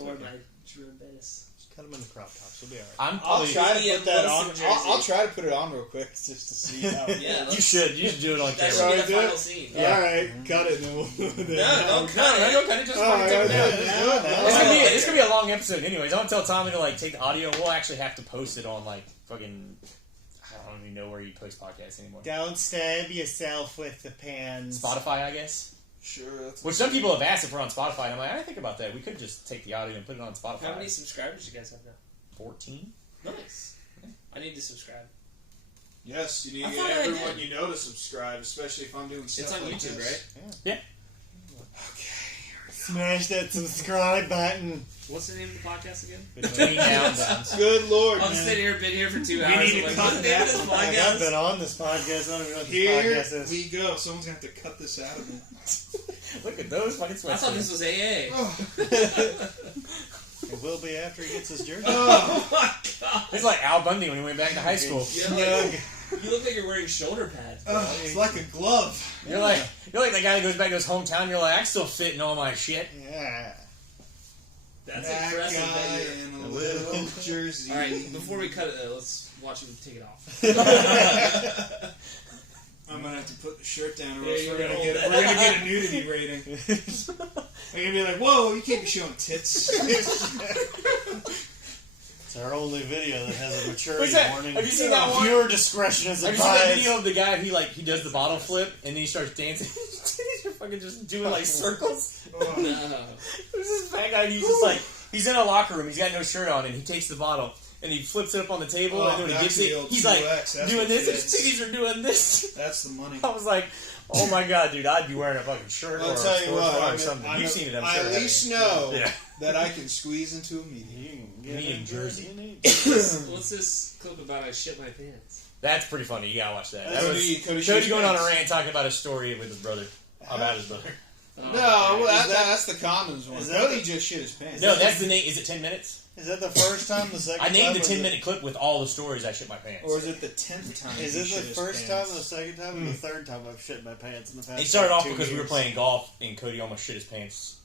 Or my Drew Bettis. Just cut them in the crop tops. We'll be alright. I'll try to put that on. I'll try to put it on real quick just to see how. You should do it on camera. That should be the final scene. Yeah. All right, cut it. No, don't cut it. Don't cut it. Just it's gonna be a long episode, anyways. I don't tell Tommy to like take the audio. We'll actually have to post it on like fucking. I don't even know where you post podcasts anymore. Don't stab yourself with the pans. Spotify, I guess. Sure. Which some people have asked if we're on Spotify, and I'm like, I didn't think about that. We could just take the audio and put it on Spotify. How many subscribers do you guys have now? 14. Nice. I need to subscribe. Yes, you need everyone you know to subscribe, especially if I'm doing stuff. It's on like YouTube, this. right? Yeah. Okay. Smash that subscribe button. What's the name of the podcast again? Between Now and Downs. Good Lord, I'm sitting here, been here for 2 hours. need to cut that. I've been on this podcast. I don't even know what this Here podcast is. we go. Someone's gonna have to cut this out of me. Look at those fucking sweats. I thought this was AA. It will be after he gets his jersey. Oh my god! It's like Al Bundy when he went back to high school. You look like you're wearing shoulder pads. It's like a glove. You're like that guy that goes back to his hometown. You're like, I still fit in all my shit. Yeah. That's that impressive. Guy in a little jersey. All right, before we cut it, let's watch him take it off. I'm gonna have to put the shirt down, or else we're gonna get a nudity rating. They're gonna be like, "Whoa, you can't be showing tits." It's our only video that has a maturity warning. Have you seen that one? Viewer discretion is advised. Have you seen that video of the guy he does the bottle flip and then he starts dancing? He's fucking just doing like circles. Oh, no. There's this fat guy. He's just like he's in a locker room. He's got no shirt on and he takes the bottle and he flips it up on the table and then when he gets it, he's like doing this. His titties are doing this. That's the money. I was like, oh my god, dude! I'd be wearing a fucking shirt or a sports bra or something. You've seen it, I'm sure. I at least know that I can squeeze into a medium jersey. What's this clip about? I shit my pants. That's pretty funny. You gotta watch that. That was Cody going on a rant talking about his story with his brother. About his brother. That's the condoms one. Cody just shit his pants. No, that's the name. Is it 10 minutes? Is that the first time, the second time? I named the 10-minute clip with all the stories I shit my pants. Or is it the 10th time? Is it the first time, the second time, or the third time I've shit my pants in the past? It started off 2 because we were years? playing golf and Cody almost shit his pants.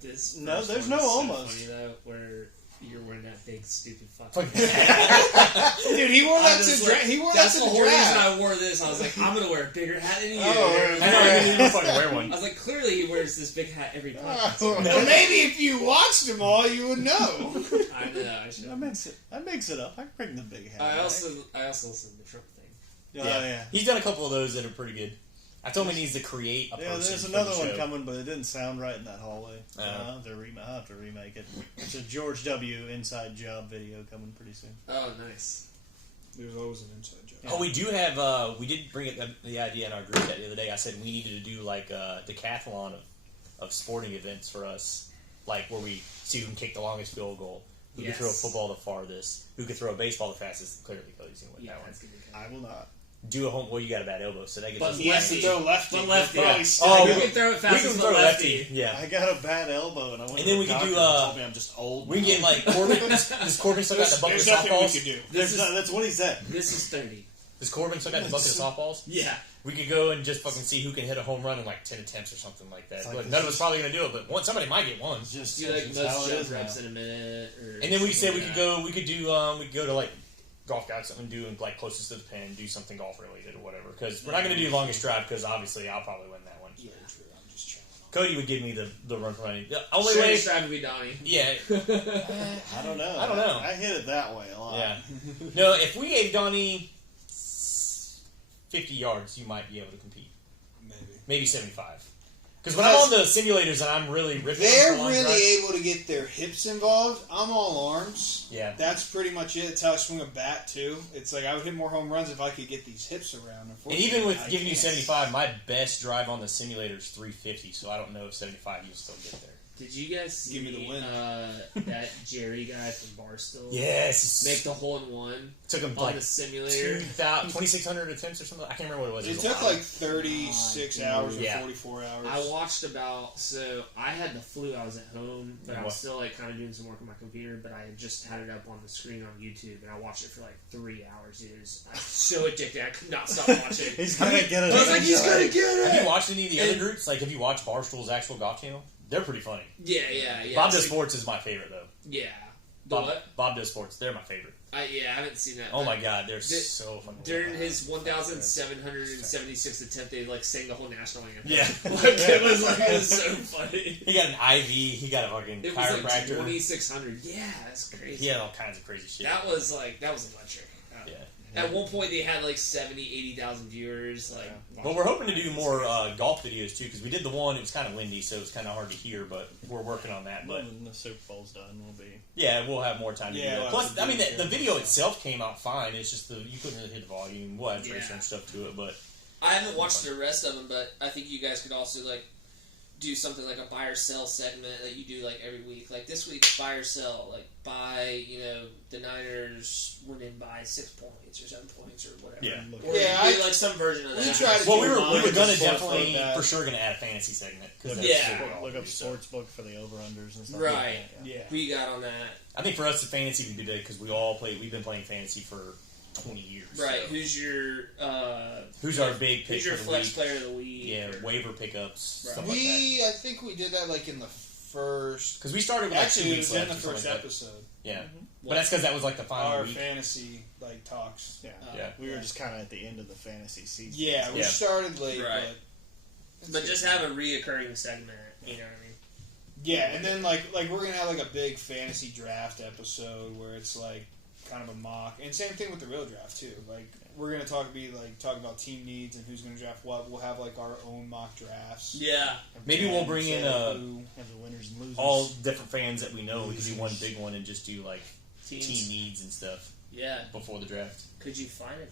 This no, there's no so almost. Funny though, where you're wearing that big stupid fucking. Dude, he wore that to draft. He wore that to the whole reason draft. I wore this. I was like, I'm gonna wear a bigger hat than you. I know, I didn't even fucking wear one. I was like, clearly he wears this big hat every podcast. Well, maybe if you watched them all, you would know. I know. I should. I mix it up. I can bring the big hat. I also listen to the Trump thing. Yeah. He's done a couple of those that are pretty good. I told him he needs to create a person. Yeah, there's another one coming, but it didn't sound right in that hallway. I'll have to remake it. It's a George W. inside job video coming pretty soon. Oh, nice. There's always an inside job. Oh, we do have. We did bring up the idea in our group chat the other day. I said we needed to do like a decathlon of sporting events for us, like where we see who can kick the longest field goal, who can throw a football the farthest, who can throw a baseball the fastest. Clearly, Cody's going to win that one. I will not. Do a home. Well, you got a bad elbow, so that gets. But he has to throw lefty. But lefty. Yeah. Oh, we can throw it fast as lefty. Yeah. I got a bad elbow, and I went. And then we can do. Told me I'm just old. We can get like Corbin. Does Corbin still got the bucket of softballs? We could do. That's what he said. This is 30. Does Corbin still got the bucket of softballs? Yeah. We could go and just fucking see who can hit a home run in like 10 attempts or something like that. Like none of us probably gonna do it, but somebody might get one. Just do like most jump reps in a minute. And then we said we could go. We could go to like golf guys something, do like closest to the pin, do something golf related or whatever. Because we're not gonna do longest drive because obviously I'll probably win that one. Yeah. I'm just chilling. Cody would give me the run for money. The only way way. drive would be Donnie. Yeah. I don't know. I hit it that way a lot. Yeah. No, if we gave Donnie 50 yards, you might be able to compete. Maybe 75. Because when I'm on the simulators and I'm really ripping, they're really able to get their hips involved. I'm all arms. Yeah, that's pretty much it. It's how I swing a bat too. It's like I would hit more home runs if I could get these hips around. And even with giving you 75, my best drive on the simulator is 350. So I don't know if 75 you can still get there. Did you guys see Give me the win. That Jerry guy from Barstool? Yes. Make the hole in one. Took him on like the simulator. 2,600 attempts or something. I can't remember what it was. It took like 36 hours or 44 hours. I watched I had the flu. I was at home, but I was still like kind of doing some work on my computer. But I had just had it up on the screen on YouTube, and I watched it for like 3 hours. Dude, I was so addicted. I could not stop watching. He's gonna get it. I was like, he's gonna get it. Have you watched any of the other groups? Like, have you watched Barstool's actual golf channel? They're pretty funny. Yeah. Bob Does Sports is my favorite, though. Yeah. Bob Does Sports. They're my favorite. I haven't seen that. Oh my god, they're so funny. During his 1,776 attempt, they like sang the whole national anthem. Yeah. It was so funny. He got an IV, he got a fucking chiropractor. It was like 2,600. Yeah, that's crazy. He had all kinds of crazy shit. That was electric. Yeah. At one point, they had like 80,000 viewers. Well, we're hoping to do more golf videos too, because we did the one. It was kind of windy, so it was kind of hard to hear. But we're working on that. But when the Super Bowl's done, we'll be. Yeah, we'll have more time to do that. Plus, I mean, the video itself came out fine. It's just you couldn't really hit the volume. We'll have tracer and stuff to it, but I haven't watched the rest of them. But I think you guys could also do something like a buy or sell segment that you do like every week. Like this week, buy or sell. Like buy, the Niners winning by 6 points or 7 points or whatever. Yeah. Or do like some version of that. We were gonna definitely for sure gonna add a fantasy segment. Look up sportsbook for the over unders and stuff. Right. Yeah. Who you got on that? I think for us the fantasy would be good because we've been playing fantasy for 20 years. Right. So. Who's our big pick? Who's your for the flex week? player of the week? Yeah, waiver pickups. Right. Stuff like that. I think we did that like in the first. Because we started with actually 2 weeks it was in left the first like episode. Yeah, but that's because that was like the final our week. fantasy talks. Yeah. We were just kind of at the end of the fantasy season. Yeah, we started late, right? But just have a reoccurring segment. You know what I mean? Yeah, and then like we're gonna have like a big fantasy draft episode where it's like kind of a mock, and same thing with the real draft too. Like we're gonna talk about team needs and who's gonna draft what. We'll have like our own mock drafts. Yeah, maybe we'll bring in have the winners and losers. all different fans that we know. We could do one big one and just do like team needs and stuff. Yeah, before the draft. Could you find a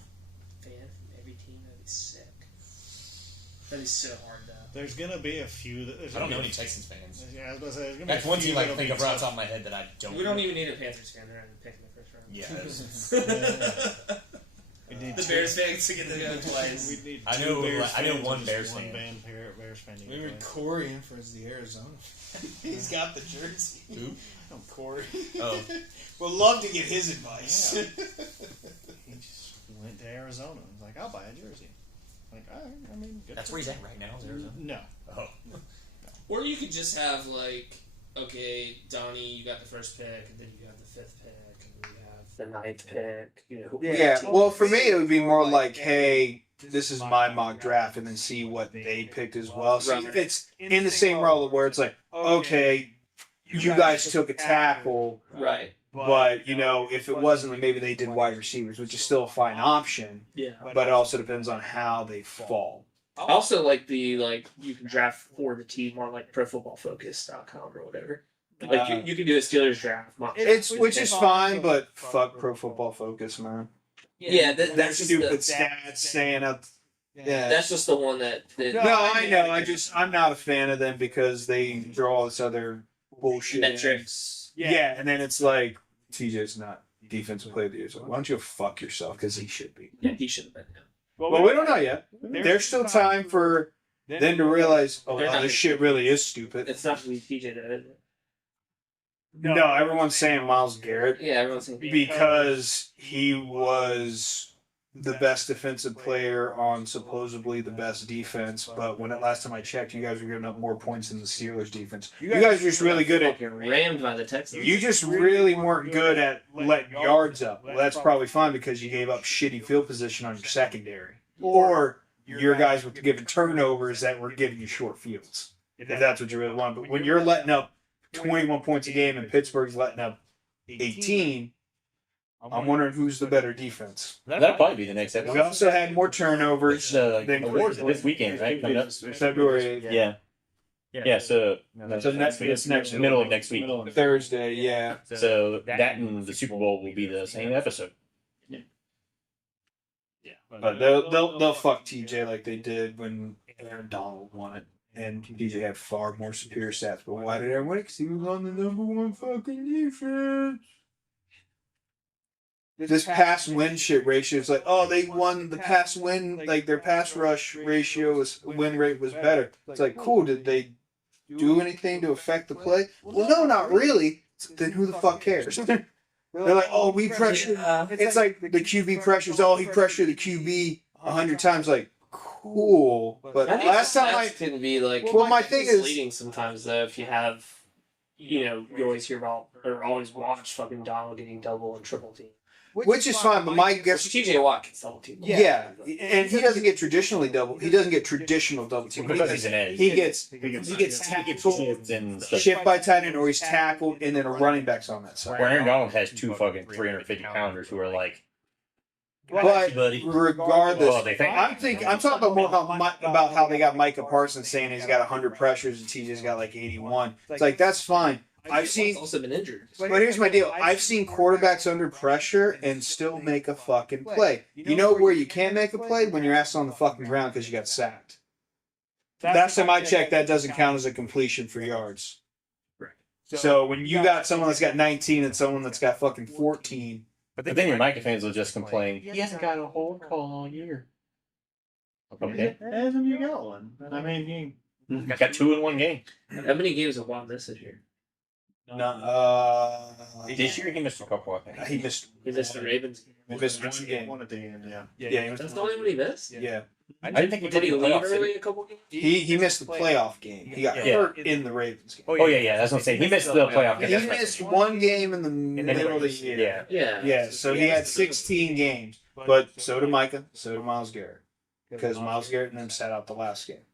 fan from every team? That'd be sick. That'd be so hard though. There's gonna be a few. I don't know any Texans fans. Yeah, I was gonna say there's gonna that's be one team I can think of right off the top of my head that I don't. We don't even need a Panthers fan. They're having a pick in the first round. Yeah. The Bears fans to get the good plays. We need I know one Bears fan. Bears fan. We need Corey in for the Arizona. He's got the jersey. Who? Corey. Oh. Would love to get his advice. Yeah. He just went to Arizona and was like, I'll buy a jersey. Like, I mean, good. That's where he's at right now, is Arizona? No. Oh. Or you could just have okay, Donnie, you got the first pick, and then you have the 5th pick, and we have the 9th pick. Yeah, well, for me, it would be more like, hey, this is my mock draft, and then see what they picked as well. So if it's in the same role where it's like, okay, you guys took a tackle, right? But, if it wasn't, maybe they did wide receivers, which is still a fine option. Yeah. But it also depends on how they fall. I also like you can draft for the team on ProFootballFocus.com or whatever. You can do a Steelers draft. Which is fine, but fuck Pro Football Focus, man. Yeah, that's stupid stats saying up. Yeah, that's just the one that. No, I know. I'm not a fan of them because they draw all this other bullshit metrics. Yeah, and then it's like TJ's not defensive player of the year. So why don't you fuck yourself? Because he should be. Yeah, he should have been. Well, we don't know yet. There's still time for them to realize, this shit really is stupid. It's not going to be TJ, though, is it? No, everyone's saying Myles Garrett. Yeah, everyone's saying because he was the best defensive player on supposedly the best defense. But last time I checked, you guys were giving up more points than the Steelers defense. You guys were just really good at rammed by the Texans. You just really weren't good at letting yards up. Well, that's probably fine because you gave up shitty field position on your secondary, or your guys were giving turnovers that were giving you short fields. If that's what you really want. But when you're letting up 21 points a game and Pittsburgh's letting up 18, I'm wondering who's the better defense. That'll probably be the next episode. We also had more turnovers. The awards this weekend, right? Coming up. February 8th. Yeah, so it's next middle of next week. Thursday, yeah. So that and the Super Bowl will be the same episode. Yeah. But they'll fuck TJ like they did when Aaron Donald won it. And TJ had far more superior stats. But why did everyone? Because he was on the number one fucking defense. This pass win shit ratio is like, they won the pass win, like their pass rush ratio win rate was better. It's like, cool, did they do anything to affect the play? Well, no, not really. Then who the fuck cares? They're like, we pressured. It's like the QB pressures. He pressured the QB 100 times. Like, cool. But last time I can be like, my thing is misleading sometimes though. If you have, you always hear about or always watch fucking Donald getting double and triple team. Which is fine, but my guess TJ Watt gets double team. Yeah, and he doesn't get traditional double team. Because he's an edge. He gets tackled, shipped by tight end, or he's tackled, and then a running back's on that side. Where Aaron Donald has two fucking 350-pounders who are like. But regardless, I'm talking about more about how they got Micah Parsons saying he's got 100 pressures and TJ's got like 81. It's like that's fine. He's also been injured. But here's my deal. I've seen quarterbacks under pressure and still make a fucking play. You know where you can't make a play? When you're asked on the fucking ground because you got sacked. Last time I checked, that doesn't count as a completion for yards. Right. So when you got someone that's got 19 and someone that's got fucking 14. But then your Micah fans will just complain, he hasn't got a hold call all year. Okay. Hasn't you got one? I mean, he got 2 in one game. How many games have Watt missed this year? This year he missed a couple, I think. He missed the Ravens. He missed one game. One at the end, Yeah, that's the only one he missed? Yeah. I didn't think Did he leave early a couple games? He missed the playoff game. He got hurt in the Ravens game. Oh, yeah, that's what I'm saying. He missed the playoff game. He missed one game in the middle of the year. Yeah, so he had 16 games. But so did Micah, so did Myles Garrett. Because Myles Garrett and them sat out the last game.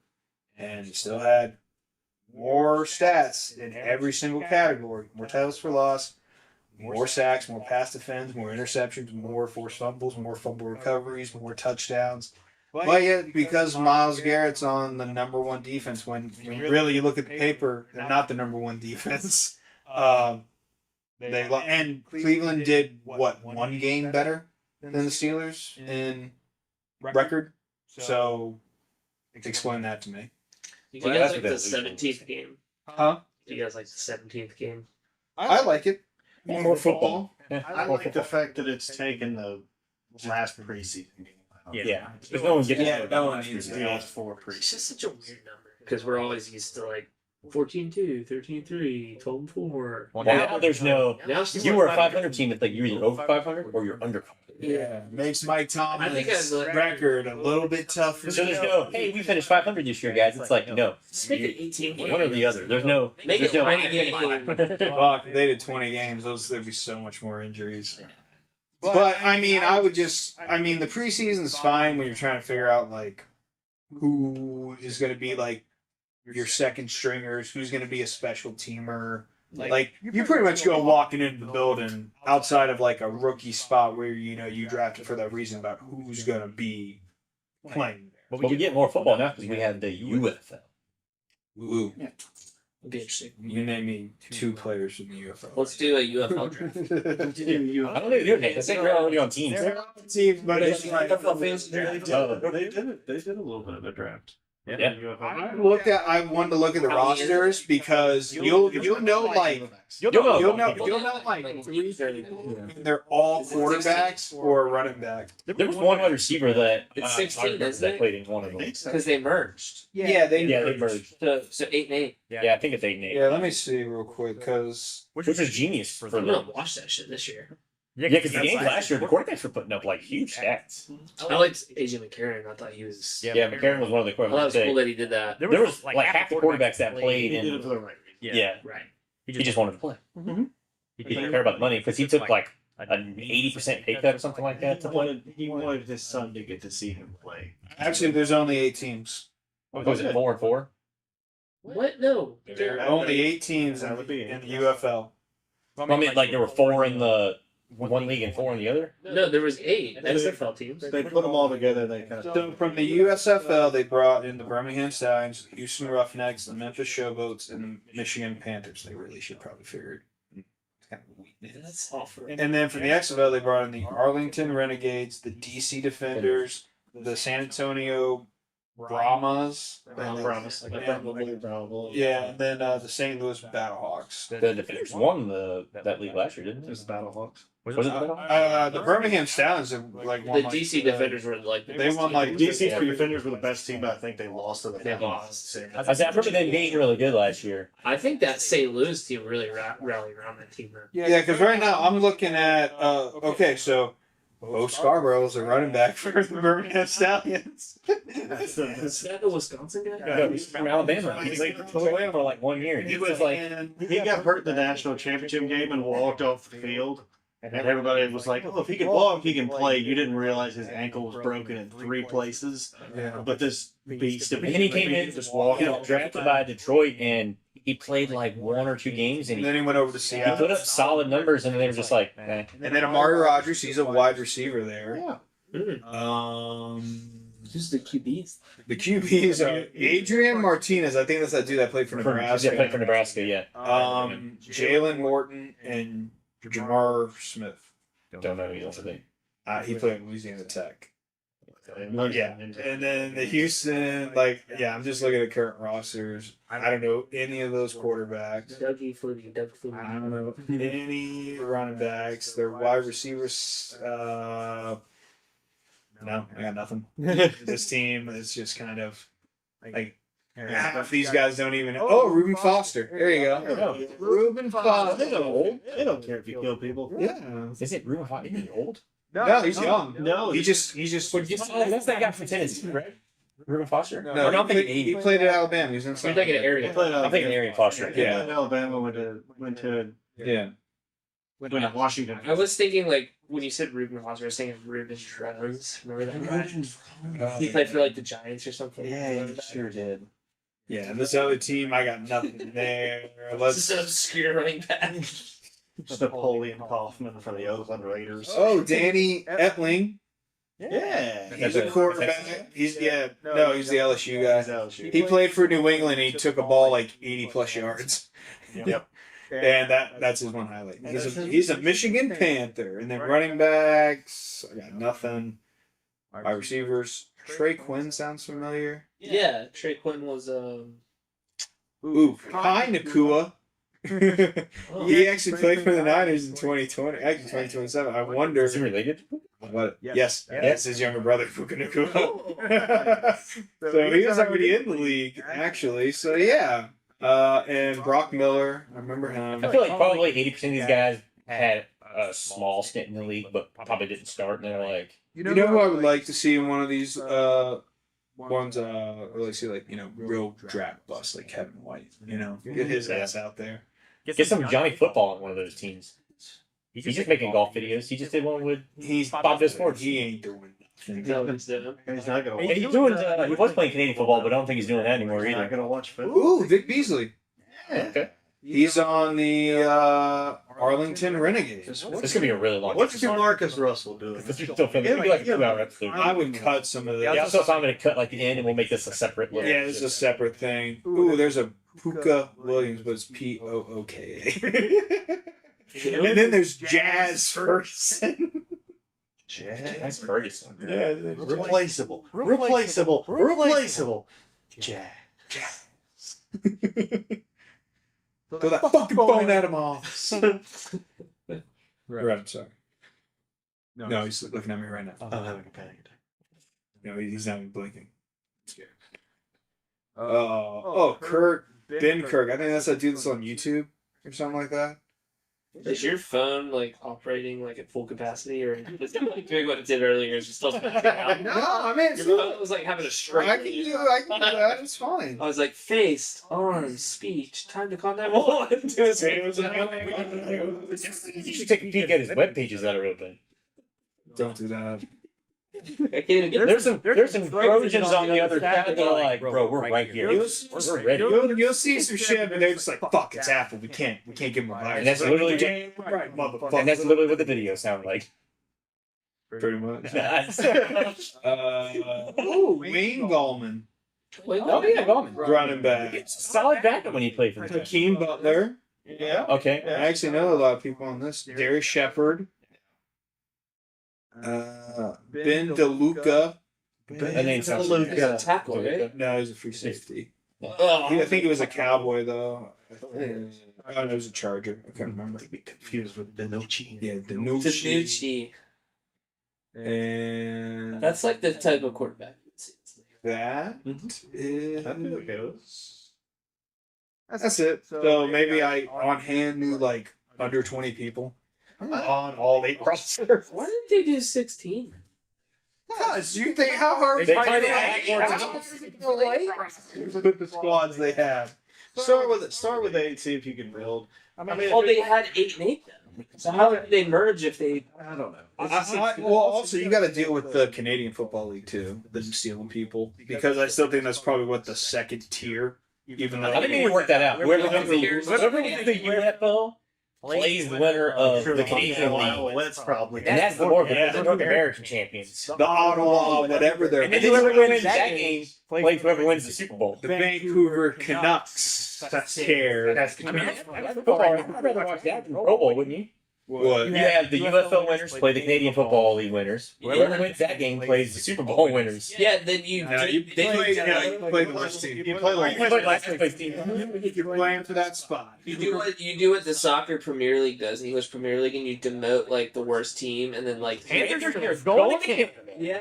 And he still had more stats in every single category. More tackles for loss, more sacks, more pass defense, more interceptions, more forced fumbles, more fumble recoveries, more touchdowns. But yet, because Myles Garrett's on the number one defense, when really you look at the paper, they're not the number one defense. And Cleveland did, one game better than the Steelers in record? So, explain that to me. You guys like the 17th game? Huh? You guys like the 17th game? I like it. More football. I like the fact that it's taken the last preseason game. Yeah. Because no one gets no one needs it. For preseason. It's just such a weird number. Because we're always used to like 14-2, 13-3, 12-4. Well, now there's no. Now you were a 500 team. It's like you're either over 500 or you're under 500. Yeah, makes Mike Tomlin's record a little bit tougher. So there's no, hey, we finished 500 this year, guys. It's like, no. Just make it 18 games. One or the other. There's no. Make it 20 games. Fuck, if they did 20 games, there'd be so much more injuries. But, I mean, the preseason's fine when you're trying to figure out, like, who is going to be, like, your second stringers, who's going to be a special teamer, Like you pretty much go walking into the building outside of like a rookie spot where you drafted for that reason about who's gonna be playing. But we get more football now because we have the UFL. Ooh. Yeah. It'd be interesting. You name me 2 players from the UFL. Let's do a UFL draft. I don't think they do it. I think they're already on teams. They're on teams, but it's like UFL fans They draft. did a little bit of a draft. Yeah. I wanted to look at the rosters because you'll know like they're all quarterbacks or running back. There was one wide receiver that It's 16, isn't it? played in one of them. Because they merged. Yeah, they merged. So 8 and 8. Yeah, I think it's 8 and 8. Yeah, let me see real quick because Which was genius for I'm them. gonna watch that shit this year. Yeah, because the game last year, the quarterbacks were putting up like huge stats. I liked AJ McCarron. I thought he was. Yeah, McCarron was one of the I thought it was quarterbacks. cool that he did that. There was like half the quarterbacks that played, He did it and for the right reason. yeah, Right. he just wanted to play. Mhm. He didn't care about the money because he took like an 80% pay cut or something like that to play. He wanted his son to get to see him play. actually there's only 8 teams. Was it 4 and 4? What? No. There are only 8 teams in the UFL. I mean, like there were 4 in the one league and 4 in the other. No, there was 8 XFL teams. They put them all together. They kind of So from the USFL, they brought in the Birmingham Stallions, the Houston Roughnecks, the Memphis Showboats, and the Michigan Panthers. They really should probably figure it. It's kind of weakness. That's awful. And then from the XFL, they brought in the Arlington Renegades, the DC Defenders, the San Antonio Brahmas. Yeah, and then the St. Louis Battlehawks. The Defenders won that league last year, didn't It they? was Battlehawks. Was it the Battlehawks? The Birmingham Stallions are like The won DC Defenders were like the They best won team. like DC Yeah. Defenders were the best team, but I think they lost to the They Battlehawks. lost. I remember them being really good last year. I think that St. Louis team really rallied around that team. Though. Yeah, because right now I'm looking at okay, so Bo Scarborough is a running back for the Birmingham Stallions. Is that the Wisconsin guy? No, he's from Alabama. He played for Alabama for like 1 year. He was like, He got hurt in the national championship game and walked off the field. And everybody was like, "Oh, if he can walk, he can play." You didn't realize his ankle was broken in 3 places. Yeah. But this beast of and then he came in, just he walking. got drafted by Detroit, and he played like 1 or 2 games, and And then he went over to he Seattle. put up solid numbers, and they were just like, eh. And then Amari Rogers, he's a wide receiver there. Yeah. Who's the QBs? The QBs are Adrian Martinez. I think that's that dude that played for Yeah, Nebraska. played for Nebraska, yeah. Jalen Morton and Jamar Smith. Don't know who else I think. He played at Louisiana Tech. Yeah. And then the Houston, I'm just looking at current rosters. I don't know any of those quarterbacks. Doug Flutie. I don't know any running backs. Their wide receivers. No, I got nothing. This team is just kind of like half these guys don't even know. Oh, Reuben Foster. There you go. Reuben Foster. They don't care if you kill people. Yeah. Is it Reuben Foster? Is he old? No, he's young. No, He just. That's that guy from Tennessee, right? Reuben Foster? No, Or I'm thinking he 80s. played at Alabama. He was in You're thinking of area. I'm thinking Arian Foster. Yeah, Yeah. in Alabama went to Washington. I was thinking like when you said Reuben Foster, I was thinking Reuben Drones. Remember that guy? He played for like the Giants or something. Yeah, he sure did. Yeah, and this other team, I got nothing there. This is an obscure running back. Napoleon Kaufman from the Oakland Raiders. Oh, Danny Etling. Yeah. He's a quarterback. He's the LSU guy. He's LSU. He played for New England. And he took a ball like 80 plus yards. Yep. And that's his one highlight. He's a Michigan Panther. And then running backs, I got nothing. Wide receivers. Trey Quinn sounds familiar. Yeah, Trey Quinn was Ooh, Kai Nakua. He actually played for the Niners in 2020. Actually, 2027. I wonder. Is he related? What? Yes, that's his younger brother, Puka Nakua. So he was already in the league, actually. So yeah. And Brock Miller, I remember him. I feel like probably 80% of these guys had a small stint in the league, but probably didn't start, and they're like, You know who I would like to see in one of these ones? Really see real draft busts like Kevin White. Get his ass out there. get some Johnny Football on one of those teams. He's just making golf videos. He just did one with Bob Discord. He ain't doing nothing. no, he's doing. He's not gonna. He's doing. He was playing Canadian football, but I don't think he's doing that anymore He's not either. gonna watch football. Ooh, Vic Beasley. Okay. He's on the Arlington Renegades. This could be a really long. What's Marcus Russell doing? This is still filming. It'll be like a 2-hour episode. I would cut some of this. Yeah, so I'm going to cut like the end, and we'll make this a separate. Yeah, this is a separate thing. Ooh, there's a Puka Williams, but it's Pooka. And then there's Jazz Ferguson. That's Ferguson. Yeah, Replaceable. Jazz. Throw that fucking phone at him all. Right, I'm sorry. No, he's looking at me right now. I'm having a panic attack. No, he's not even blinking. I'm scared. Kirk. Ben Kirk. I think that's that dude that's on YouTube or something like that. Is your phone like operating like at full capacity, or is it like doing what it did earlier? Is it still out? No, I mean, Your phone was like having a stroke. I can do that. It's fine. I was like, face, arms, speech, time to contact 911. You should take a peek at his web pages that are open. Don't do that. I can't even get There's some Trojans on the other side that are like, bro, we're right here. We're ready. You'll see some shit, but they're just like, fuck, it's Apple. We can't give them a virus. And that's literally right, motherfucker. And that's literally what the videos sound like. Pretty much. Ooh, Wayne Gallman. Oh yeah, Gallman. Running back. It's solid backup when he played for the Jets. Hakeem Butler. Yeah. Okay. I actually know a lot of people on this. Darius Shepard. Ben DeLuca. That name sounds He's a tackle, right? No, he's a free safety. Oh, I think he was a Cowboy, though. Oh, no, it was a Charger. I can't remember. Be confused with Benucci. Yeah, Danucci. Tanucci. And That's like the type of quarterback. that is... I feel okay with this. That's it. So maybe I on hand knew like under 20 people on all 8 rosters. Why didn't they do 16? Because you think how hard They is tried to it? add more With the squads they have. Start with 8. See if you can build. I mean, Well, they had 8 and 8 then. So how did they merge if they? I don't know. Well, also you got to deal with the Canadian Football League too, the stealing people, because I still think that's probably what the second tier. Even though I think we can work that out. Whoever wins the UFL plays the winner of the Canadian League. That's probably. And that's the North American champions. the Ottawa, whatever they're. And then whoever wins that game plays whoever wins the Super Bowl. The Vancouver Canucks. That's care. That's football. I'd rather watch that than Pro Bowl, wouldn't you? What? You have the UFL winners play the Canadian Football League winners. Whoever wins that game plays the Super Bowl winners. Yeah, then you You play the last team. You play like last place team. You're playing for that spot. you do what the soccer Premier League does, the English Premier League, and you demote like the worst team, and then like Going to Canada. yeah,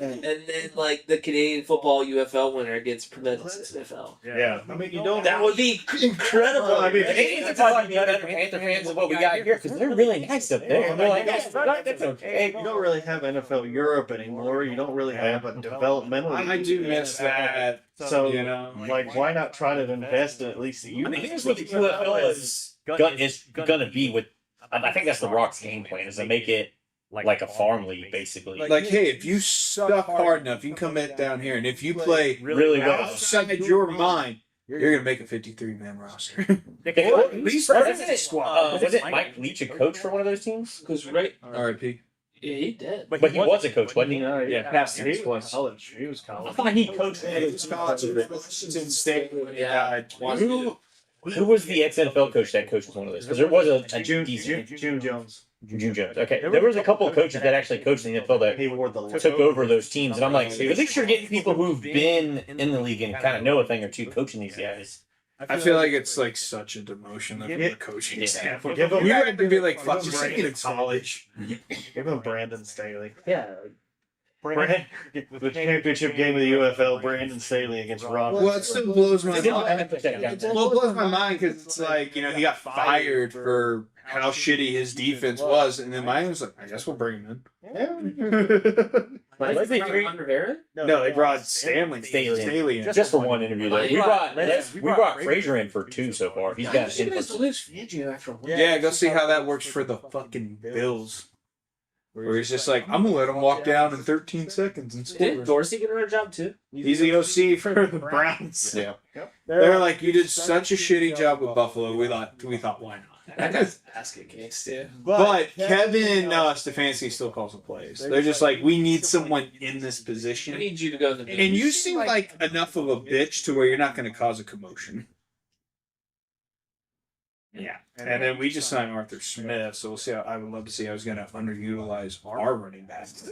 and then like the Canadian Football UFL winner gets promoted to NFL. Yeah. I mean, you don't. That would be incredible. I mean, Canadians are probably better Panther fans of what we got here because they're really nice up there. They're like, that's okay. You don't really have NFL Europe anymore. You don't really have a developmental. I do miss that. So, you know, like, why not try to invest in at least the I mean, here's what the UFL is going to be with. I think that's the Rock's game plan is to make it like a farm league, basically. like, hey, if you suck hard enough, you can come back down here, and if you play really well. outside your mind, you're gonna make a 53-man roster. Or at least was it Mike Leach a coach for one of those teams? Because right, R.I.P. yeah, he did. But he was a coach, wasn't he? Yeah, past tense plus. college. He was I college. thought he coached. Washington State. Yeah. Who was the ex-NFL coach that coached one of those? Because there was a June Jones. Jones. Okay, there was a couple of coaches that actually coached in the NFL that He wore the took over those teams, and I'm like, at least you're getting people who've been in the league and kind of know a thing or two coaching these guys. I feel like it's like such a demotion of the coaching Yeah. staff. Give him- You have to be like, fuck, give him just take it to college. Give him Brandon Staley. Yeah. The championship game of the UFL, Brandon Staley against Ron. Well, it still blows my mind. Yeah. Well, it blows my mind because it's like, you know, he got fired for how shitty his defense was, and then Miami was like, I guess we'll bring him in. Like, they Ron Rivera? No, they brought Staley in. Just for one interview, though. We brought Frazier in for 2 so far. He's got You guys lose Fangio after one. Yeah, go see how that works for the fucking Bills. Where he's just like, I'm gonna let him walk down in 13 seconds and score. Did Dorsey get another job too? He's the OC for the Browns. Yeah. They're like, you did such a shitty job with Buffalo. We thought, why not? That guy's a basket case too. But Kevin Stefanski still calls the plays. They're just like, we need someone in this I position. need you to go to the And you seem like enough of a bitch to where you're not going to cause a commotion. Yeah. And then we just signed Arthur Smith, so we'll see. I would love to see how he's going to underutilize our running backs.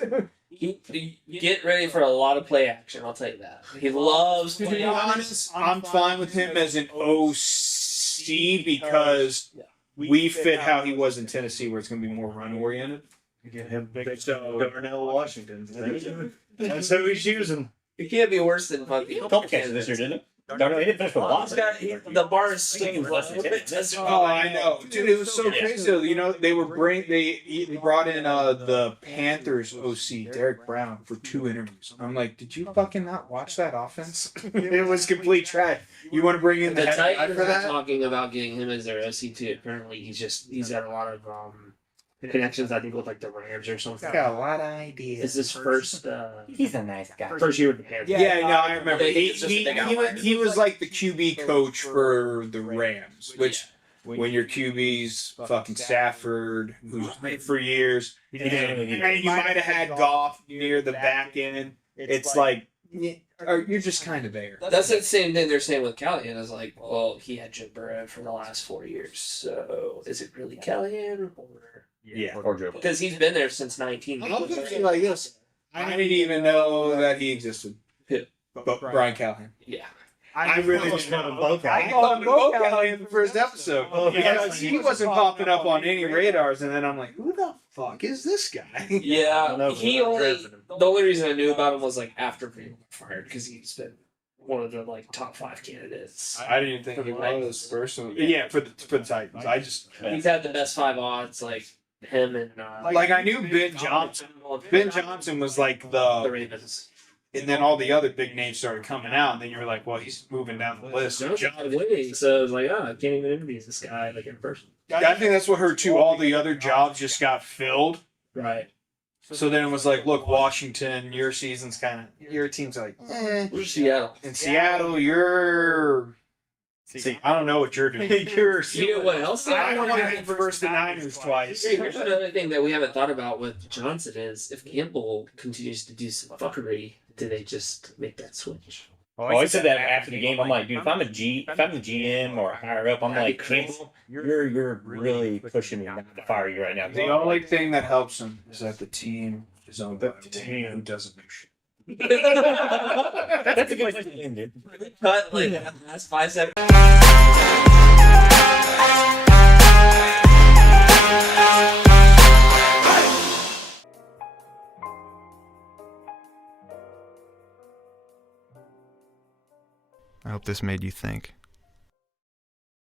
He get ready for a lot of play action. I'll tell you that. He loves. To be honest, I'm fine with him as an OC because we fit how he was in Tennessee, where it's going to be more run oriented. Get him big Darnell Washington. That's who he's using. It can't be worse than fucking. Couple catches this year, didn't it? Darnell, he didn't finish with a loss. The bar is sticking. Oh, I know, dude. It was so crazy. You know, they brought in the Panthers OC Derek Brown for 2 interviews. I'm like, did you fucking not watch that offense? It was complete trash. You want to bring in The the head guy Titans for are that? talking about getting him as their OC too. Apparently, he's got a lot of connections. I think with like the Rams or something. Got a lot of ideas. Is this first? He's a nice guy. First year with the Panthers. Yeah, no, I remember. They He was like the QB coach for the Rams, which when your QB's fucking Stafford, who's played for years, and you might have had Goff near the back end. It's like you're just kind of there. That's the same thing they're saying with Callahan. Is like, well, he had Jim Burrow for the last 4 years. So is it really Callahan or? Yeah, Or dribble. Because he's been there since 19. I'll put it like this. I didn't even know that he existed. Who? Brian Callahan. Yeah. I really called him Bo I called him Bo Callahan in the first episode because he wasn't popping up on any radars, and then I'm like, who the fuck is this guy? Yeah. know, He but I'm only. drafting him. The only reason I knew about him was like after being fired because he's been one of the like top 5 candidates. I didn't think he was personally. Yeah, for the Titans. I just He's had the best 5 odds, like him and like I knew Ben Johnson. Ben Johnson was like the the, Ravens. and then all the other big names started coming out, and then you were like, well, he's moving down the list. John winning, so I was like, I can't even interview this guy like in person. I think that's what hurt too. All the other jobs just got filled. Right. So then it was like, look, Washington, your season's kind of, your team's like, Where's Seattle? In Seattle, you're. See, I don't know what you're doing. You're. You know what else? I don't want to hit versus the Niners twice. Here's another thing that we haven't thought about with Johnson is if Campbell continues to do some fuckery, do they just make that switch? Oh, I said that after the game. I'm like, dude, if I'm the GM or higher up, I'm like, Campbell, you're really pushing me not to fire you right now. The only thing that helps him is that the team is owned by a woman who doesn't know shit. That's a good place to end, dude. Cut like last 5 seconds. I hope this made you think.